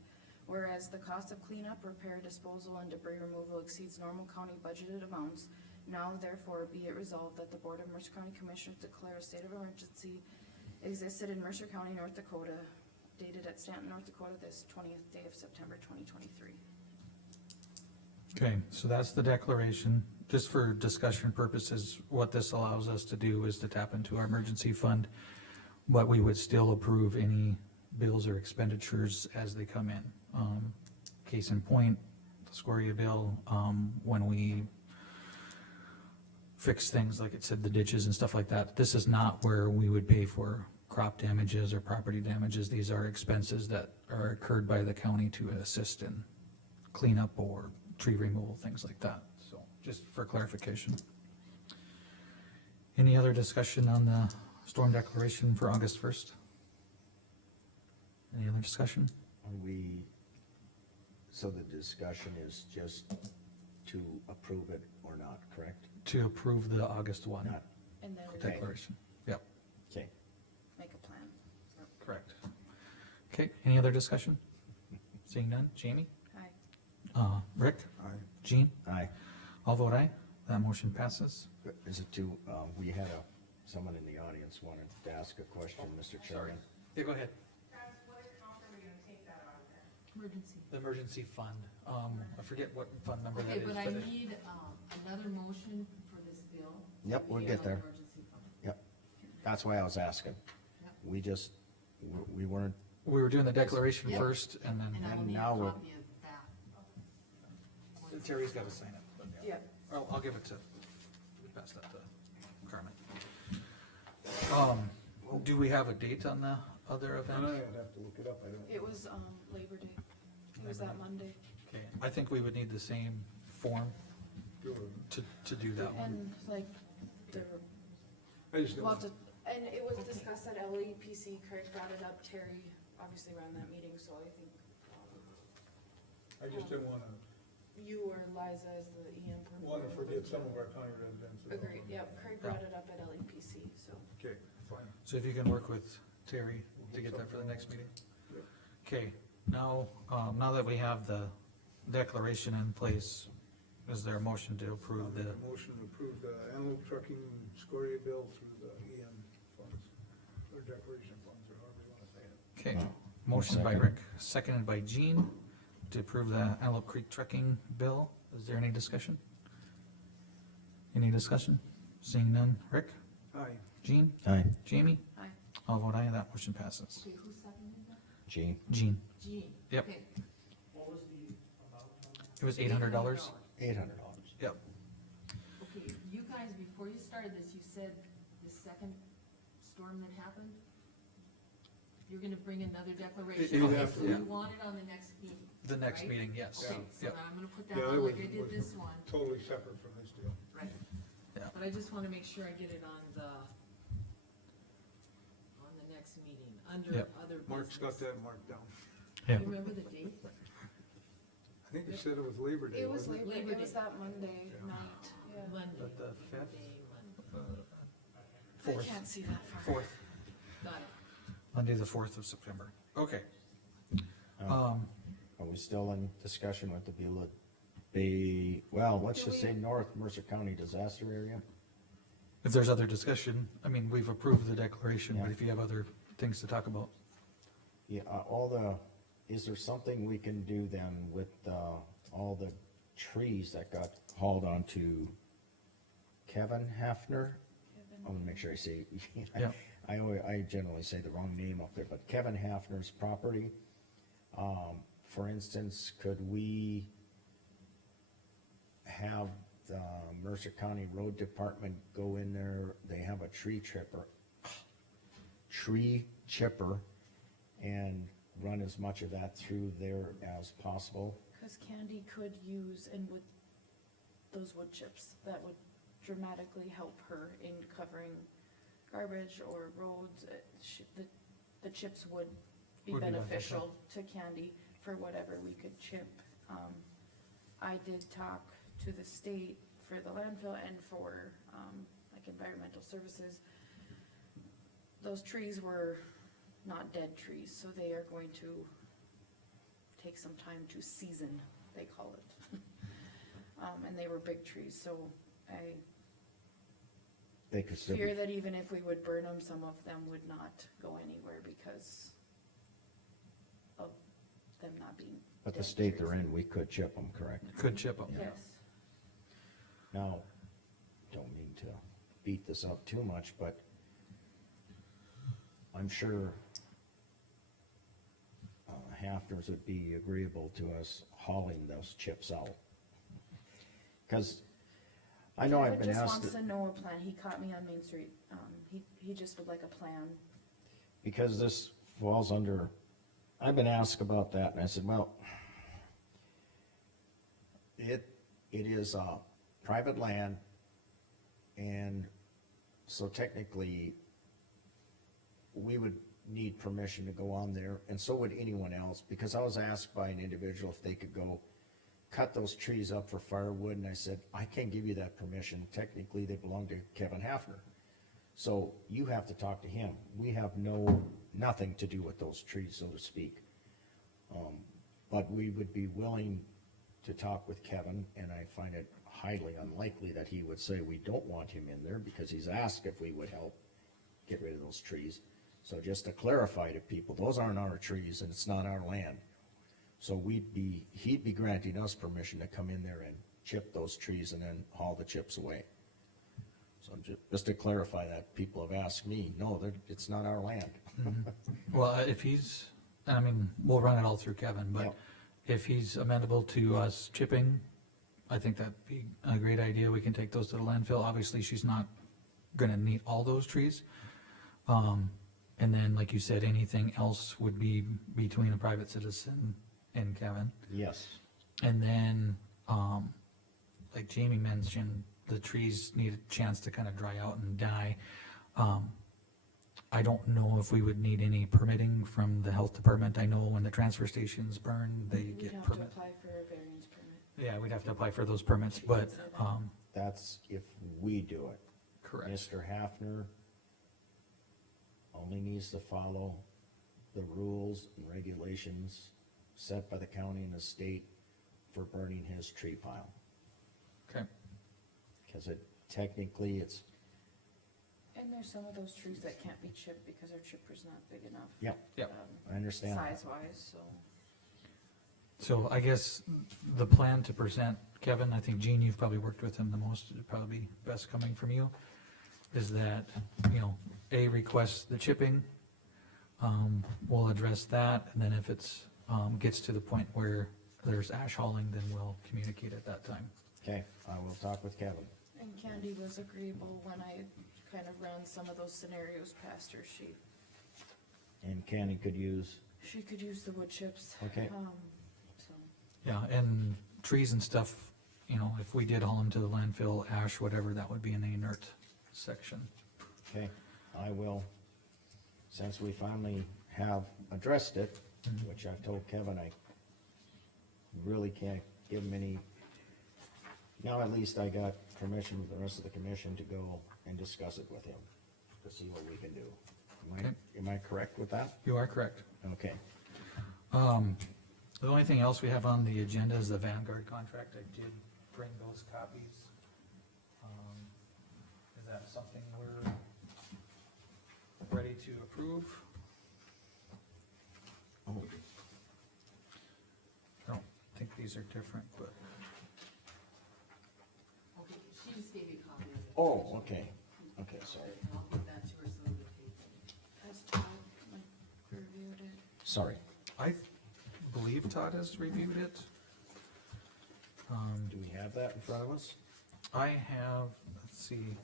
whereas the cost of cleanup, repair, disposal, and debris removal exceeds normal county budgeted amounts, now therefore be it resolved that the Board of Mercer County Commissioners declare a state of emergency existed in Mercer County, North Dakota, dated at Stanton, North Dakota, this 20th day of September 2023. Okay, so that's the declaration. Just for discussion purposes, what this allows us to do is to tap into our emergency fund, but we would still approve any bills or expenditures as they come in. Case in point, the Scoria bill, when we fix things, like it said, the ditches and stuff like that, this is not where we would pay for crop damages or property damages. These are expenses that are incurred by the county to assist in cleanup or tree removal, things like that. So, just for clarification. Any other discussion on the storm declaration for August 1st? Any other discussion? So the discussion is just to approve it or not, correct? To approve the August 1 Not, And then Okay. declaration. Yep, okay. make a plan. correct. Okay, any other discussion? Seeing none, Jamie? Aye. Rick? Aye. Jean? Aye. All vote aye, that motion passes. Is it too, we had someone in the audience wanted to ask a question, Mr. Chairman. Yeah, go ahead. Guys, what account are we gonna take that out of then? emergency? The emergency fund, I forget what fund number that Okay, is, but I but it- need, another motion for this bill. Yep, we'll We get on there. Emergency fund. That's why I was asking. Yep. We just, we weren't, we were doing the declaration Yep. first, and then And I will And need a now we're- copy of that. Terry's gotta sign it. But Yeah. I'll give it to, pass that to Carmen. Do we have a date on the other event? I'd have to look it up, I don't. It was, Labor Day. It was that Monday. Okay, I think we would need the same form do it. to do that one. And like, the, I just well, don't, and it was discussed at LEPC, Craig brought it up, Terry obviously ran that meeting, so I think, I just didn't wanna you or Liza as the EM. forget some of our county residents. Agreed, yep, Craig brought it up at LEPC, so. Okay, fine. So if you can work with Terry to get that for the next meeting? Yep. Okay, now, now that we have the declaration in place, is there a motion to I'll approve make the, a motion to approve the antelope trucking scoria bill through the EM funds, or declaration funds, or however you wanna say it. okay, motion by Second. Rick, seconded by Jean, to approve the Antelope Creek trucking bill. Is there any discussion? Any discussion? Seeing none. Rick? Aye. Jean? Aye, Jamie? Aye. I'll vote aye, that motion passes. Okay, who seconded that? Gene, Jean? Jean. Yep. Okay. What was the amount on that? It was $800? $800. Yep. Okay, you guys, before you started this, you said the second storm that happened, you're gonna bring another declaration. You'd Okay, have so to, yeah. you want it on the next meeting, The next Right? meeting, yes. okay, so Yep. now I'm gonna put Yeah, that it on was- like I did was- this one, Totally separate from this deal. right? Yeah. But I just wanna make sure I get it on the next meeting, under Yep. other business. Mark's got that marked down. Yeah. You remember the date? I think you said it was Labor Day, It was wasn't it? Labor, Labor it was Day. that Monday night, yeah. Monday. But the fifth? Day, Monday. I Fourth. can't see that far. Fourth, Got it. Monday, the 4th of September. Okay. are we still in discussion with the Beulah Bay, well, let's Do just we- say North Mercer County disaster area? If there's other discussion, I mean, we've approved the declaration, but Yeah. if you have other things to talk about. Yeah, is there something we can do then with, all the trees that got hauled onto Kevin Hafner? Kevin. I wanna make sure I say, Yeah. I generally say the wrong name up there, but Kevin Hafner's property. For instance, could we have the Mercer County Road Department go in there, they have a tree chipper, and run as much of that through there as possible? Cause Candy could use, and with those wood chips, that would dramatically help her in covering garbage or roads. The chips would be Would be beneficial to Candy for whatever we could chip. I did talk to the state for the landfill and for, like environmental services. Those trees were not dead trees, so they are going to take some time to season, they call it. And they were big trees, so I They could still, fear that even if we would burn them, some of them would not go anywhere because of them not being but the dead state trees. they're in, we could chip them, correct? Could chip them. Yes, Now, don't mean to beat this up too much, but I'm sure Hafner's would be agreeable to us hauling those chips out. Cause I know I've David been just asked, wants to know a plan, he caught me on Main Street, he just would like a plan. because this falls under, I've been asked about that, and I said, well, it is, private land, and so technically, we would need permission to go on there, and so would anyone else, because I was asked by an individual if they could go cut those trees up for firewood, and I said, I can't give you that permission, technically, they belong to Kevin Hafner. So you have to talk to him, we have nothing to do with those trees, so to speak. But we would be willing to talk with Kevin, and I find it highly unlikely that he would say we don't want him in there, because he's asked if we would help get rid of those trees. So just to clarify to people, those aren't our trees and it's not our land. So he'd be granting us permission to come in there and chip those trees and then haul the chips away. So just to clarify that, people have asked me, no, it's not our land. Well, if he's, I mean, we'll run it all through Kevin, but Yep. if he's amenable to us chipping, I think that'd be a great idea. We can take those to the landfill. Obviously, she's not gonna need all those trees. And then, like you said, anything else would be between a private citizen and Kevin. Yes, And then, like Jamie mentioned, the trees need a chance to kind of dry out and die. I don't know if we would need any permitting from the health department. I know when the transfer stations burn, they We'd get have to permit. apply for a variance permit. Yeah, we'd have to apply for those permits, but, that's if we do it. correct. Mr. Hafner only needs to follow the rules and regulations set by the county and the state for burning his tree pile. Okay, Cause technically, it's, And there's some of those trees that can't be chipped because our chipper's not big enough. Yep. Yep. I understand. Size wise, so. so I guess the plan to present, Kevin, I think Gene, you've probably worked with him the most, it'd probably be best coming from you, is that, request the chipping, we'll address that, and then if it's, gets to the point where there's ash hauling, then we'll communicate at that time. Okay, I will talk with Kevin. And Candy was agreeable when I kind of ran some of those scenarios past her. And Candy could use, She could use the wood chips. Okay. So, Yeah, and trees and stuff, if we did haul them to the landfill, ash, whatever, that would be in the inert section. okay, I will, since we finally have addressed it, which I've told Kevin I really can't give him any, now at least I got permission from the rest of the commission to go and discuss it with him, to see what we can do. Okay. Am I correct with that? You are correct. Okay, The only thing else we have on the agenda is the Vanguard contract. I did bring those copies. Is that something we're ready to approve? oh, I don't think these are different, but, Okay, she just gave you a copy of it. oh, okay, sorry, And I'll give that to her so that they Has Todd reviewed it? sorry. I believe Todd has reviewed it. Do we have that in front of us? I have, let's see.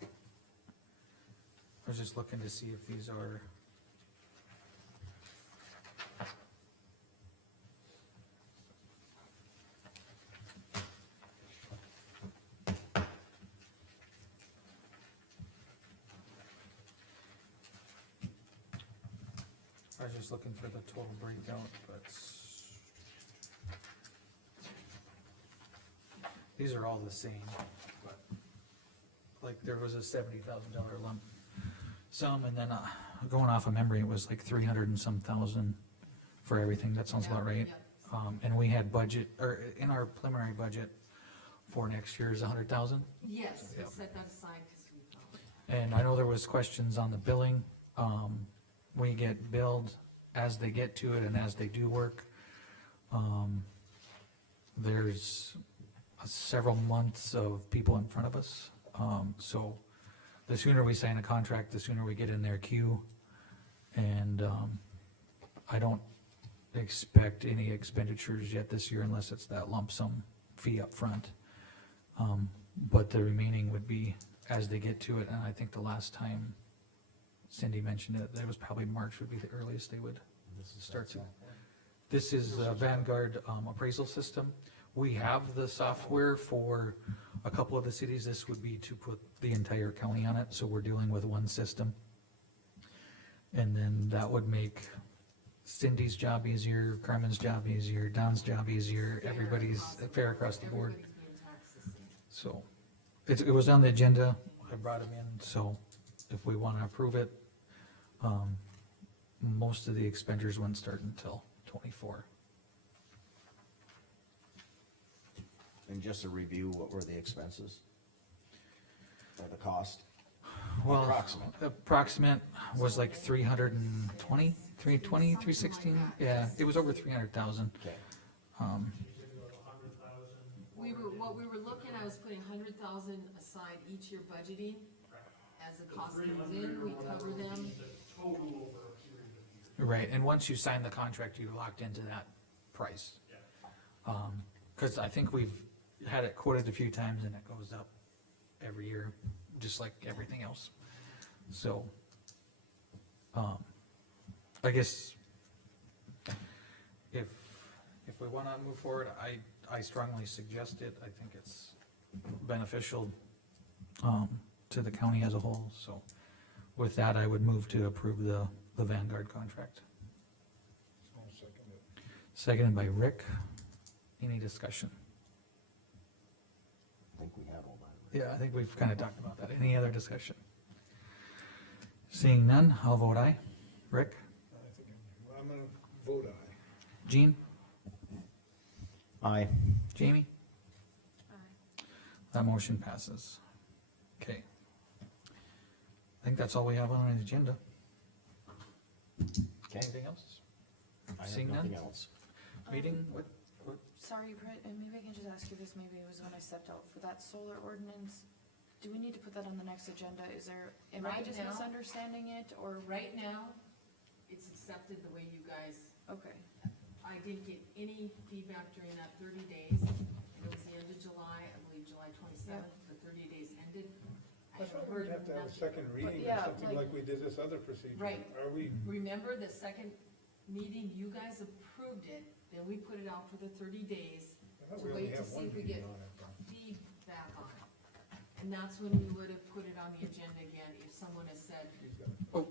I was just looking to see if these are. I was just looking for the total breakout, but. These are all the same, but, like, there was a $70,000 lump sum, and then, going off of memory, it was like 300 and some thousand for everything, that sounds about right. And we had budget, or in our preliminary budget for next year is 100,000. Yes, we Yep. set that aside because we thought. And I know there was questions on the billing, we get billed as they get to it and as they do work. There's several months of people in front of us, so the sooner we sign a contract, the sooner we get in their queue. And, I don't expect any expenditures yet this year unless it's that lump sum fee up front. But the remaining would be as they get to it, and I think the last time Cindy mentioned it, that was probably March would be the earliest they would start to. This is a Vanguard appraisal system. We have the software for a couple of the cities. This would be to put the entire county on it, so we're dealing with one system. And then that would make Cindy's job easier, Carmen's job easier, Don's job easier, everybody's fair across the board. Everybody's being taxed the same. So, it was on the agenda, I brought him in, so if we wanna approve it, most of the expenditures wouldn't start until 24. And just to review, what were the expenses? Or the cost? Well, Approximate. approximate was like 320, 316, yeah, it was over 300,000. Okay, She's gonna go 100,000. What we were looking at was putting 100,000 aside each year budgeting. As the cost comes in, we cover them. The total over a period of years. Right, and once you sign the contract, you're locked into that price. Yeah. Cause I think we've had it quoted a few times and it goes up every year, just like everything else. So, I guess if we wanna move forward, I strongly suggest it. I think it's beneficial, to the county as a whole, so with that, I would move to approve the Vanguard contract. I'll second it. Seconded by Rick. Any discussion? I think we have all that. Yeah, I think we've kinda talked about that. Any other discussion? Seeing none, I'll vote aye. Rick? I think I'm gonna vote aye. Jean? Aye. Jamie? That motion passes. Okay. I think that's all we have on the agenda. Okay, Anything else? I have Seeing none? nothing else. Meeting, what? Sorry, Brett, and maybe I can just ask you this, maybe it was when I stepped out for that solar ordinance. Do we need to put that on the next agenda? Is there, am I Right just now- misunderstanding it, or? Right now, it's accepted the way you guys, Okay, I didn't get any feedback during that 30 days. It was the end of July, I believe July 27th, the 30 days ended. I I thought haven't we'd heard have to have a nothing. second reading or yeah, something like we did this other procedure. Right. Are we, Remember the second meeting, you guys approved it, then we put it out for the 30 days I thought to we only wait to have see one if we meeting get on it. feedback on it. And that's when we would have put it on the agenda again, if someone has said. He's got it. Oh,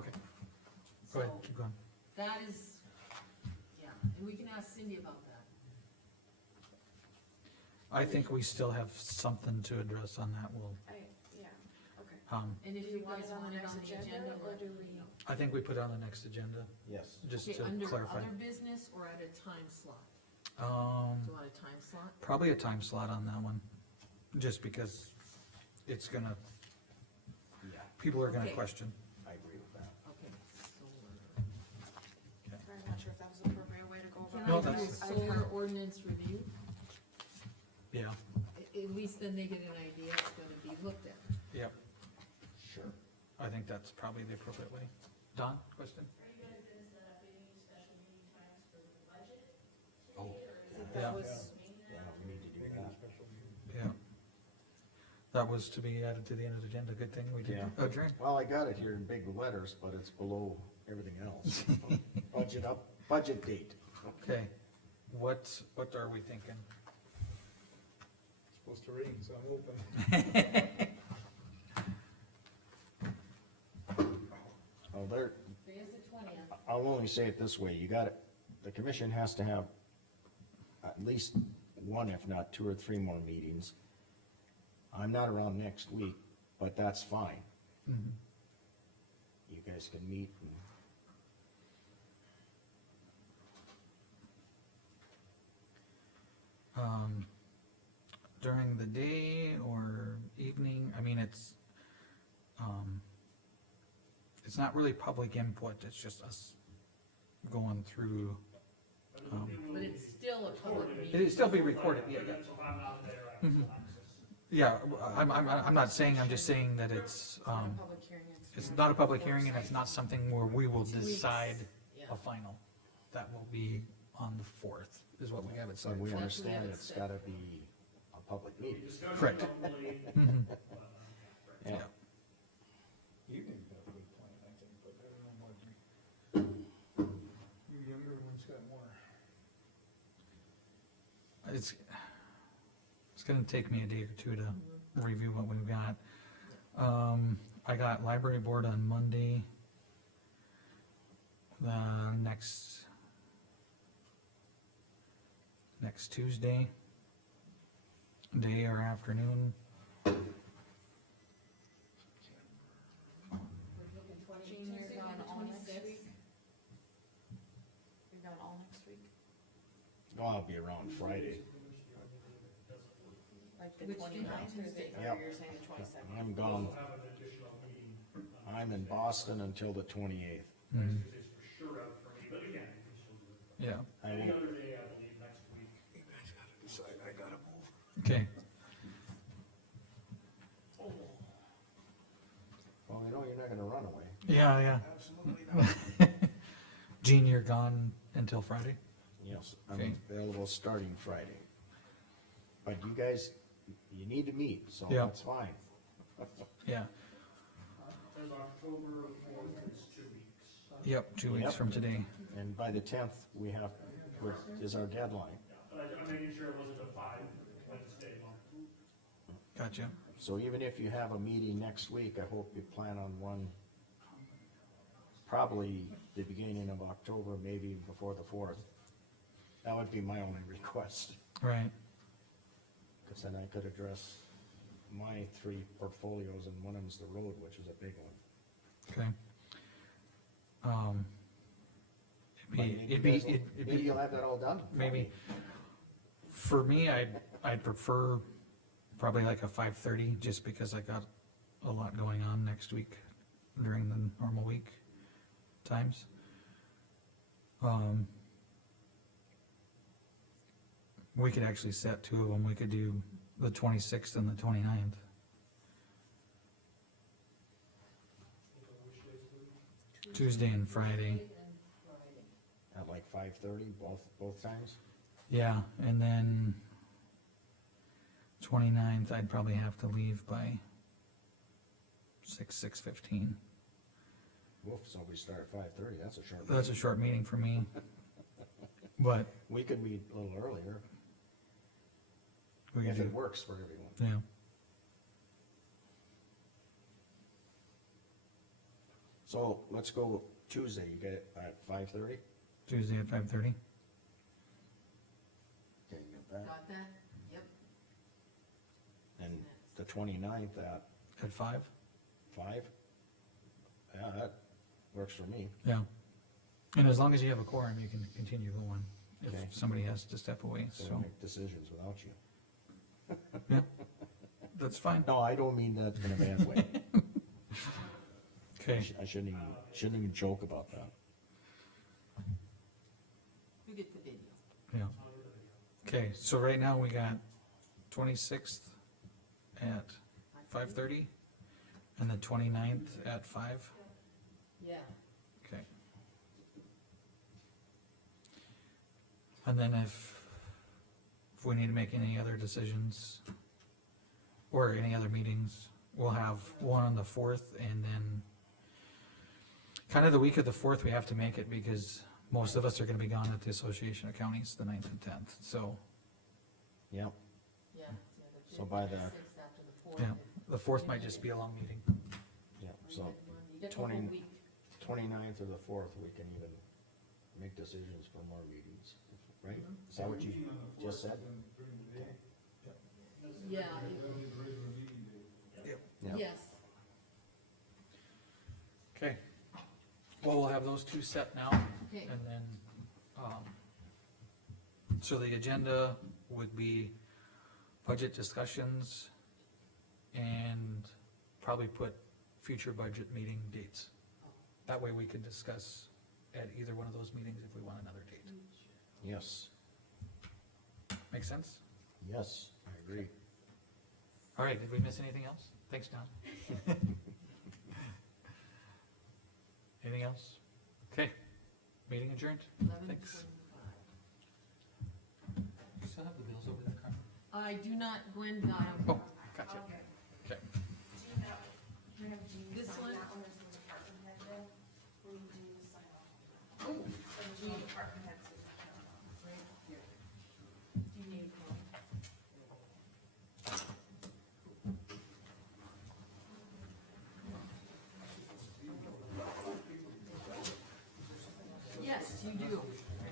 okay, go ahead, So, keep going. that is, yeah, and we can ask Cindy about that. I think we still have something to address on that. We'll, yeah, okay. And if Do you you want guys it on the want it next on the agenda, agenda, or let do me we- know. I think we put it on the next agenda, Yes. just Okay, to under clarify. other business or at a time slot? Do you want a time slot? Probably a time slot on that one, just because it's gonna, Yeah, people are gonna Okay. question. I agree with that. Okay, solar. I'm not sure if that was the appropriate way to go about it. Can No, I do a that's- solar ordinance review? Yeah, At least then they get an idea it's gonna be looked at. yep, Sure. I think that's probably the appropriate way. Don, question? Are you guys gonna set up any special meeting times for the budget? Oh, I think yeah, that was, yeah, we need to do Make it a that. special meeting. Yeah. That was to be added to the end of the agenda. Good thing we did Yeah. adjourn. Well, I got it here in big letters, but it's below everything else. Budget up, budget date. Okay, what are we thinking? It's supposed to rain, so I'm open. Oh, there, Today's the 20th. I'll only say it this way, you got it, the commission has to have at least one, if not two or three more meetings. I'm not around next week, but that's fine. Mhm. You guys can meet and During the day or evening, I mean, it's not really public input, it's just us going through, But it's still a public meeting. it'd still be recorded, yeah, yeah. So if I'm not there, I have Mhm. full access. Yeah, I'm not saying, I'm just saying that it's, public hearing. it's not a public hearing and it's not something where we will 2 weeks. decide Yeah. a final. That will be on the 4th, is what we have it so set we for. That's what we understand have it it's set. gotta be a public meeting. Discussion Correct. only, Mhm. Yeah. Yeah. Evening's got a good plan, I think, but I don't know what you younger ones got more. It's gonna take me a day or two to review what we've got. I got library board on Monday. Next Tuesday, day or afternoon. We're looking 20 Jean, you're Tuesday, gone the all next 26th. week? You're gone all next week? Well, I'll be around Friday. Like the Which day? 29th, or is Tuesday. it, Yep. or you're saying the 27th? I'm we'll gone, also have an additional meeting. I'm in Boston until the 28th. Mhm. Tuesday's for sure out for me, but again, we can still do it. Yeah, I Any won't, other day Okay, Well, you know, you're not gonna run away. yeah. Absolutely not. Gene, you're gone until Friday? Yes, Okay. I'm available starting Friday. But you guys, you need to meet, so Yeah. that's fine. Yeah, There's October fourth, it's 2 weeks. yep, 2 weeks Yep. from today. And by the tenth, we have, is our deadline. Yeah, but I'm making sure it wasn't a 5 Wednesday one. Gotcha. So even if you have a meeting next week, I hope you plan on one probably the beginning of October, maybe before the fourth. That would be my only request, Right, cause then I could address my 3 portfolios, and one of them's the road, which is a big one. okay. But maybe It'd you be, guys will- it'd Maybe be, you'll have that all done. maybe, for me, I'd prefer probably like a 5:30, just because I got a lot going on next week during the normal week times. We could actually set 2 of them, we could do the 26th and the 29th. Tuesday and Friday, And Friday. At like 5:30, both times? yeah, and then 29th, I'd probably have to leave by 6:15. Woof, so we start at 5:30, that's a short. That's a meeting. short meeting for me. But We could meet a little earlier, we could if it do, works for everyone. yeah, So let's go Tuesday, you get it at 5:30? Tuesday at 5:30. Okay, you got that? Got that? Yep. And the 29th at At 5? 5? Yeah, that works for me. Yeah. And as long as you have a quorum, you can continue going Okay. if somebody has to step away, So we so, make decisions without you. yeah, that's fine. No, I don't mean that in a bad way. Okay, I shouldn't even joke about that. You get the video. yeah. Okay, so right now we got 26th at 5:30 and the 29th at 5. Yeah. Okay. And then if we need to make any other decisions or any other meetings, we'll have one on the 4th, and then kind of the week of the 4th, we have to make it because most of us are gonna be gone at the Association of Counties, the 9th and 10th, so, Yep, Yeah. So by the- Sixth after the fourth. yeah, the 4th might just be a long meeting. yep, so You get the whole 20 week. 29th or the 4th, we can even make decisions for more meetings, right? Is that what you Meeting on the just 4th said? is then during the day. Yeah, That'll be the regular meeting day. Yep. yes. Okay, well, we'll have those two set now. Okay. And then, so the agenda would be budget discussions and probably put future budget meeting dates. That way we can discuss at either one of those meetings if we want another date. Yes, Make sense? yes, I agree. All right, did we miss anything else? Thanks, Don. Anything else? Okay, meeting adjourned. 11:25. Thanks. You still have the bills over there, Carmen? I do not, Gwen got them. Oh, gotcha. Okay. Okay. This one? That one is the department head bill, where you do sign off. Oh, So the department